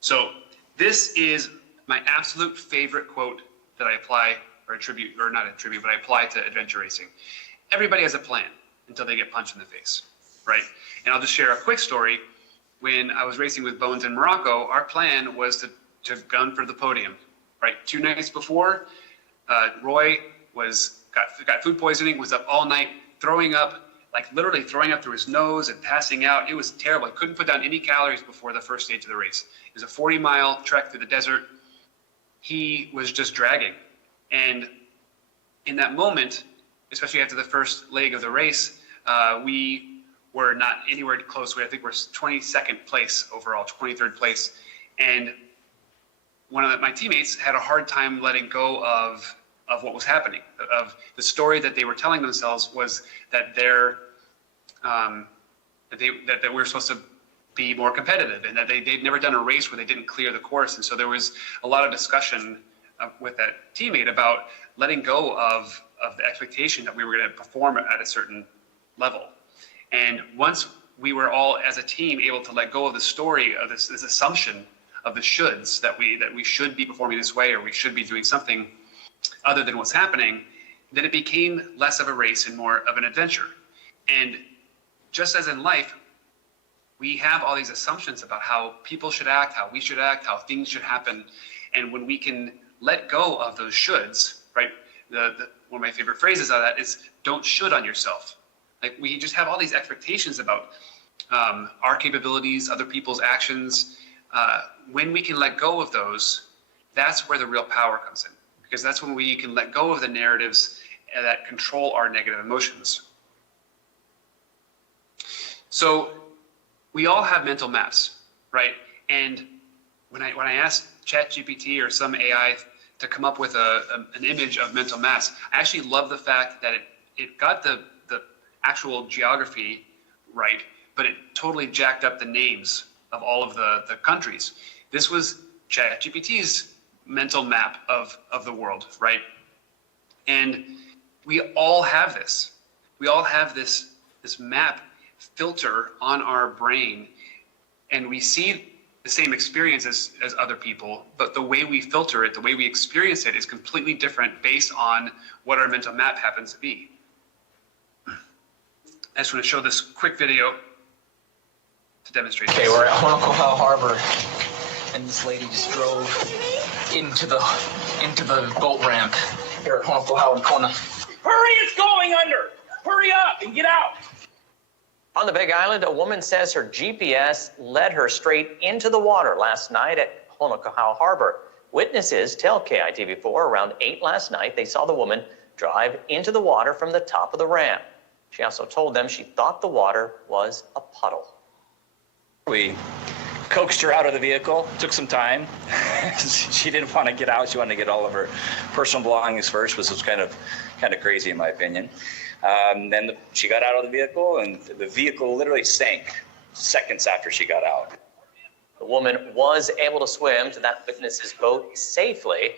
So this is my absolute favorite quote that I apply or attribute, or not attribute, but I apply to adventure racing. Everybody has a plan until they get punched in the face, right? And I'll just share a quick story. When I was racing with Bones in Morocco, our plan was to gun for the podium, right? 2 nights before, Roy got food poisoning, was up all night, throwing up, like literally throwing up through his nose and passing out. It was terrible. I couldn't put down any calories before the first stage of the race. It was a 40-mile trek through the desert. He was just dragging. And in that moment, especially after the first leg of the race, we were not anywhere close. I think we're 22nd place overall, 23rd place. And one of my teammates had a hard time letting go of what was happening, of the story that they were telling themselves was that that we're supposed to be more competitive, and that they'd never done a race where they didn't clear the course. And so there was a lot of discussion with that teammate about letting go of the expectation that we were going to perform at a certain level. And once we were all as a team able to let go of the story of this assumption of the shoulds, that we should be performing this way, or we should be doing something other than what's happening, then it became less of a race and more of an adventure. And just as in life, we have all these assumptions about how people should act, how we should act, how things should happen. And when we can let go of those shoulds, right? One of my favorite phrases of that is, don't should on yourself. Like, we just have all these expectations about our capabilities, other people's actions. When we can let go of those, that's where the real power comes in. Because that's when we can let go of the narratives that control our negative emotions. So we all have mental maps, right? And when I asked ChatGPT or some AI to come up with an image of mental maps, I actually love the fact that it got the actual geography right, but it totally jacked up the names of all of the countries. This was ChatGPT's mental map of the world, right? And we all have this. We all have this map filter on our brain, and we see the same experience as other people, but the way we filter it, the way we experience it, is completely different based on what our mental map happens to be. I just want to show this quick video to demonstrate this. Okay, we're at Honokohau Harbor, and this lady just drove into the boat ramp here at Honokohau and Kona. Hurry, it's going under! Hurry up and get out! On the Big Island, a woman says her GPS led her straight into the water last night at Honokohau Harbor. Witnesses tell KITV4 around 8 last night they saw the woman drive into the water from the top of the ramp. She also told them she thought the water was a puddle. We coaxed her out of the vehicle, took some time. She didn't want to get out. She wanted to get all of her personal belongings first, which was kind of crazy in my opinion. Then she got out of the vehicle, and the vehicle literally sank seconds after she got out. The woman was able to swim to that witness's boat safely.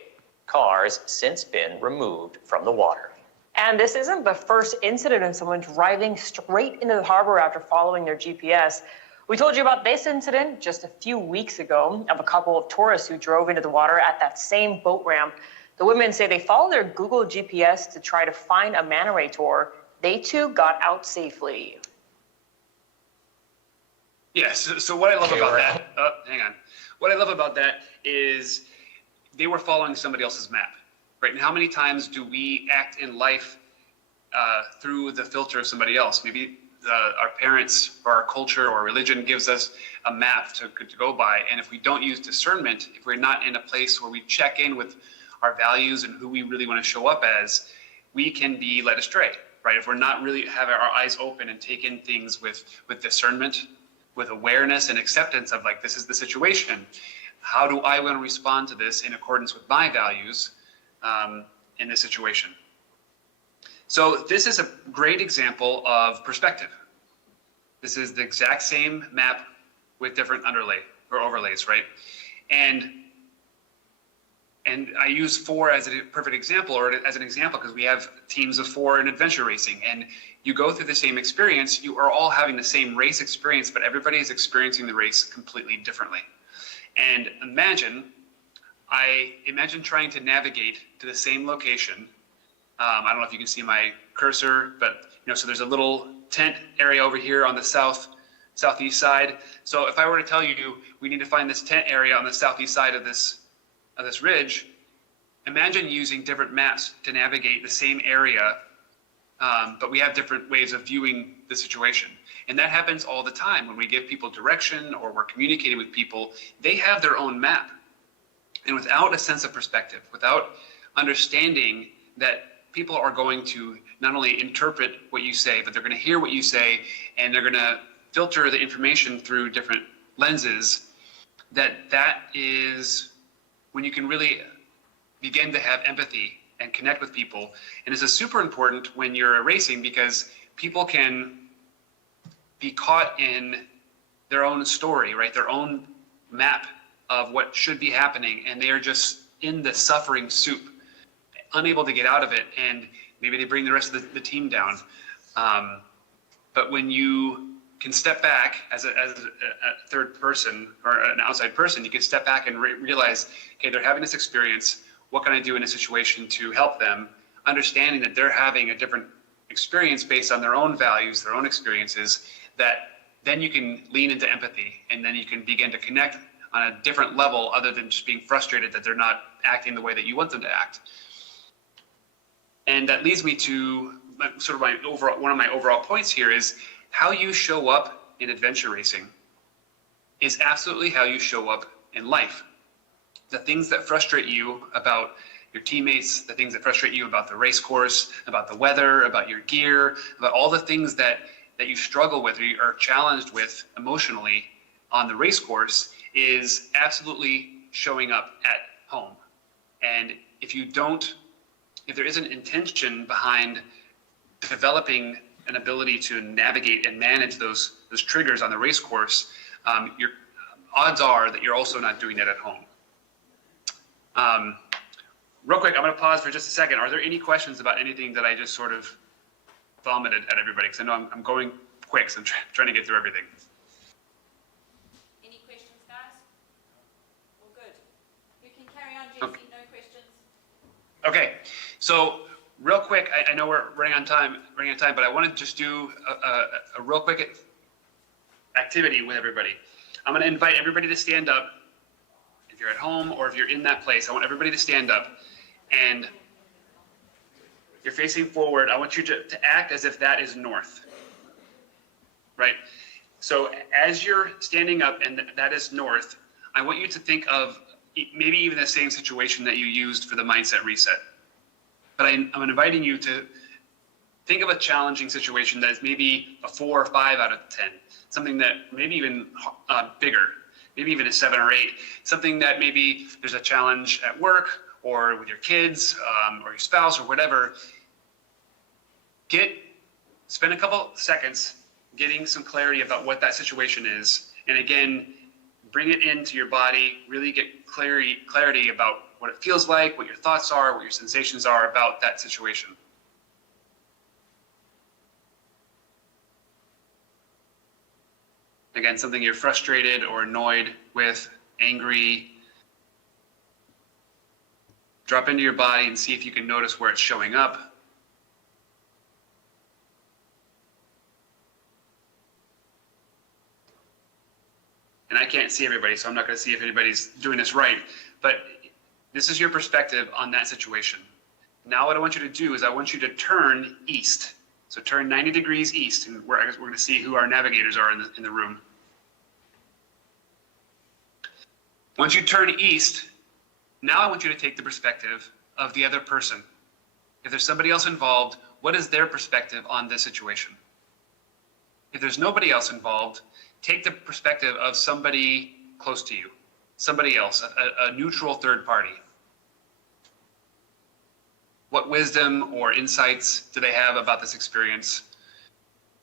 Cars since been removed from the water. And this isn't the first incident of someone driving straight into the harbor after following their GPS. We told you about this incident just a few weeks ago of a couple of tourists who drove into the water at that same boat ramp. The women say they followed their Google GPS to try to find a manta ray tour. They too got out safely. Yes. So what I love about that, hang on. What I love about that is they were following somebody else's map, right? And how many times do we act in life through the filter of somebody else? Maybe our parents or our culture or religion gives us a map to go by. And if we don't use discernment, if we're not in a place where we check in with our values and who we really want to show up as, we can be led astray, right? If we're not really having our eyes open and take in things with discernment, with awareness and acceptance of like, this is the situation. How do I want to respond to this in accordance with my values in this situation? So this is a great example of perspective. This is the exact same map with different overlays, right? And I use 4 as a perfect example, or as an example, because we have teams of 4 in adventure racing, and you go through the same experience. You are all having the same race experience, but everybody is experiencing the race completely differently. And imagine trying to navigate to the same location. I don't know if you can see my cursor, but so there's a little tent area over here on the southeast side. So if I were to tell you we need to find this tent area on the southeast side of this ridge, imagine using different maps to navigate the same area, but we have different ways of viewing the situation. And that happens all the time when we give people direction or we're communicating with people. They have their own map. And without a sense of perspective, without understanding that people are going to not only interpret what you say, but they're going to hear what you say, and they're going to filter the information through different lenses, that is when you can really begin to have empathy and connect with people. And this is super important when you're racing, because people can be caught in their own story, right? Their own map of what should be happening, and they are just in the suffering soup, unable to get out of it, and maybe they bring the rest of the team down. But when you can step back as a third person or an outside person, you can step back and realize, okay, they're having this experience. What can I do in a situation to help them? Understanding that they're having a different experience based on their own values, their own experiences, that then you can lean into empathy, and then you can begin to connect on a different level other than just being frustrated that they're not acting the way that you want them to act. And that leads me to one of my overall points here is how you show up in adventure racing is absolutely how you show up in life. The things that frustrate you about your teammates, the things that frustrate you about the race course, about the weather, about your gear, about all the things that you struggle with or you are challenged with emotionally on the race course is absolutely showing up at home. And if there isn't intention behind developing an ability to navigate and manage those triggers on the race course, your odds are that you're also not doing that at home. Real quick, I'm going to pause for just a second. Are there any questions about anything that I just sort of vomited at everybody? Because I know I'm going quick, so I'm trying to get through everything. Any questions, guys? All good. You can carry on, Jesse. Okay. No questions. Okay, so real quick, I know we're running out of time, but I want to just do a real quick activity with everybody. I'm going to invite everybody to stand up. If you're at home or if you're in that place, I want everybody to stand up, and you're facing forward. I want you to act as if that is north, right? So as you're standing up and that is north, I want you to think of maybe even the same situation that you used for the mindset reset. But I'm inviting you to think of a challenging situation that is maybe a 4 or 5 out of 10, something that maybe even bigger, maybe even a 7 or 8, something that maybe there's a challenge at work or with your kids or your spouse or whatever. Spend a couple seconds getting some clarity about what that situation is. And again, bring it into your body, really get clarity about what it feels like, what your thoughts are, what your sensations are about that situation. Again, something you're frustrated or annoyed with, angry. Drop into your body and see if you can notice where it's showing up. And I can't see everybody, so I'm not going to see if anybody's doing this right. But this is your perspective on that situation. Now what I want you to do is I want you to turn east. So turn 90 degrees east, and we're going to see who our navigators are in the room. Once you turn east, now I want you to take the perspective of the other person. If there's somebody else involved, what is their perspective on this situation? If there's nobody else involved, take the perspective of somebody close to you, somebody else, a neutral third party. What wisdom or insights do they have about this experience?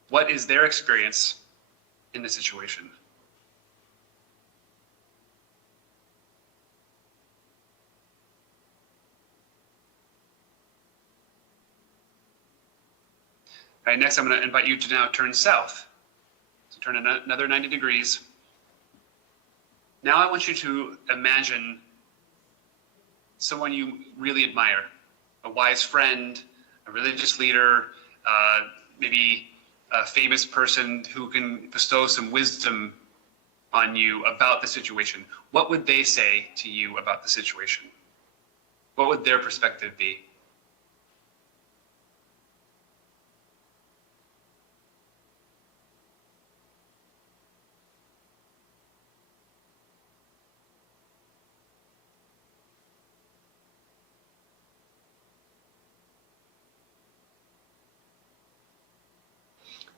What is their experience in the situation? All right, next I'm going to invite you to now turn south. So turn another 90 degrees. Now I want you to imagine someone you really admire, a wise friend, a religious leader, maybe a famous person who can bestow some wisdom on you about the situation. What would they say to you about the situation? What would their perspective be?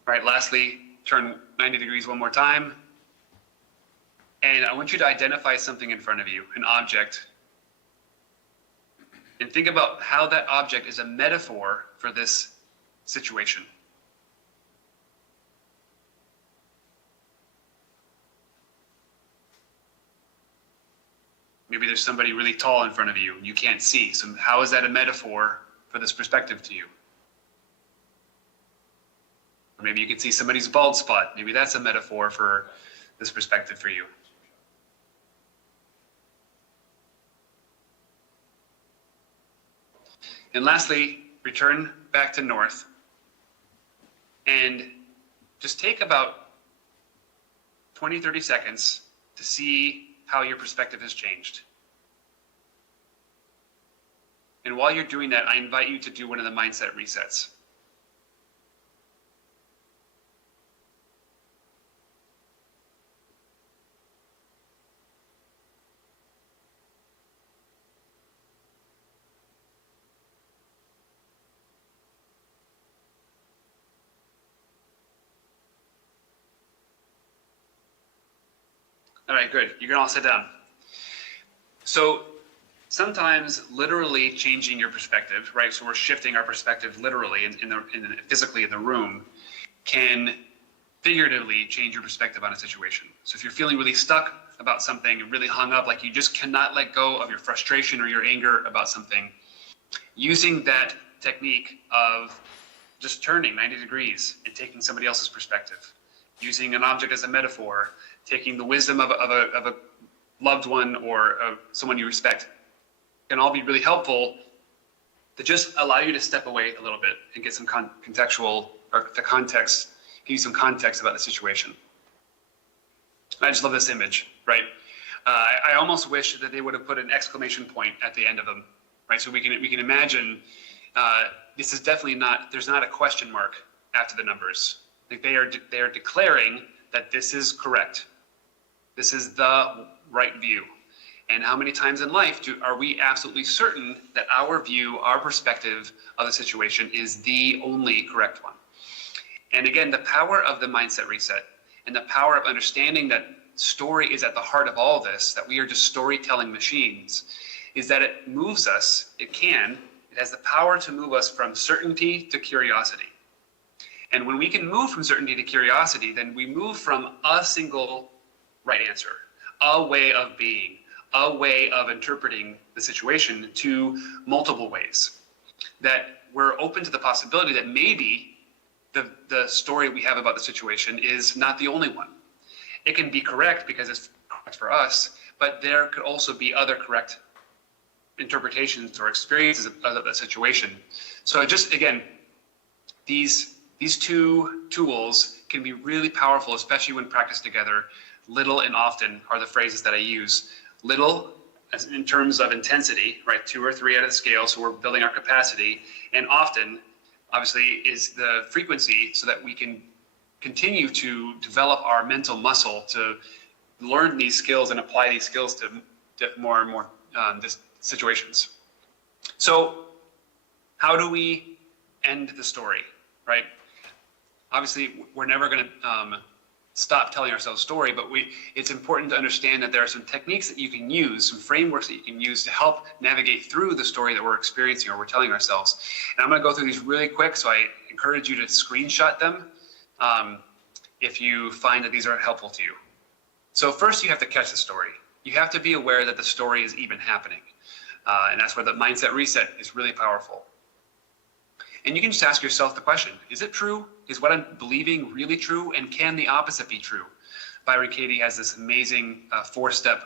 All right, lastly, turn 90 degrees one more time. And I want you to identify something in front of you, an object. And think about how that object is a metaphor for this situation. Maybe there's somebody really tall in front of you and you can't see. So how is that a metaphor for this perspective to you? Or maybe you can see somebody's bald spot. Maybe that's a metaphor for this perspective for you. And lastly, return back to north and just take about 20, 30 seconds to see how your perspective has changed. And while you're doing that, I invite you to do one of the mindset resets. All right, good. You can all sit down. So sometimes literally changing your perspective, right? So we're shifting our perspective literally physically in the room can figuratively change your perspective on a situation. So if you're feeling really stuck about something and really hung up, like you just cannot let go of your frustration or your anger about something, using that technique of just turning 90 degrees and taking somebody else's perspective, using an object as a metaphor, taking the wisdom of a loved one or someone you respect, can all be really helpful to just allow you to step away a little bit and get some contextual, or the context, give you some context about the situation. I just love this image, right? I almost wish that they would have put an exclamation point at the end of them, right? So we can imagine this is definitely not, there's not a question mark after the numbers. Like they are declaring that this is correct. This is the right view. And how many times in life are we absolutely certain that our view, our perspective of the situation is the only correct one? And again, the power of the mindset reset and the power of understanding that story is at the heart of all this, that we are just storytelling machines, is that it moves us, it has the power to move us from certainty to curiosity. And when we can move from certainty to curiosity, then we move from a single right answer, a way of being, a way of interpreting the situation to multiple ways. That we're open to the possibility that maybe the story we have about the situation is not the only one. It can be correct because it's correct for us, but there could also be other correct interpretations or experiences of that situation. So just, again, these two tools can be really powerful, especially when practiced together. Little and often are the phrases that I use. Little, as in terms of intensity, right? 2 or 3 out of the scale, so we're building our capacity. And often, obviously, is the frequency so that we can continue to develop our mental muscle to learn these skills and apply these skills to more and more situations. So how do we end the story, right? Obviously, we're never going to stop telling ourselves a story, but it's important to understand that there are some techniques that you can use, some frameworks that you can use to help navigate through the story that we're experiencing or we're telling ourselves. And I'm going to go through these really quick, so I encourage you to screenshot them if you find that these are helpful to you. So first, you have to catch the story. You have to be aware that the story is even happening. And that's where the mindset reset is really powerful. And you can just ask yourself the question, is it true? Is what I'm believing really true? And can the opposite be true? Byron Katie has this amazing 4-step,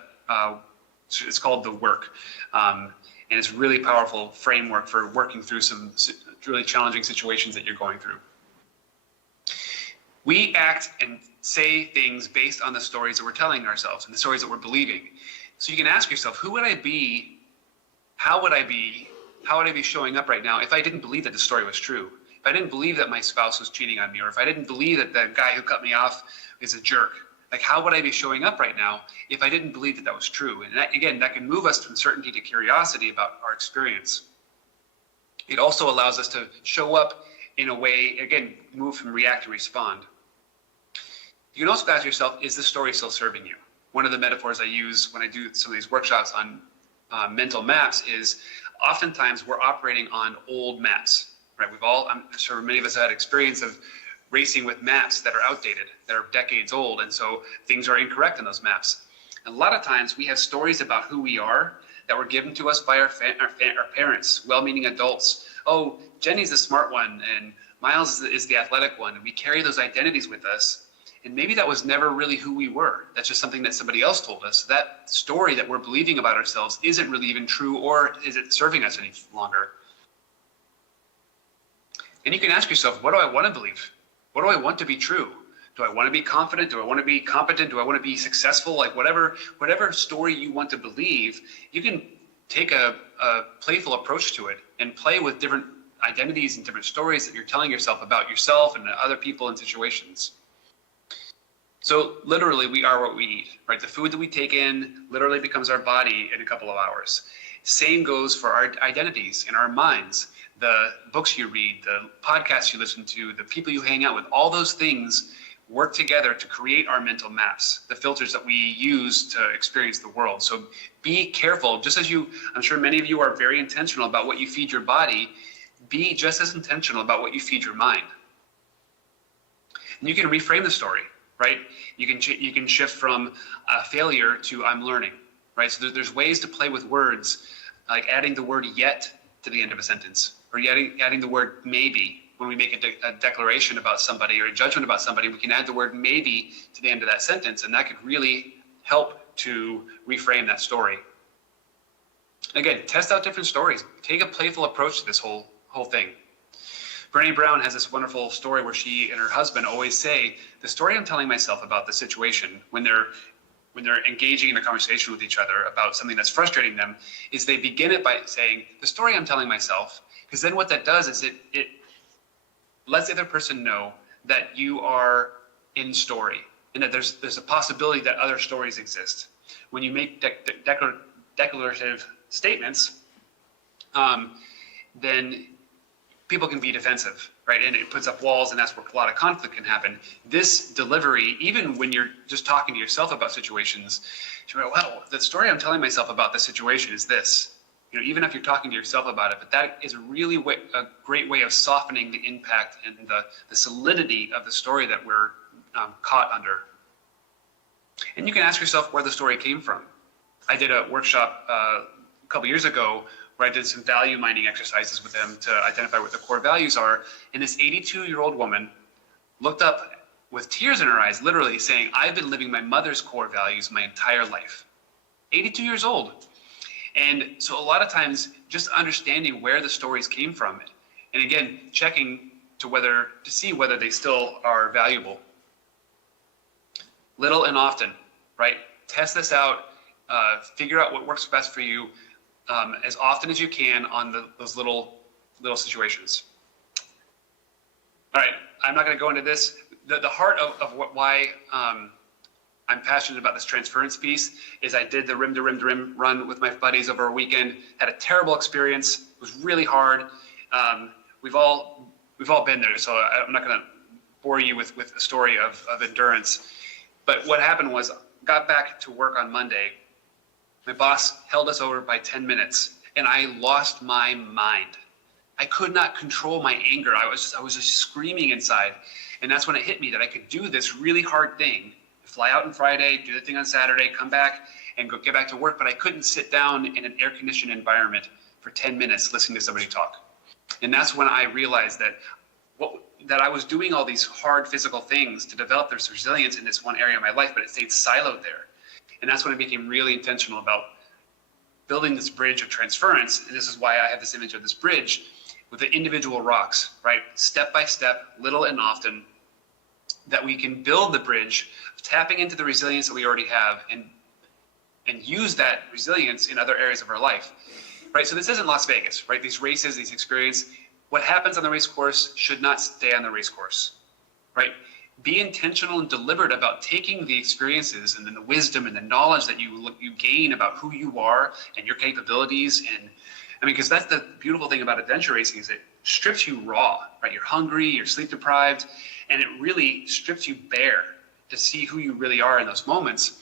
it's called The Work. And it's a really powerful framework for working through some really challenging situations that you're going through. We act and say things based on the stories that we're telling ourselves and the stories that we're believing. So you can ask yourself, who would I be? How would I be? How would I be showing up right now if I didn't believe that the story was true? If I didn't believe that my spouse was cheating on me, or if I didn't believe that the guy who cut me off is a jerk, like how would I be showing up right now if I didn't believe that that was true? And that, again, that can move us from certainty to curiosity about our experience. It also allows us to show up in a way, again, move from react to respond. You can also ask yourself, is the story still serving you? One of the metaphors I use when I do some of these workshops on mental maps is oftentimes we're operating on old maps, right? I'm sure many of us have had experience of racing with maps that are outdated, that are decades old, and so things are incorrect in those maps. And a lot of times we have stories about who we are that were given to us by our parents, well-meaning adults. Oh, Jenny's the smart one, and Miles is the athletic one, and we carry those identities with us. And maybe that was never really who we were. That's just something that somebody else told us. That story that we're believing about ourselves isn't really even true, or is it serving us any longer? And you can ask yourself, what do I want to believe? What do I want to be true? Do I want to be confident? Do I want to be competent? Do I want to be successful? Like whatever story you want to believe, you can take a playful approach to it and play with different identities and different stories that you're telling yourself about yourself and other people and situations. So literally, we are what we eat, right? The food that we take in literally becomes our body in a couple of hours. Same goes for our identities in our minds. The books you read, the podcasts you listen to, the people you hang out with, all those things work together to create our mental maps, the filters that we use to experience the world. So be careful, just as I'm sure many of you are very intentional about what you feed your body, be just as intentional about what you feed your mind. And you can reframe the story. Right? You can shift from failure to I'm learning, right? So there's ways to play with words, like adding the word yet to the end of a sentence, or adding the word maybe. When we make a declaration about somebody or a judgment about somebody, we can add the word maybe to the end of that sentence, and that could really help to reframe that story. Again, test out different stories. Take a playful approach to this whole thing. Brené Brown has this wonderful story where she and her husband always say, the story I'm telling myself about the situation when they're engaging in a conversation with each other about something that's frustrating them, is they begin it by saying, the story I'm telling myself, because then what that does is it lets the other person know that you are in story and that there's a possibility that other stories exist. When you make declarative statements, then people can be defensive, right? And it puts up walls, and that's where a lot of conflict can happen. This delivery, even when you're just talking to yourself about situations, you go, well, the story I'm telling myself about this situation is this. You know, even if you're talking to yourself about it, but that is really a great way of softening the impact and the solidity of the story that we're caught under. And you can ask yourself where the story came from. I did a workshop a couple years ago where I did some value mining exercises with them to identify what the core values are. And this 82-year-old woman looked up with tears in her eyes, literally saying, I've been living my mother's core values my entire life. 82 years old. And so a lot of times just understanding where the stories came from, and again, checking to see whether they still are valuable. Little and often, right? Test this out, figure out what works best for you as often as you can on those little situations. All right, I'm not going to go into this. The heart of why I'm passionate about this transference piece is I did the rim to rim to rim run with my buddies over a weekend, had a terrible experience. It was really hard. We've all been there, so I'm not going to bore you with a story of endurance. But what happened was, got back to work on Monday. My boss held us over by 10 minutes, and I lost my mind. I could not control my anger. I was just screaming inside, and that's when it hit me that I could do this really hard thing, fly out on Friday, do the thing on Saturday, come back, and get back to work. But I couldn't sit down in an air-conditioned environment for 10 minutes listening to somebody talk. And that's when I realized that I was doing all these hard physical things to develop this resilience in this one area of my life, but it stayed siloed there. And that's when I became really intentional about building this bridge of transference. And this is why I have this image of this bridge with the individual rocks, right? Step by step, little and often, that we can build the bridge of tapping into the resilience that we already have and use that resilience in other areas of our life, right? So this isn't Las Vegas, right? These races, these experiences, what happens on the race course should not stay on the race course, right? Be intentional and deliberate about taking the experiences and then the wisdom and the knowledge that you gain about who you are and your capabilities. And I mean, because that's the beautiful thing about adventure racing is it strips you raw, right? You're hungry, you're sleep deprived, and it really strips you bare to see who you really are in those moments.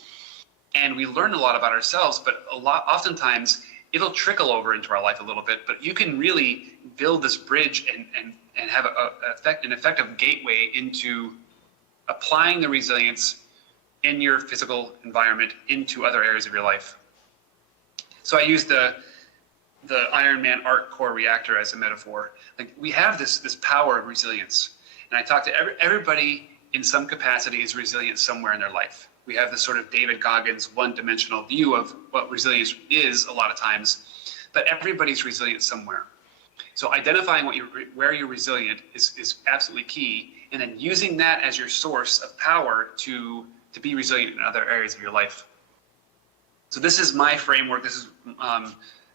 And we learn a lot about ourselves, but oftentimes it'll trickle over into our life a little bit, but you can really build this bridge and have an effective gateway into applying the resilience in your physical environment into other areas of your life. So I use the Ironman arc core reactor as a metaphor. Like, we have this power of resilience, and I talk to everybody in some capacity is resilient somewhere in their life. We have this sort of David Goggins one-dimensional view of what resilience is a lot of times, but everybody's resilient somewhere. So identifying where you're resilient is absolutely key, and then using that as your source of power to be resilient in other areas of your life. So this is my framework. This is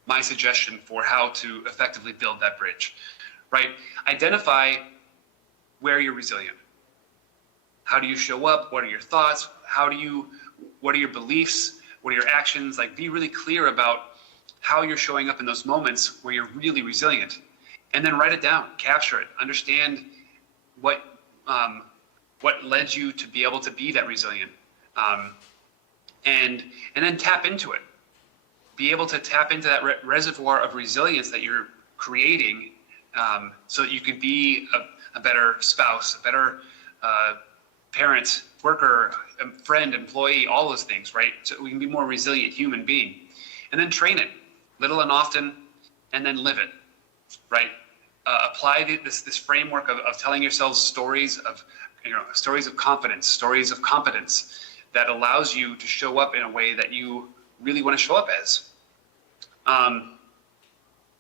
my suggestion for how to effectively build that bridge, right? Identify where you're resilient. How do you show up? What are your thoughts? What are your beliefs? What are your actions? Like, be really clear about how you're showing up in those moments where you're really resilient. And then write it down, capture it, understand what led you to be able to be that resilient. And then tap into it. Be able to tap into that reservoir of resilience that you're creating, so that you could be a better spouse, a better parent, worker, friend, employee, all those things, right? So we can be more resilient human being. And then train it, little and often, and then live it, right? Apply this framework of telling yourselves stories of confidence, stories of competence that allows you to show up in a way that you really want to show up as.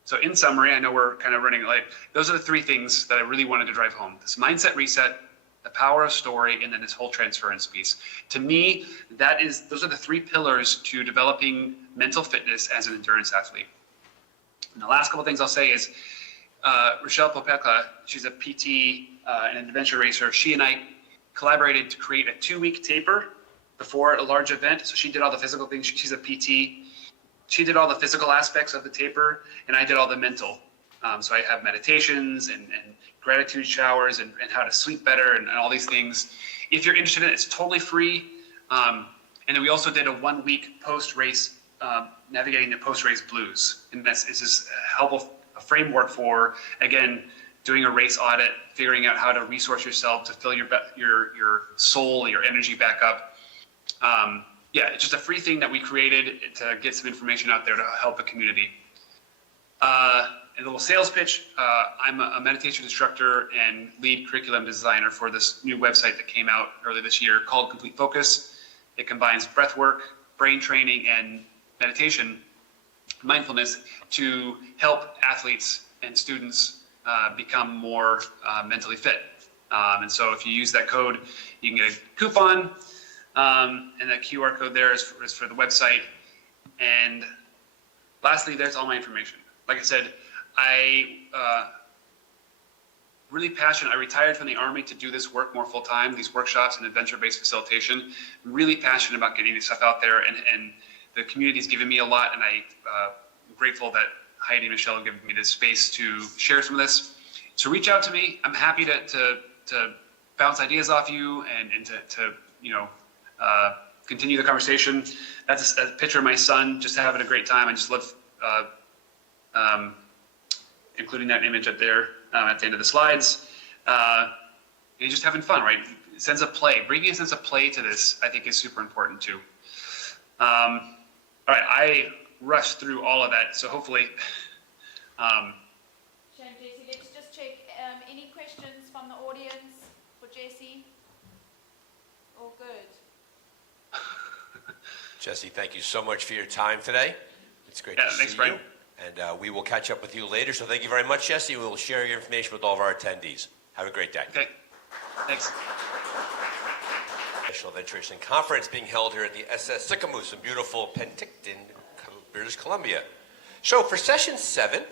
So in summary, I know we're kind of running late. Those are the three things that I really wanted to drive home. This mindset reset, the power of story, and then this whole transference piece. To me, those are the three pillars to developing mental fitness as an endurance athlete. And the last couple things I'll say is, Rochelle Popeka, she's a PT and an adventure racer. She and I collaborated to create a 2-week taper before a large event. So she did all the physical things. She's a PT. She did all the physical aspects of the taper, and I did all the mental. So I have meditations and gratitude showers and how to sleep better and all these things. If you're interested in it, it's totally free. And then we also did a 1-week post-race, navigating the post-race blues. And this is a framework for, again, doing a race audit, figuring out how to resource yourself to fill your soul, your energy back up. Yeah, it's just a free thing that we created to get some information out there to help the community. a little sales pitch. I'm a meditation instructor and lead curriculum designer for this new website that came out earlier this year called Complete Focus. It combines breath work, brain training, and meditation, mindfulness, to help athletes and students become more mentally fit. And so if you use that code, you can get a coupon, and that QR code there is for the website. And lastly, there's all my information. Like I said, really passionate. I retired from the Army to do this work more full time, these workshops and adventure-based facilitation. I'm really passionate about getting this stuff out there, and the community's given me a lot, and I'm grateful that Heidi and Michelle have given me this space to share some of this. So reach out to me. I'm happy to bounce ideas off you and to continue the conversation. That's a picture of my son just having a great time. I just love including that image up there at the end of the slides. And just having fun, right? Sense of play. Bringing a sense of play to this, I think, is super important too. All right, I rushed through all of that, so hopefully. Shame, Jesse. Let's just check. Any questions from the audience for Jesse? All good. Jesse, thank you so much for your time today. It's great to thanks, see Brian. you. And we will catch up with you later. So thank you very much, Jesse. We will share your information with all of our attendees. Have a great day. Okay, thanks. National Adventure Racing Conference being held here at the SS Sicamous in beautiful Penticton, British Columbia. So for session 7,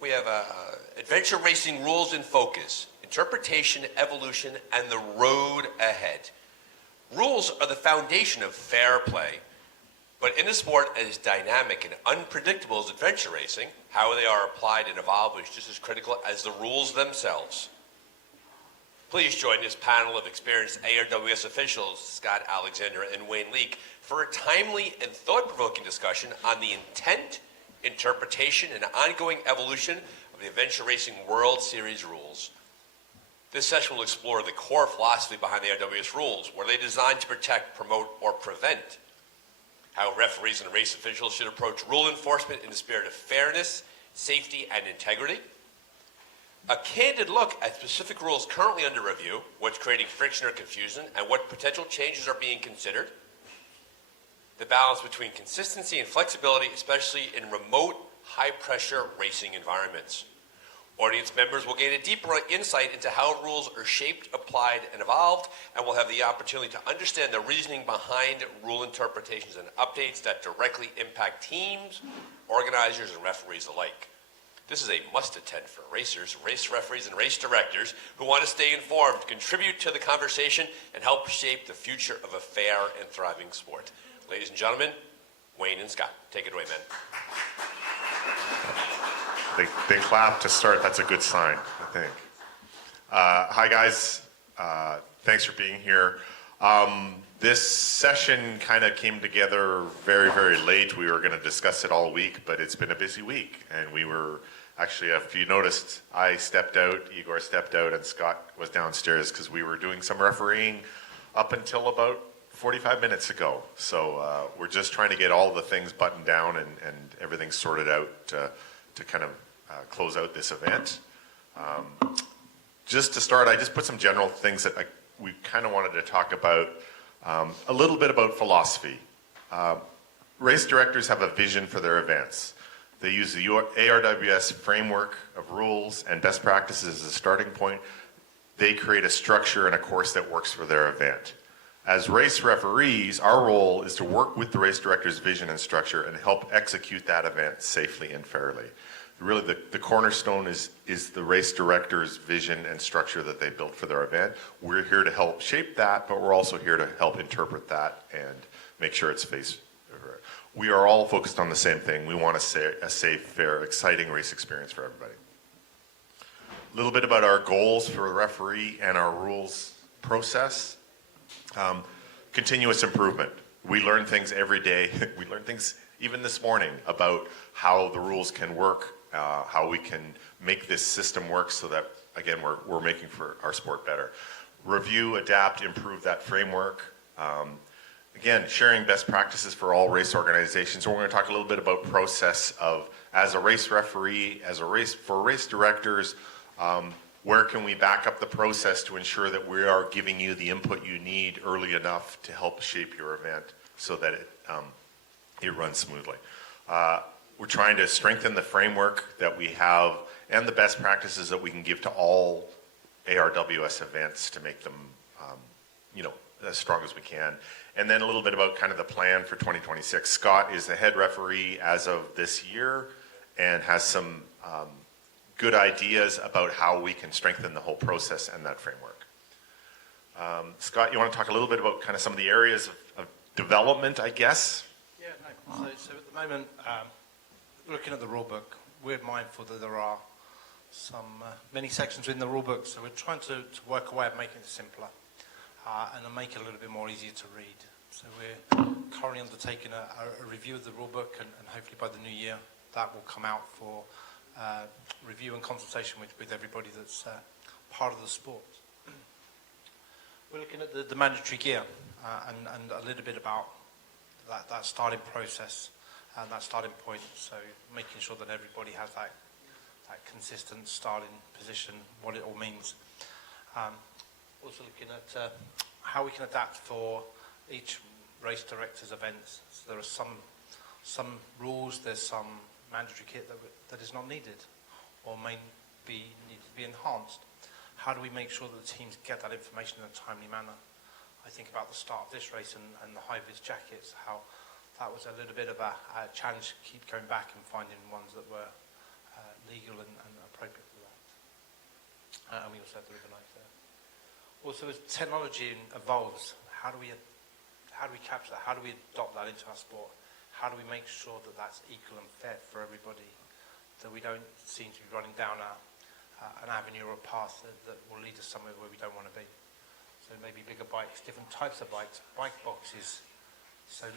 we have adventure racing rules in focus, interpretation, evolution, and the road ahead. Rules are the foundation of fair play, but in a sport as dynamic and unpredictable as adventure racing, how they are applied and evolved is just as critical as the rules themselves. Please join this panel of experienced ARWS officials, Scott Alexander and Wayne Leake, for a timely and thought-provoking discussion on the intent, interpretation, and ongoing evolution of the Adventure Racing World Series rules. This session will explore the core philosophy behind the ARWS rules. Were they designed to protect, promote, or prevent? How referees and race officials should approach rule enforcement in the spirit of fairness, safety, and integrity. A candid look at specific rules currently under review, what's creating friction or confusion, and what potential changes are being considered. The balance between consistency and flexibility, especially in remote, high-pressure racing environments. Audience members will gain a deeper insight into how rules are shaped, applied, and evolved, and will have the opportunity to understand the reasoning behind rule interpretations and updates that directly impact teams, organizers, and referees alike. This is a must-attend for racers, race referees, and race directors who want to stay informed, contribute to the conversation, and help shape the future of a fair and thriving sport. Ladies and gentlemen, Wayne and Scott, take it away, men. They clap to start. That's a good sign, I think. Hi, guys. Thanks for being here. This session kind of came together very, very late. We were going to discuss it all week, but it's been a busy week. And we were actually, if you noticed, I stepped out, Igor stepped out, and Scott was downstairs because we were doing some refereeing up until about 45 minutes ago. So we're just trying to get all the things buttoned down and everything sorted out to kind of close out this event. Just to start, I just put some general things that we kind of wanted to talk about. A little bit about philosophy. Race directors have a vision for their events. They use the ARWS framework of rules and best practices as a starting point. They create a structure and a course that works for their event. As race referees, our role is to work with the race director's vision and structure and help execute that event safely and fairly. Really, the cornerstone is the race director's vision and structure that they built for their event. We're here to help shape that, but we're also here to help interpret that and make sure it's we are all focused on the same thing. We want a safe, fair, exciting race experience for everybody. A little bit about our goals for the referee and our rules process. Continuous improvement. We learn things every day. We learn things even this morning about how the rules can work, how we can make this system work so that, again, we're making for our sport better. Review, adapt, improve that framework. again, sharing best practices for all race organizations. We're going to talk a little bit about process of, as a race referee, for race directors, where can we back up the process to ensure that we are giving you the input you need early enough to help shape your event so that it runs smoothly. We're trying to strengthen the framework that we have and the best practices that we can give to all ARWS events to make them, as strong as we can. And then a little bit about kind of the plan for 2026. Scott is the head referee as of this year and has some good ideas about how we can strengthen the whole process and that framework. Scott, you want to talk a little bit about kind of some of the areas of development, I guess? Yeah, no. So at the moment, looking at the rule book, we're mindful that there are many sections within the rule book, so we're trying to work a way of making it simpler and to make it a little bit more easier to read. So we're currently undertaking a review of the rule book, and hopefully by the new year that will come out for review and consultation with everybody that's part of the sport. We're looking at the mandatory gear and a little bit about that starting process and that starting point, so making sure that everybody has that consistent starting position, what it all means. Also looking at how we can adapt for each race director's events. So there are some rules, there's some mandatory kit that is not needed or may need to be enhanced. How do we make sure that the teams get that information in a timely manner? I think about the start of this race and the high-vis jackets, how that was a little bit of a challenge to keep going back and finding ones that were legal and appropriate for that. And we also had the ribbon knife there. Also, as technology evolves, how do we capture that? How do we adopt that into our sport? How do we make sure that that's equal and fair for everybody, that we don't seem to be running down an avenue or a path that will lead us somewhere where we don't want to be? So maybe bigger bikes, different types of bikes, bike boxes. So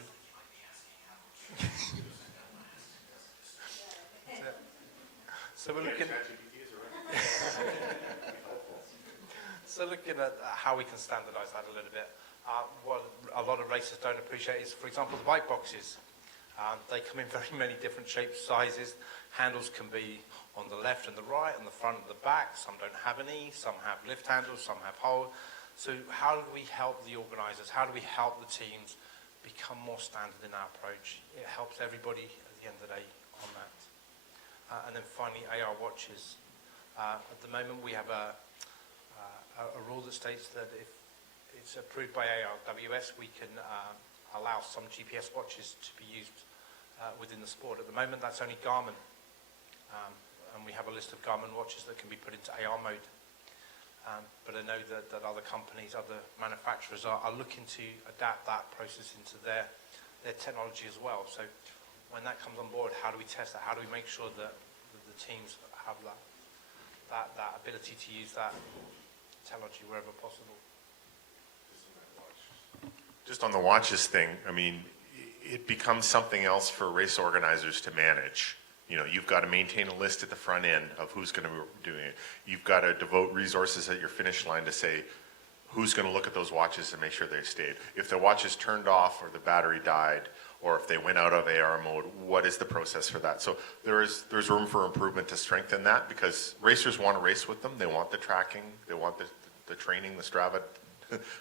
we're looking at how we can standardise that a little bit. What a lot of racers don't appreciate is, for example, the bike boxes. They come in very many different shapes, sizes. Handles can be on the left and the right, on the front and the back. Some don't have any, some have lift handles, some have hole. So how do we help the organisers? How do we help the teams become more standard in our approach? It helps everybody at the end of the day on that. And then finally, AR watches. At the moment, we have a rule that states that if it's approved by ARWS, we can allow some GPS watches to be used within the sport. At the moment, that's only Garmin. And we have a list of Garmin watches that can be put into AR mode. But I know that other companies, other manufacturers are looking to adapt that process into their technology as well. So when that comes on board, how do we test that? How do we make sure that the teams have that ability to use that technology wherever possible? Just on the watches thing, I mean, it becomes something else for race organizers to manage. You've got to maintain a list at the front end of who's going to be doing it. You've got to devote resources at your finish line to say who's going to look at those watches and make sure they stayed. If the watch is turned off or the battery died, or if they went out of AR mode, what is the process for that? So there's room for improvement to strengthen that, because racers want to race with them. They want the tracking. They want the training, the Strava,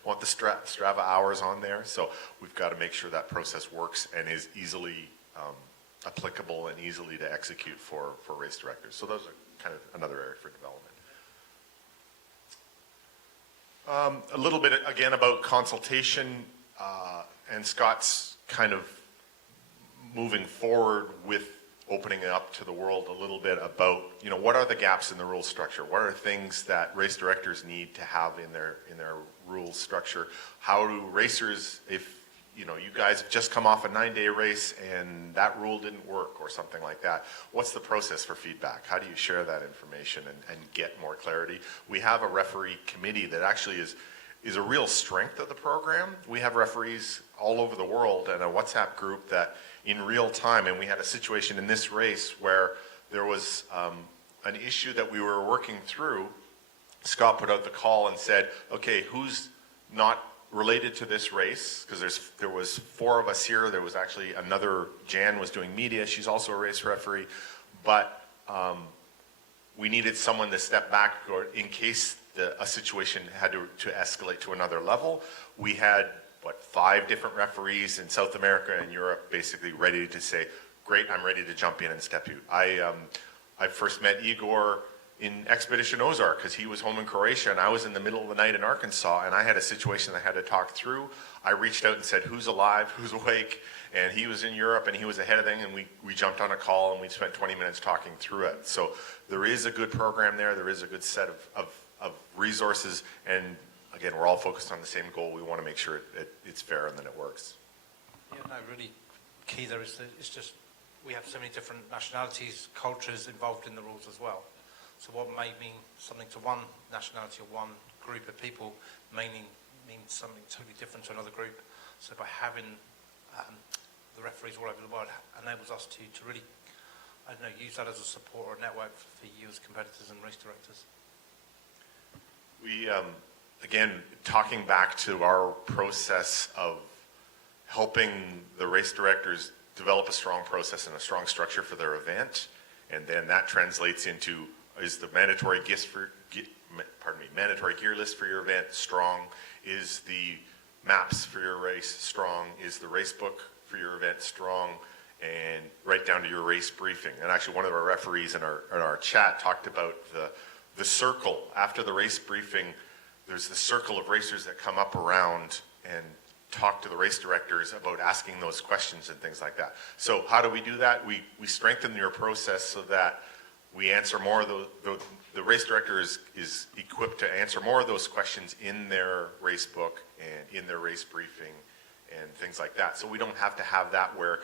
want the Strava hours on there. So we've got to make sure that process works and is easily applicable and easily to execute for race directors. So those are kind of another area for development. A little bit again about consultation and Scott's kind of moving forward with opening it up to the world a little bit about, what are the gaps in the rule structure? What are things that race directors need to have in their rule structure? How do racers, if you guys have just come off a 9-day race and that rule didn't work or something like that, what's the process for feedback? How do you share that information and get more clarity? We have a referee committee that actually is a real strength of the program. We have referees all over the world and a WhatsApp group that in real time, and we had a situation in this race where there was an issue that we were working through. Scott put out the call and said, okay, who's not related to this race, because there was 4 of us here. There was actually another, Jan was doing media. She's also a race referee. But we needed someone to step back in case a situation had to escalate to another level. We had, 5 different referees in South America and Europe basically ready to say, great, I'm ready to jump in and step you. I first met Igor in Expedition Ozark because he was home in Croatia and I was in the middle of the night in Arkansas and I had a situation I had to talk through. I reached out and said, who's alive, who's awake? And he was in Europe and he was ahead of things and we jumped on a call and we spent 20 minutes talking through it. So there is a good program there. There is a good set of resources. And again, we're all focused on the same goal. We want to make sure it's fair and that it works. Yeah, no, really key there is that it's just, we have so many different nationalities, cultures involved in the rules as well. So what may mean something to one nationality or one group of people may mean something totally different to another group. So by having the referees all over the world enables us to really, I don't know, use that as a support or a network for you as competitors and race directors. We, again, talking back to our process of helping the race directors develop a strong process and a strong structure for their event, and then that translates into, is the mandatory mandatory gear list for your event strong? Is the maps for your race strong? Is the race book for your event strong? And right down to your race briefing. And actually one of our referees in our chat talked about the circle. After the race briefing, there's the circle of racers that come up around and talk to the race directors about asking those questions and things like that. So how do we do that? We strengthen your process so that we answer more of the race director is equipped to answer more of those questions in their race book and in their race briefing and things like that. So we don't have to have that where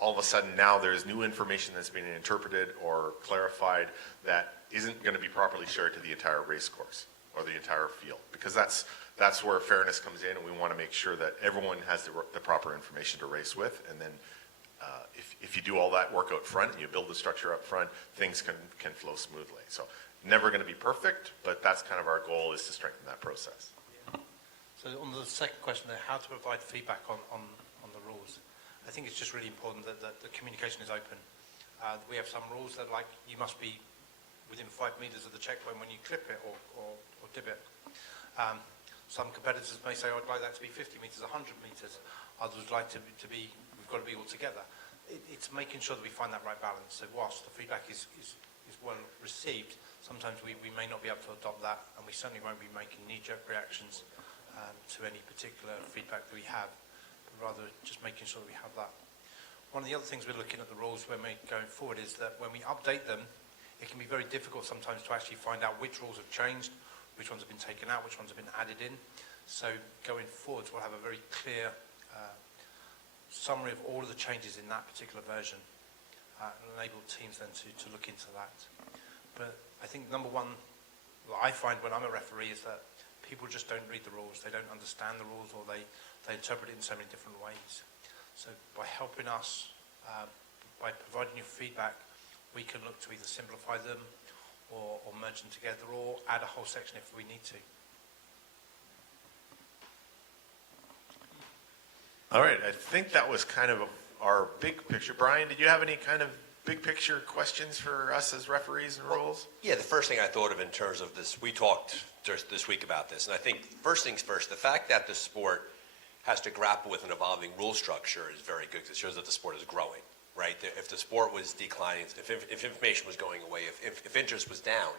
all of a sudden now there's new information that's being interpreted or clarified that isn't going to be properly shared to the entire race course or the entire field, because that's where fairness comes in, and we want to make sure that everyone has the proper information to race with. And then if you do all that work out front and you build the structure up front, things can flow smoothly. So never going to be perfect, but that's kind of our goal, is to strengthen that process. Yeah. So on the second question there, how to provide feedback on the rules, I think it's just really important that the communication is open. We have some rules that, like, you must be within 5 meters of the checkpoint when you clip it or dip it. Some competitors may say, oh, I'd like that to be 50 meters, 100 meters. Others would like to be, we've got to be all together. It's making sure that we find that right balance. So whilst the feedback is well received, sometimes we may not be able to adopt that, and we certainly won't be making knee-jerk reactions to any particular feedback that we have, but rather just making sure that we have that. One of the other things we're looking at the rules when we're going forward is that when we update them, it can be very difficult sometimes to actually find out which rules have changed, which ones have been taken out, which ones have been added in. So going forward, we'll have a very clear summary of all of the changes in that particular version and enable teams then to look into that. But I think number one, what I find when I'm a referee is that people just don't read the rules. They don't understand the rules, or they interpret it in so many different ways. So by helping us, by providing you feedback, we can look to either simplify them or merge them together or add a whole section if we need to. All right, I think that was kind of our big picture. Brian, did you have any kind of big picture questions for us as referees and rules? Yeah, the first thing I thought of in terms of this, we talked this week about this, and I think first things first, the fact that the sport has to grapple with an evolving rule structure is very good, because it shows that the sport is growing, right? If the sport was declining, if information was going away, if interest was down,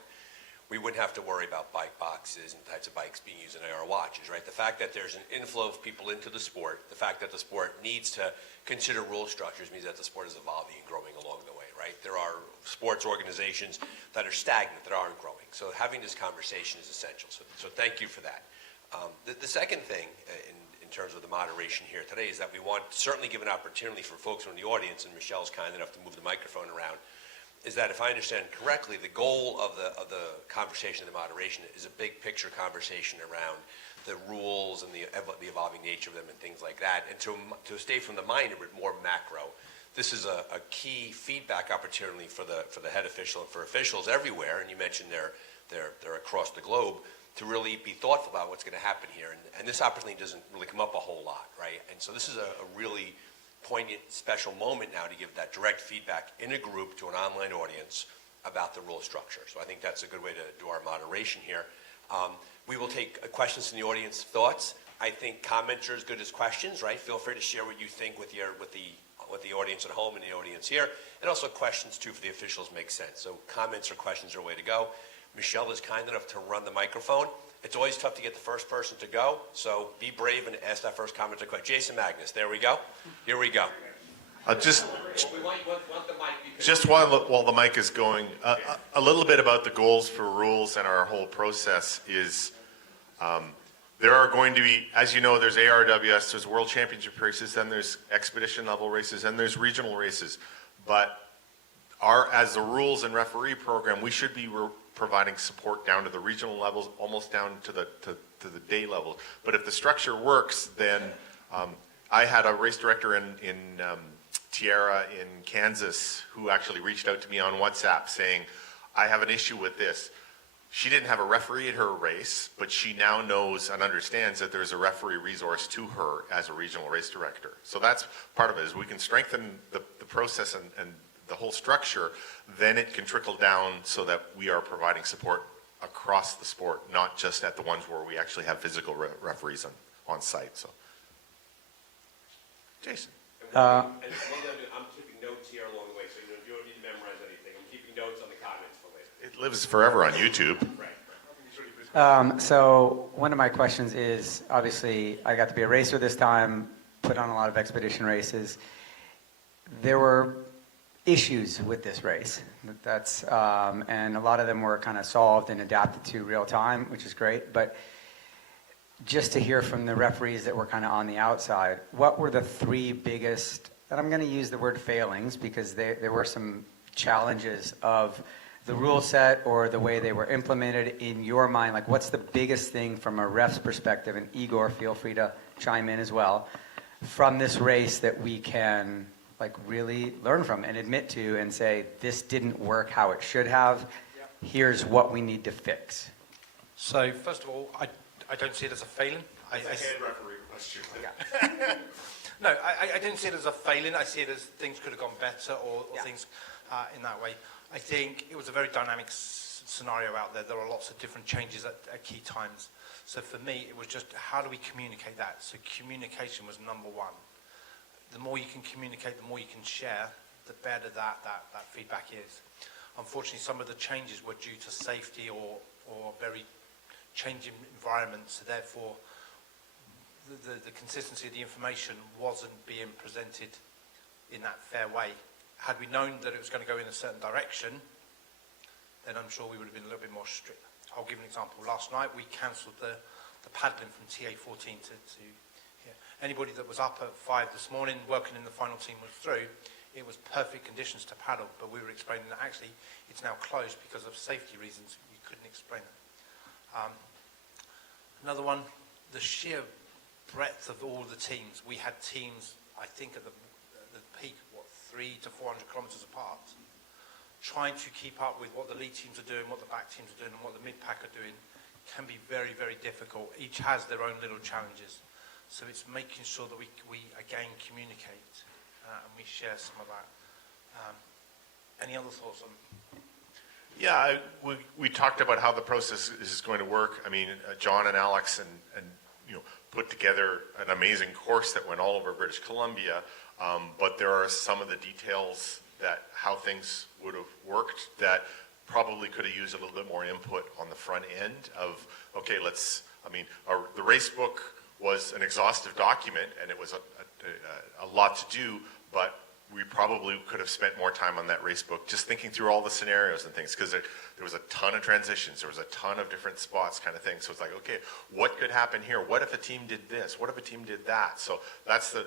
we wouldn't have to worry about bike boxes and types of bikes being used in AR watches, right? The fact that there's an inflow of people into the sport, the fact that the sport needs to consider rule structures means that the sport is evolving and growing along the way, right? There are sports organizations that are stagnant, that aren't growing. So having this conversation is essential. So thank you for that. The second thing in terms of the moderation here today is that we want to certainly give an opportunity for folks from the audience, and Michelle's kind enough to move the microphone around, is that if I understand correctly, the goal of the conversation, the moderation, is a big picture conversation around the rules and the evolving nature of them and things like that, and to stay from the minor but more macro. This is a key feedback opportunity for the head official and for officials everywhere, and you mentioned they're across the globe. to really be thoughtful about what's going to happen here. And this opportunity doesn't really come up a whole lot, right? And so this is a really poignant, special moment now to give that direct feedback in a group to an online audience about the rule structure. So I think that's a good way to do our moderation here. We will take questions from the audience, thoughts. I think comments are as good as questions, right? Feel free to share what you think with the audience at home and the audience here. And also questions, too, for the officials make sense. So comments or questions are a way to go. Michelle is kind enough to run the microphone. It's always tough to get the first person to go, so be brave and ask that first comment or question. Jason Magnus, there we go. Here we go. Just while the mic is going, a little bit about the goals for rules and our whole process is there are going to be, as you know, there's ARWS, there's World Championship races, then there's expedition level races, and there's regional races. But as the rules and referee program, we should be providing support down to the regional levels, almost down to the day level. But if the structure works, then I had a race director in Tierra in Kansas who actually reached out to me on WhatsApp saying, I have an issue with this. She didn't have a referee at her race, but she now knows and understands that there's a referee resource to her as a regional race director. So that's part of it, is we can strengthen the process and the whole structure, then it can trickle down so that we are providing support across the sport, not just at the ones where we actually have physical referees on site. So, Jason. I'm keeping notes here along the way, so you don't need to memorize anything. I'm keeping notes on the comments for later. It lives forever on YouTube. So one of my questions is, obviously, I got to be a racer this time, put on a lot of expedition races. There were issues with this race. And a lot of them were kind of solved and adapted to real time, which is great. But just to hear from the referees that were kind of on the outside, what were the three biggest, and I'm going to use the word failings because there were some challenges of the rule set or the way they were implemented in your mind? Like, what's the biggest thing from a ref's perspective, and Igor, feel free to chime in as well, from this race that we can really learn from and admit to and say, this didn't work how it should have, here's what we need to fix? So first of all, I don't see it as a failing. Referee question. No, I didn't see it as a failing. I see it as things could have gone better or things in that way. I think it was a very dynamic scenario out there. There were lots of different changes at key times. So for me, it was just how do we communicate that? So communication was number one. The more you can communicate, the more you can share, the better that feedback is. Unfortunately, some of the changes were due to safety or very changing environments, so therefore the consistency of the information wasn't being presented in that fair way. Had we known that it was going to go in a certain direction, then I'm sure we would have been a little bit more strict. I'll give an example. Last night we cancelled the paddling from TA14 to here. Anybody that was up at 5 this morning working in the final team was through. It was perfect conditions to paddle, but we were explaining that actually it's now closed because of safety reasons. We couldn't explain it. Another one, the sheer breadth of all the teams. We had teams, I think, at the peak, 300 to 400 kilometres apart, trying to keep up with what the lead teams are doing, what the back teams are doing, and what the mid-pack are doing can be very, very difficult. Each has their own little challenges. So it's making sure that we again, communicate and we share some of that. Any other thoughts on? Yeah, we talked about how the process is going to work. I mean, John and Alex and put together an amazing course that went all over British Columbia, but there are some of the details that how things would have worked that probably could have used a little bit more input on the front end of, okay, the race book was an exhaustive document and it was a lot to do, but we probably could have spent more time on that race book just thinking through all the scenarios and things, because there was a ton of transitions, there was a ton of different spots kind of thing. So it's like, okay, what could happen here? What if a team did this? What if a team did that? So that's the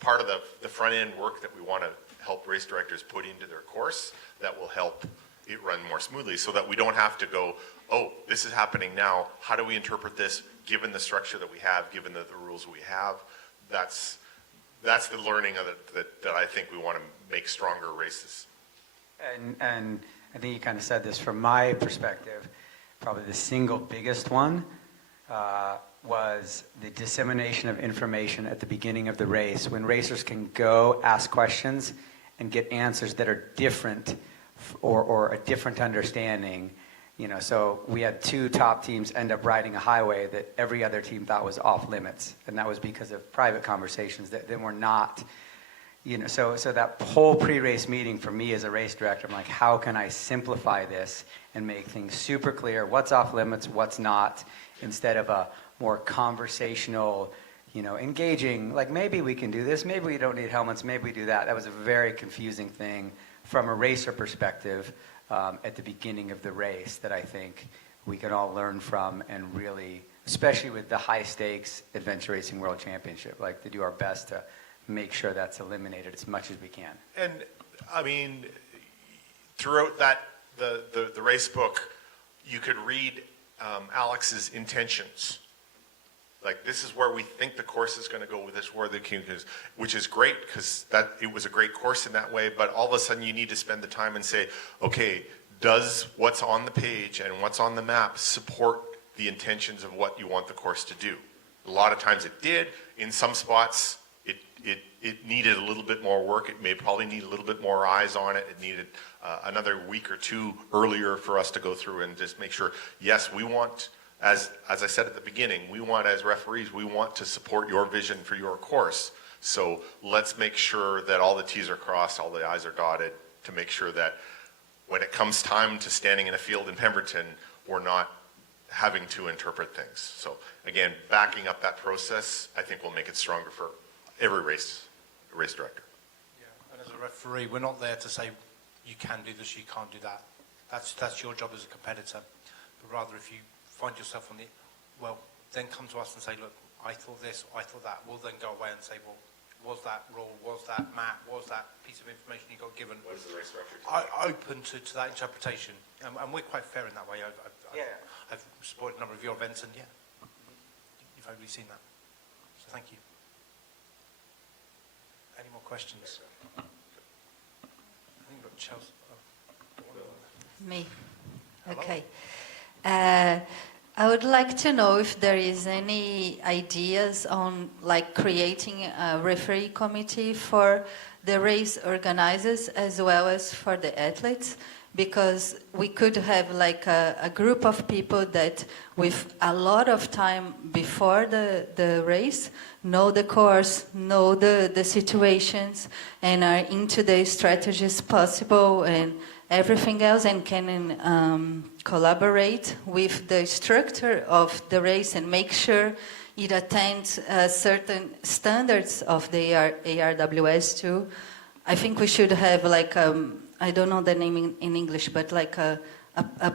part of the front end work that we want to help race directors put into their course that will help it run more smoothly, so that we don't have to go, oh, this is happening now, how do we interpret this given the structure that we have, given the rules we have? That's the learning of it that I think we want to make stronger races. And I think you kind of said this from my perspective. probably the single biggest one was the dissemination of information at the beginning of the race, when racers can go ask questions and get answers that are different or a different understanding. So we had 2 top teams end up riding a highway that every other team thought was off limits, and that was because of private conversations that were not, so that whole pre-race meeting for me as a race director, I'm like, how can I simplify this and make things super clear, what's off limits, what's not, instead of a more conversational, engaging, like maybe we can do this, maybe we don't need helmets, maybe we do that. That was a very confusing thing from a racer perspective at the beginning of the race that I think we can all learn from, and really, especially with the high stakes Adventure Racing World Championship, like to do our best to make sure that's eliminated as much as we can. And I mean, throughout the race book, you could read Alex's intentions. Like, this is where we think the course is going to go, with this where the king is, which is great, because it was a great course in that way. But all of a sudden, you need to spend the time and say, okay, does what's on the page and what's on the map support the intentions of what you want the course to do? A lot of times it did. In some spots, it needed a little bit more work. It may probably need a little bit more eyes on it. It needed another week or 2 earlier for us to go through and just make sure, yes, we want, as I said at the beginning, we want, as referees, we want to support your vision for your course. So let's make sure that all the T's are crossed, all the I's are dotted, to make sure that when it comes time to standing in a field in Pemberton, we're not having to interpret things. So again, backing up that process, I think will make it stronger for every race director. Yeah, and as a referee, we're not there to say, you can do this, you can't do that. That's your job as a competitor. But rather, if you find yourself on the, then come to us and say, look, I thought this, I thought that. We'll then go away and say, well, was that rule, was that map, was that piece of information you got given? What is the race director? Open to that interpretation. And we're quite fair in that way. I've supported a number of your events, and you've hopefully seen that. So thank you. Any more questions? I think we've got Chelsea. Me. Hello. Okay. I would like to know if there is any ideas on like creating a referee committee for the race organizers as well as for the athletes, because we could have like a group of people that with a lot of time before the race know the course, know the situations, and are into the strategies possible and everything else, and can collaborate with the structure of the race and make sure it attends certain standards of the ARWS too. I think we should have like, I don't know the name in English, but like a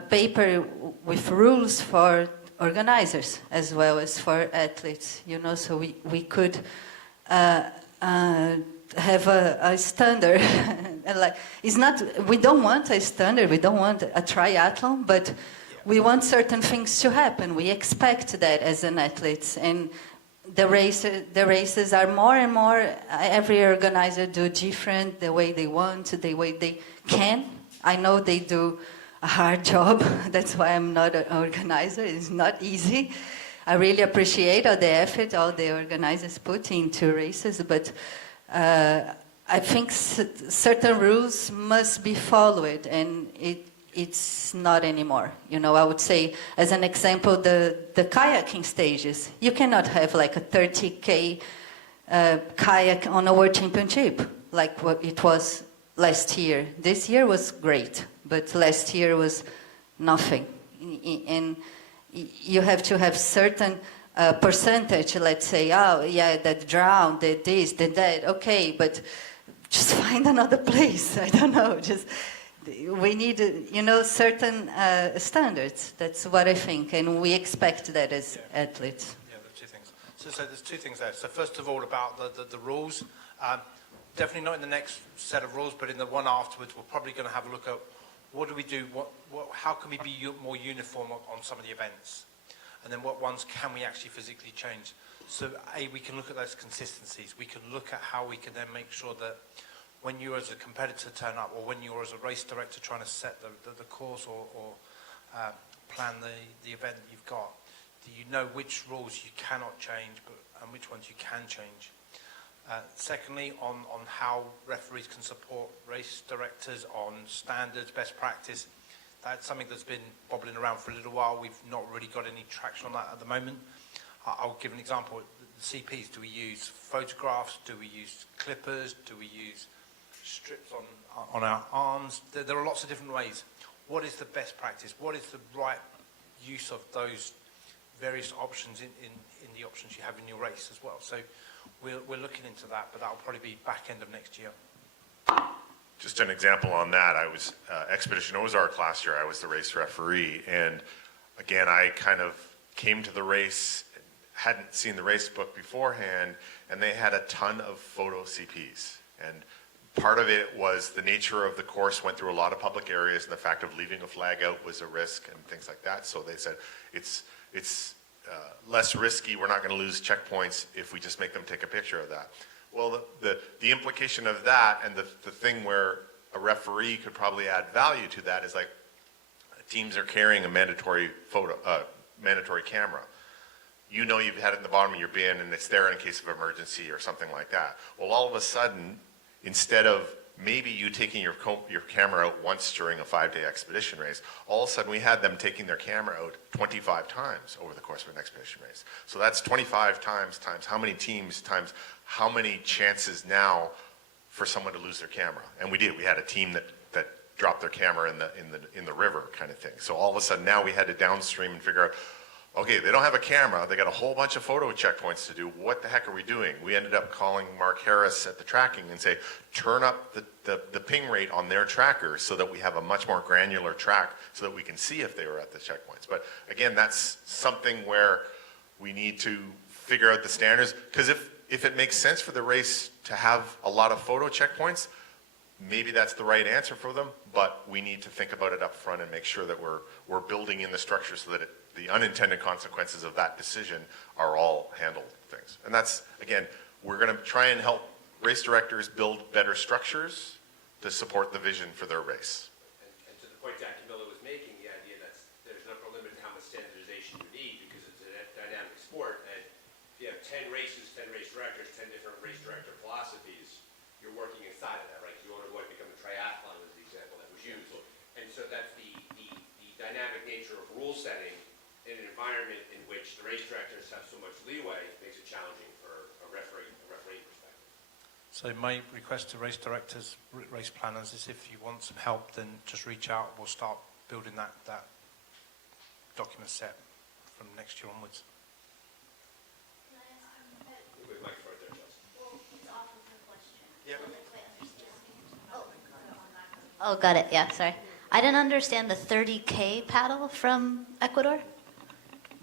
paper with rules for organizers as well as for athletes, so we could have a standard. And like, it's not, we don't want a standard, we don't want a triathlon, but we want certain things to happen. We expect that as an athlete, and the races are more and more, every organizer do different, the way they want, the way they can. I know they do a hard job, that's why I'm not an organizer, it's not easy. I really appreciate all the effort all the organizers put into races, but I think certain rules must be followed, and it's not anymore. I would say, as an example, the kayaking stages. You cannot have like a 30K kayak on a world championship, like what it was last year. This year was great, but last year was nothing. And you have to have certain percentage, let's say, oh yeah, that drowned, that this, that that, okay, but just find another place. I don't know, we need, certain standards. That's what I think, and we expect that as athletes. Yeah, there's 2 things. So there's 2 things there. So first of all, about the rules. Definitely not in the next set of rules, but in the one afterwards, we're probably going to have a look at what do we do, how can we be more uniform on some of the events? And then what ones can we actually physically change? So we can look at those consistencies. We can look at how we can then make sure that when you as a competitor turn up, or when you're as a race director trying to set the course or plan the event that you've got, do you know which rules you cannot change and which ones you can change? Secondly, on how referees can support race directors on standards, best practice, that's something that's been bobbling around for a little while. We've not really got any traction on that at the moment. I'll give an example. The CPs, do we use photographs? Do we use clippers? Do we use strips on our arms? There are lots of different ways. What is the best practice? What is the right use of those various options in the options you have in your race as well? So we're looking into that, but that'll probably be back end of next year. Just an example on that, I was Expedition Ozark last year. I was the race referee, and again, I kind of came to the race, hadn't seen the race book beforehand, and they had a ton of photo CPs. And part of it was the nature of the course went through a lot of public areas, and the fact of leaving a flag out was a risk and things like that. So they said it's less risky. We're not going to lose checkpoints if we just make them take a picture of that. Well, the implication of that, and the thing where a referee could probably add value to that, is like teams are carrying a mandatory camera. You know you've had it in the bottom of your bin and it's there in case of emergency or something like that. Well, all of a sudden, instead of maybe you taking your camera out once during a 5-day expedition race, all of a sudden we had them taking their camera out 25 times over the course of an expedition race. So that's 25 times how many teams times how many chances now for someone to lose their camera. And we did. We had a team that dropped their camera in the river kind of thing. So all of a sudden now we had to downstream and figure out, okay, they don't have a camera. They got a whole bunch of photo checkpoints to do. What the heck are we doing? We ended up calling Mark Harris at the tracking and say, turn up the ping rate on their tracker so that we have a much more granular track so that we can see if they were at the checkpoints. But again, that's something where we need to figure out the standards, because if it makes sense for the race to have a lot of photo checkpoints, maybe that's the right answer for them, but we need to think about it up front and make sure that we're building in the structure so that the unintended consequences of that decision are all handled things. And that's, again, we're going to try and help race directors build better structures to support the vision for their race. And to the point Dr. Miller was making, the idea that there's an upper limit to how much standardization you need, because it's a dynamic sport, and if you have 10 races, 10 race directors, 10 different race director philosophies, you're working inside of that, right? You want to avoid becoming a triathlon was the example that was used. And so that's the dynamic nature of rule setting in an environment in which the race directors have so much leeway makes it challenging for a referee perspective. So my request to race directors, race planners, is if you want some help, then just reach out. We'll start building that document set from next year onwards. Oh, got it. Yeah, sorry. I didn't understand the 30K paddle from Ecuador.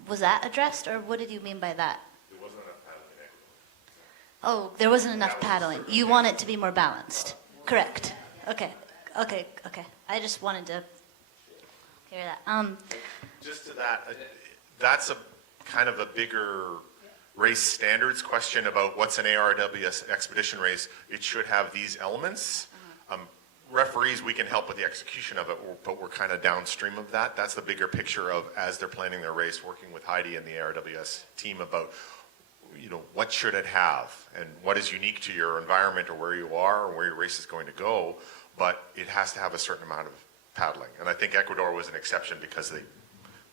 Was that addressed, or what did you mean by that? There wasn't enough paddling in Ecuador. Oh, there wasn't enough paddling. You want it to be more balanced. Correct. Okay. I just wanted to hear that. Just to that, that's a kind of a bigger race standards question about what's an ARWS expedition race. It should have these elements. Referees, we can help with the execution of it, but we're kind of downstream of that. That's the bigger picture of, as they're planning their race, working with Heidi and the ARWS team about, what should it have and what is unique to your environment or where you are or where your race is going to go, but it has to have a certain amount of paddling. And I think Ecuador was an exception because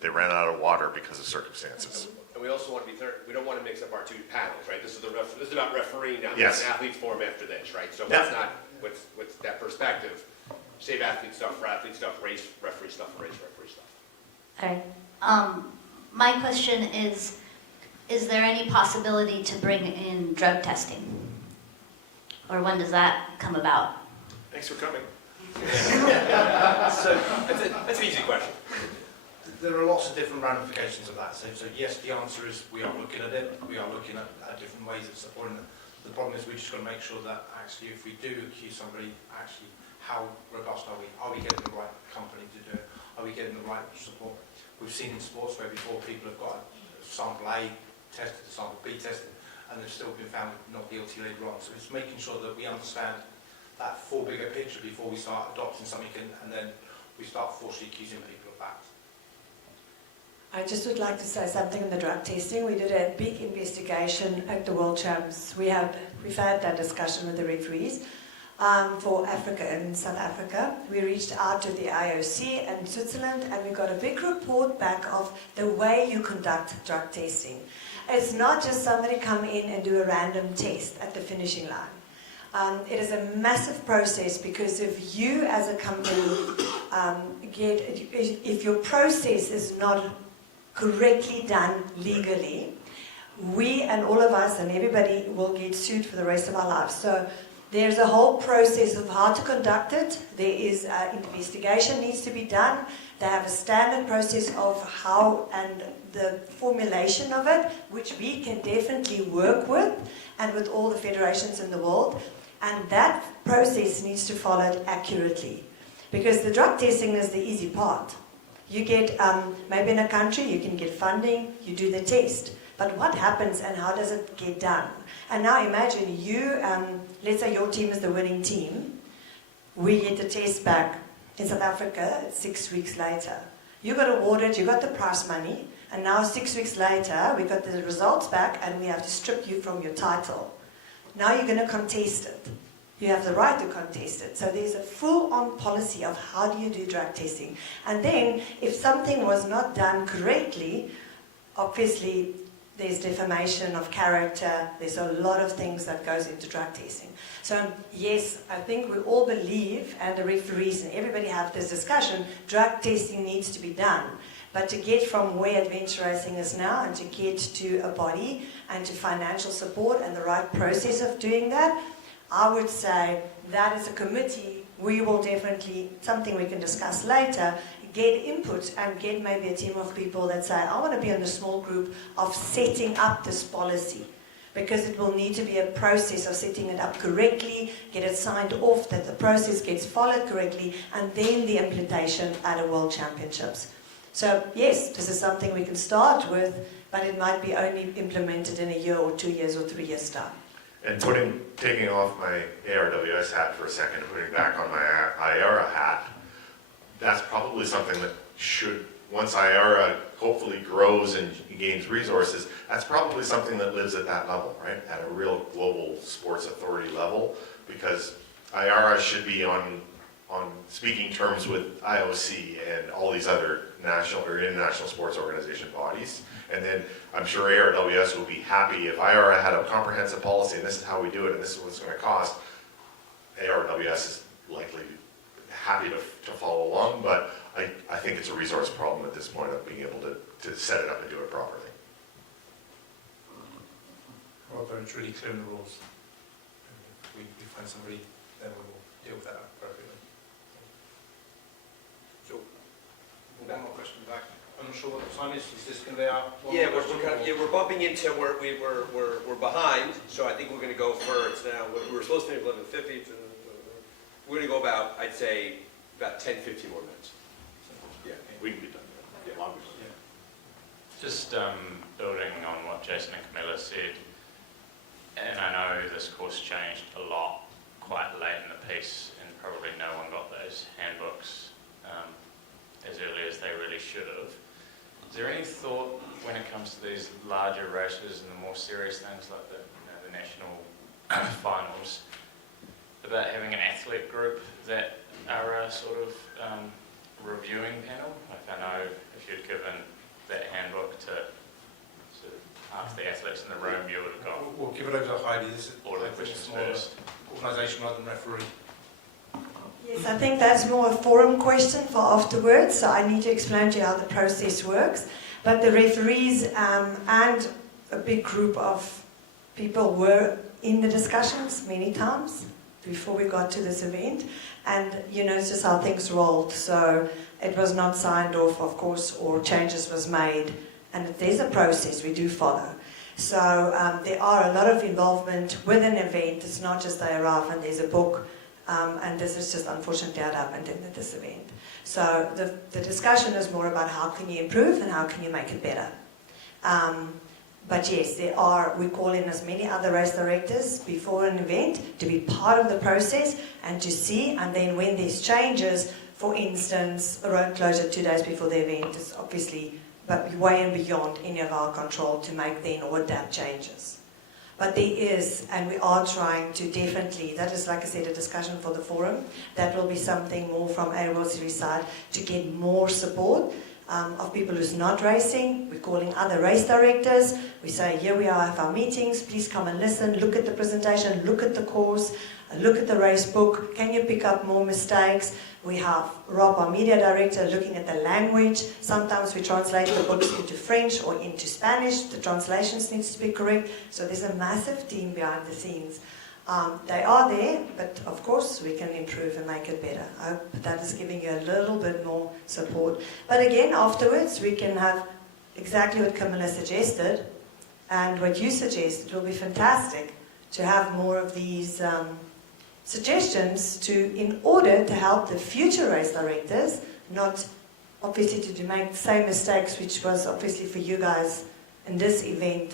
they ran out of water because of circumstances. And we also want to be we don't want to mix up our two panels, right? This is about refereeing now. Yes. There's an athlete's forum after this, right? So that's not what's that perspective. Save athlete stuff for athlete stuff, race referee stuff for race referee stuff. All right. My question is there any possibility to bring in drug testing? Or when does that come about? Thanks for coming. So that's an easy question. There are lots of different ramifications of that. So yes, the answer is we are looking at it. We are looking at different ways of supporting it. The problem is we just got to make sure that actually if we do accuse somebody, actually how robust are we? Are we getting the right company to do it? Are we getting the right support? We've seen in sports where before people have got sample A tested, sample B tested, and they've still been found not guilty later on. So it's making sure that we understand that full bigger picture before we start adopting something and then we start falsely accusing people of that. I just would like to say something on the drug testing. We did a big investigation at the World Champs. We've had that discussion with the referees for Africa and South Africa. We reached out to the IOC and Switzerland, and we got a big report back of the way you conduct drug testing. It's not just somebody come in and do a random test at the finishing line. It is a massive process, because if you as a company if your process is not correctly done legally, we and all of us and everybody will get sued for the rest of our lives. So there's a whole process of how to conduct it. There is investigation needs to be done. They have a standard process of how and the formulation of it, which we can definitely work with, and with all the federations in the world. And that process needs to follow it accurately. Because the drug testing is the easy part. You get, maybe in a country, you can get funding, you do the test. But what happens and how does it get done? And now imagine you, let's say your team is the winning team. We get the test back in South Africa 6 weeks later. You got awarded, you got the prize money, and now 6 weeks later, we got the results back and we have to strip you from your title. Now you're going to contest it. You have the right to contest it. So there's a full-on policy of how do you do drug testing. And then, if something was not done correctly, obviously there's defamation of character. There's a lot of things that goes into drug testing. So yes, I think we all believe, and the referees and everybody have this discussion, drug testing needs to be done. But to get from where adventure racing is now and to get to a body and to financial support and the right process of doing that, I would say that is a committee. We will definitely, something we can discuss later, get input and get maybe a team of people that say, I want to be in the small group of setting up this policy. Because it will need to be a process of setting it up correctly, get it signed off, that the process gets followed correctly, and then the implementation at a World Championships. So yes, this is something we can start with, but it might be only implemented in a year or 2 years or 3 years' time. And taking off my ARWS hat for a second, putting back on my IARA hat, that's probably something that should, once IARA hopefully grows and gains resources, that's probably something that lives at that level, right? At a real global sports authority level, because IARA should be on speaking terms with IOC and all these other national or international sports organization bodies. And then I'm sure ARWS will be happy if IARA had a comprehensive policy and this is how we do it and this is what it's going to cost. ARWS is likely happy to follow along, but I think it's a resource problem at this point of being able to set it up and do it properly. Well, it's really clear in the rules. We find somebody, then we will deal with that appropriately. So, one more question back. I'm not sure what the time is. Is this going to be our we're bumping into where we're behind, so I think we're going to go for it's now. We were supposed to be 11:50. We're going to go about, I'd say, about 10, 15 more minutes. Yeah, we can be done. Yeah. Just building on what Jason and Camilla said, and I know this course changed a lot quite late in the piece, and probably no one got those handbooks as early as they really should have. Is there any thought when it comes to these larger races and the more serious things like the national finals about having an athlete group that are a sort of reviewing panel? Like I know if you'd given that handbook to ask the athletes in the room, you would have gone. We'll give it over to Heidi. This is all the questions first. Organisation rather than referee. Yes, I think that's more a forum question for afterwards, so I need to explain to you how the process works. But the referees and a big group of people were in the discussions many times before we got to this event, and it's just how things rolled. So it was not signed off, of course, or changes was made, and there's a process we do follow. So there are a lot of involvement with an event. It's not just they arrive and there's a book, and this is just unfortunately what happened at this event. So the discussion is more about how can you improve and how can you make it better. But yes, we call in as many other race directors before an event to be part of the process and to see, and then when there's changes, for instance, a road closure 2 days before the event is obviously but way and beyond any of our control to make then or adapt changes. But there is, and we are trying to definitely, that is, like I said, a discussion for the forum. That will be something more from a World Series side to get more support of people who's not racing. We're calling other race directors. We say, here we are, have our meetings. Please come and listen. Look at the presentation. Look at the course. Look at the race book. Can you pick up more mistakes? We have Rob, our media director, looking at the language. Sometimes we translate the books into French or into Spanish. The translations needs to be correct. So there's a massive team behind the scenes. They are there, but of course we can improve and make it better. I hope that is giving you a little bit more support. But again, afterwards we can have exactly what Camilla suggested and what you suggest. It will be fantastic to have more of these suggestions in order to help the future race directors, not obviously to make the same mistakes, which was obviously for you guys in this event,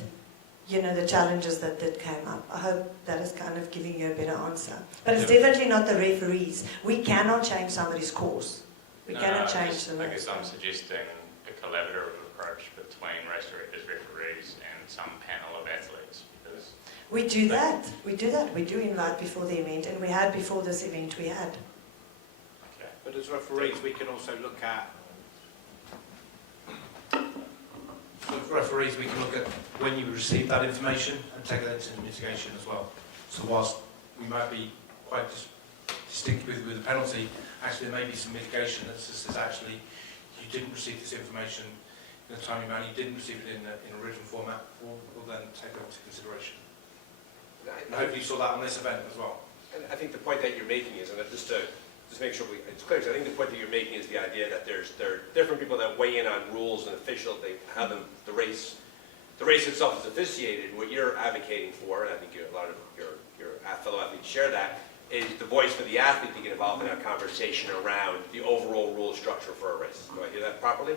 you know, the challenges that came up. I hope that is kind of giving you a better answer. But it's definitely not the referees. We cannot change somebody's course. We cannot change them. I guess I'm suggesting a collaborative approach between race directors, referees, and some panel of athletes. Because we do that. We do that. We do invite before the event, and we had before this event, we had. Okay. But as referees, we can also look at when you receive that information and take that into mitigation as well. So whilst we might be quite distinct with the penalty, actually there may be some mitigation that says actually you didn't receive this information in a timely manner, you didn't receive it in a written format, we'll then take that into consideration. And hopefully you saw that on this event as well. And I think the point that you're making is, and just to make sure it's clear, because I think the point that you're making is the idea that there are different people that weigh in on rules and officials. They have the race itself is officiated. What you're advocating for, and I think a lot of your fellow athletes share that, is the voice for the athlete to get involved in a conversation around the overall rule structure for a race. Do I hear that properly?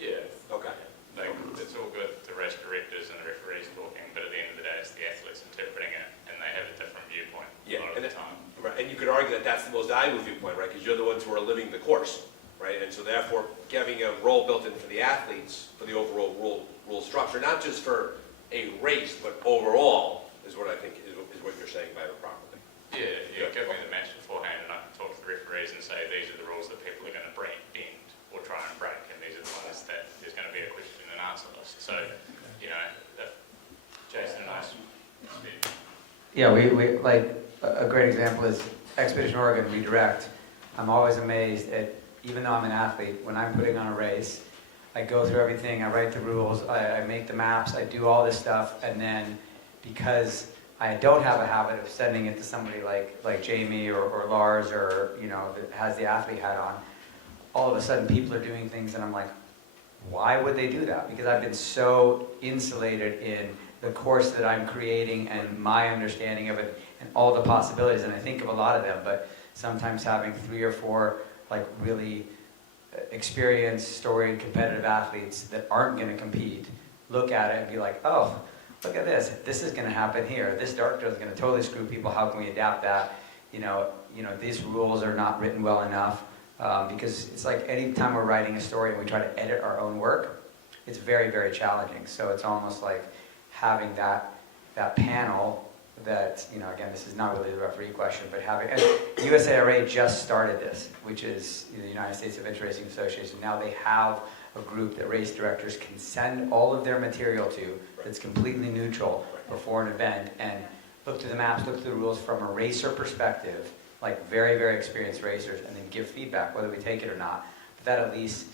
Yeah. Okay. Like, it's all good, the race directors and the referees talking, but at the end of the day, it's the athletes interpreting it, and they have a different viewpoint a lot of the time. Right, and you could argue that that's the most valuable viewpoint, right? Because you're the ones who are living the course, right? And so therefore, having a role built in for the athletes, for the overall rule structure, not just for a race, but overall, is what I think is what you're saying, if I have it properly. Yeah, give me the match beforehand, and I can talk to the referees and say, these are the rules that people are going to bend or try and break, and these are the ones that there's going to be a question and answer list. So, you know, Jason and I speak. Yeah, we like a great example is Expedition Oregon Redirect. I'm always amazed at, even though I'm an athlete, when I'm putting on a race, I go through everything, I write the rules, I make the maps, I do all this stuff, and then because I don't have a habit of sending it to somebody like Jamie or Lars or, you know, that has the athlete hat on, all of a sudden people are doing things and I'm like, why would they do that? Because I've been so insulated in the course that I'm creating and my understanding of it and all the possibilities, and I think of a lot of them, but sometimes having 3 or 4 like really experienced, storied, competitive athletes that aren't going to compete, look at it and be like, oh, look at this. This is going to happen here. This dart drill is going to totally screw people. How can we adapt that? You know, these rules are not written well enough because it's like any time we're writing a story and we try to edit our own work, it's very, very challenging. So it's almost like having that panel that, you know, again, this is not really the referee question, but having, and USARA just started this, which is the United States Adventure Racing Association. Now they have a group that race directors can send all of their material to that's completely neutral before an event and look through the maps, look through the rules from a racer perspective, like very, very experienced racers, and then give feedback, whether we take it or not. But that at least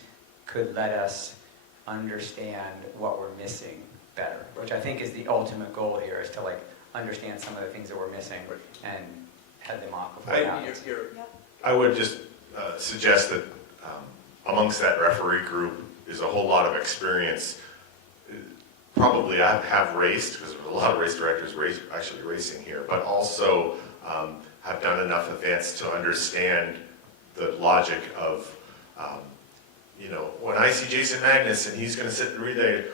could let us understand what we're missing better, which I think is the ultimate goal here, is to like understand some of the things that we're missing and head them off before it happens. I would just suggest that amongst that referee group is a whole lot of experience. Probably I have raced, because there's a lot of race directors actually racing here, but also have done enough events to understand the logic of, you know, when I see Jason Magnus and he's going to sit and relay,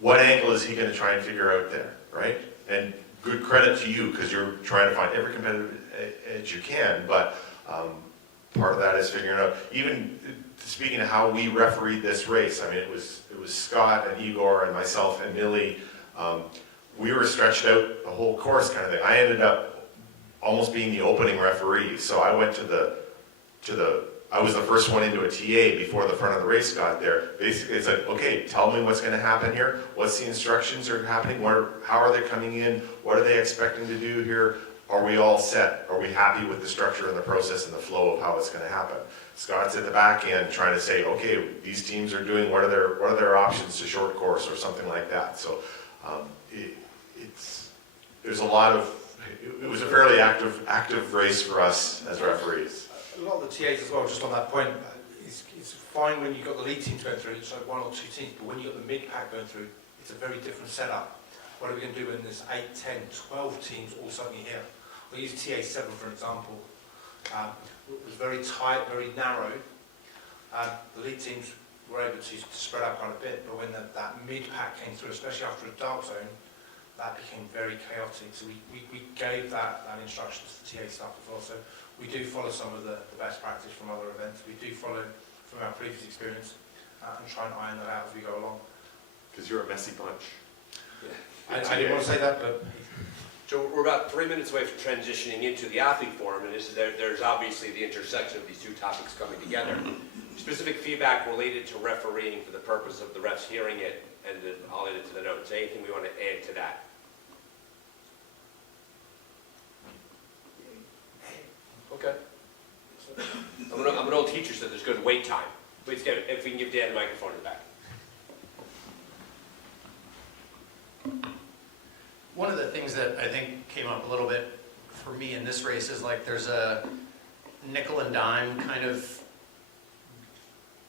what angle is he going to try and figure out there, right? And good credit to you, because you're trying to find every competitive edge you can, but part of that is figuring out, even speaking of how we refereed this race, I mean, it was Scott and Igor and myself and Millie. We were stretched out the whole course kind of thing. I ended up almost being the opening referee. So I went I was the first one into a TA before the front of the race got there. Basically, it's like, okay, tell me what's going to happen here. What's the instructions are happening? How are they coming in? What are they expecting to do here? Are we all set? Are we happy with the structure and the process and the flow of how it's going to happen? Scott's at the back end trying to say, okay, these teams are doing, what are their options to short course or something like that. So there's a lot of, it was a fairly active race for us as referees. A lot of the TAs as well, just on that point, it's fine when you've got the lead teams going through, it's like 1 or 2 teams, but when you've got the mid-pack going through, it's a very different setup. What are we going to do when there's 8, 10, 12 teams all suddenly here? We'll use TA7 for example. It was very tight, very narrow. The lead teams were able to spread out quite a bit, but when that mid-pack came through, especially after a dark zone, that became very chaotic. So we gave that instruction to the TA staff as well. So we do follow some of the best practice from other events. We do follow from our previous experience and try and iron that out as we go along. Because you're a messy bunch. Yeah. I didn't want to say that, but... So we're about 3 minutes away from transitioning into the athlete forum, and there's obviously the intersection of these two topics coming together. Specific feedback related to refereeing for the purpose of the refs hearing it, and then I'll add it to the notes. Anything we want to add to that? Okay. I'm an old teacher, so there's good wait time. Please get it, if we can give Dan the microphone in the back. One of the things that I think came up a little bit for me in this race is like there's a nickel and dime kind of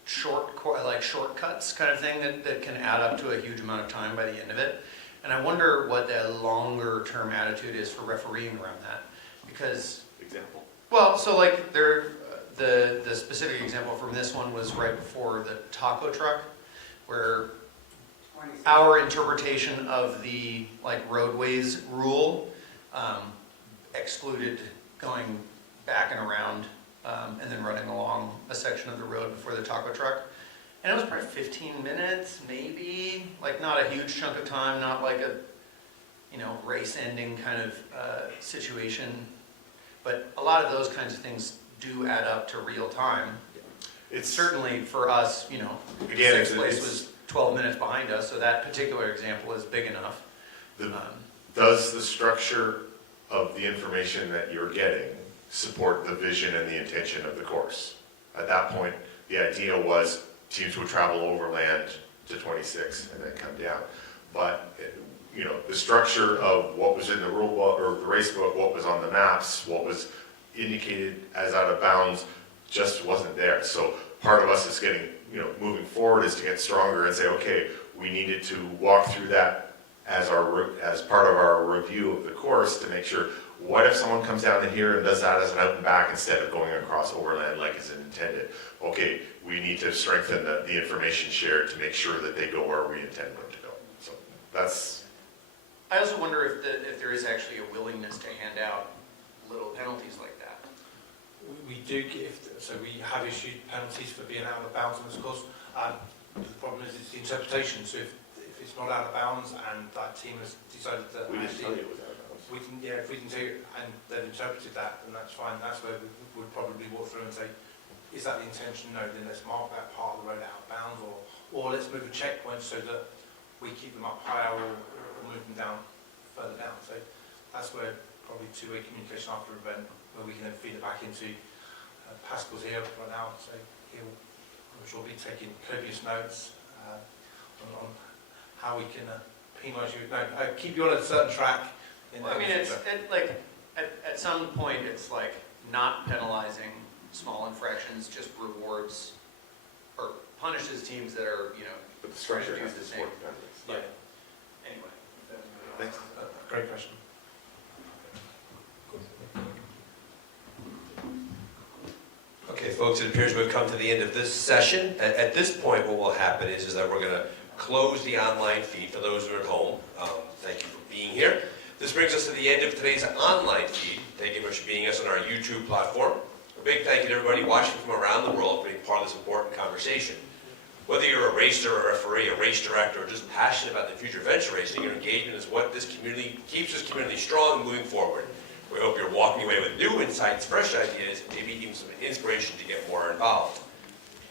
shortcuts kind of thing that can add up to a huge amount of time by the end of it. And I wonder what the longer term attitude is for refereeing around that. Because example. Well, so like the specific example from this one was right before the taco truck, where our interpretation of the roadways rule excluded going back and around and then running along a section of the road before the taco truck. And it was probably 15 minutes, maybe, like not a huge chunk of time, not like a race ending kind of situation. But a lot of those kinds of things do add up to real time. It's certainly for us, again, sixth place was 12 minutes behind us, so that particular example is big enough. Does the structure of the information that you're getting support the vision and the intention of the course? At that point, the idea was teams would travel overland to 26 and then come down. But the structure of what was in the rule book or the race book, what was on the maps, what was indicated as out of bounds, just wasn't there. So part of us is getting, moving forward is to get stronger and say, okay, we needed to walk through that as part of our review of the course to make sure, what if someone comes down in here and does that as an out and back instead of going across overland like is intended? Okay, we need to strengthen the information shared to make sure that they go where we intend them to go. So that's... I also wonder if there is actually a willingness to hand out little penalties like that. We do give, so we have issued penalties for being out of bounds on this course. The problem is it's the interpretation. So if it's not out of bounds and that team has decided that we didn't tell you it was out of bounds. If we can tell you and they've interpreted that, then that's fine. That's where we would probably walk through and say, is that the intention? No, then let's mark that part of the road out of bounds, or let's move a checkpoint so that we keep them up higher or move them down further down. So that's where probably two-way communication after an event, where we can then feed it back into Pascal's here right now. So I'm sure be taking copious notes on how we can penalise you. No, keep you on a certain track. Well, I mean, at some point, it's like not penalizing small infractions, just rewards or punishes teams that are, but the structure trying to do the same. Yeah. Anyway. Thanks. Great question. Okay, folks, it appears we've come to the end of this session. At this point, what will happen is that we're going to close the online feed for those who are at home. Thank you for being here. This brings us to the end of today's online feed. Thank you for being us on our YouTube platform. A big thank you to everybody watching from around the world for being part of this important conversation. Whether you're a racer, a referee, a race director, or just passionate about the future of adventure racing, your engagement is what this community keeps this community strong and moving forward. We hope you're walking away with new insights, fresh ideas, and maybe even some inspiration to get more involved.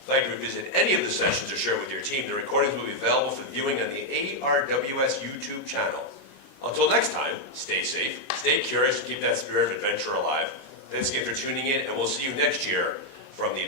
If you'd like to revisit any of the sessions or share it with your team, the recordings will be available for viewing on the ARWS YouTube channel. Until next time, stay safe, stay curious, and keep that spirit of adventure alive. Thanks again for tuning in, and we'll see you next year from the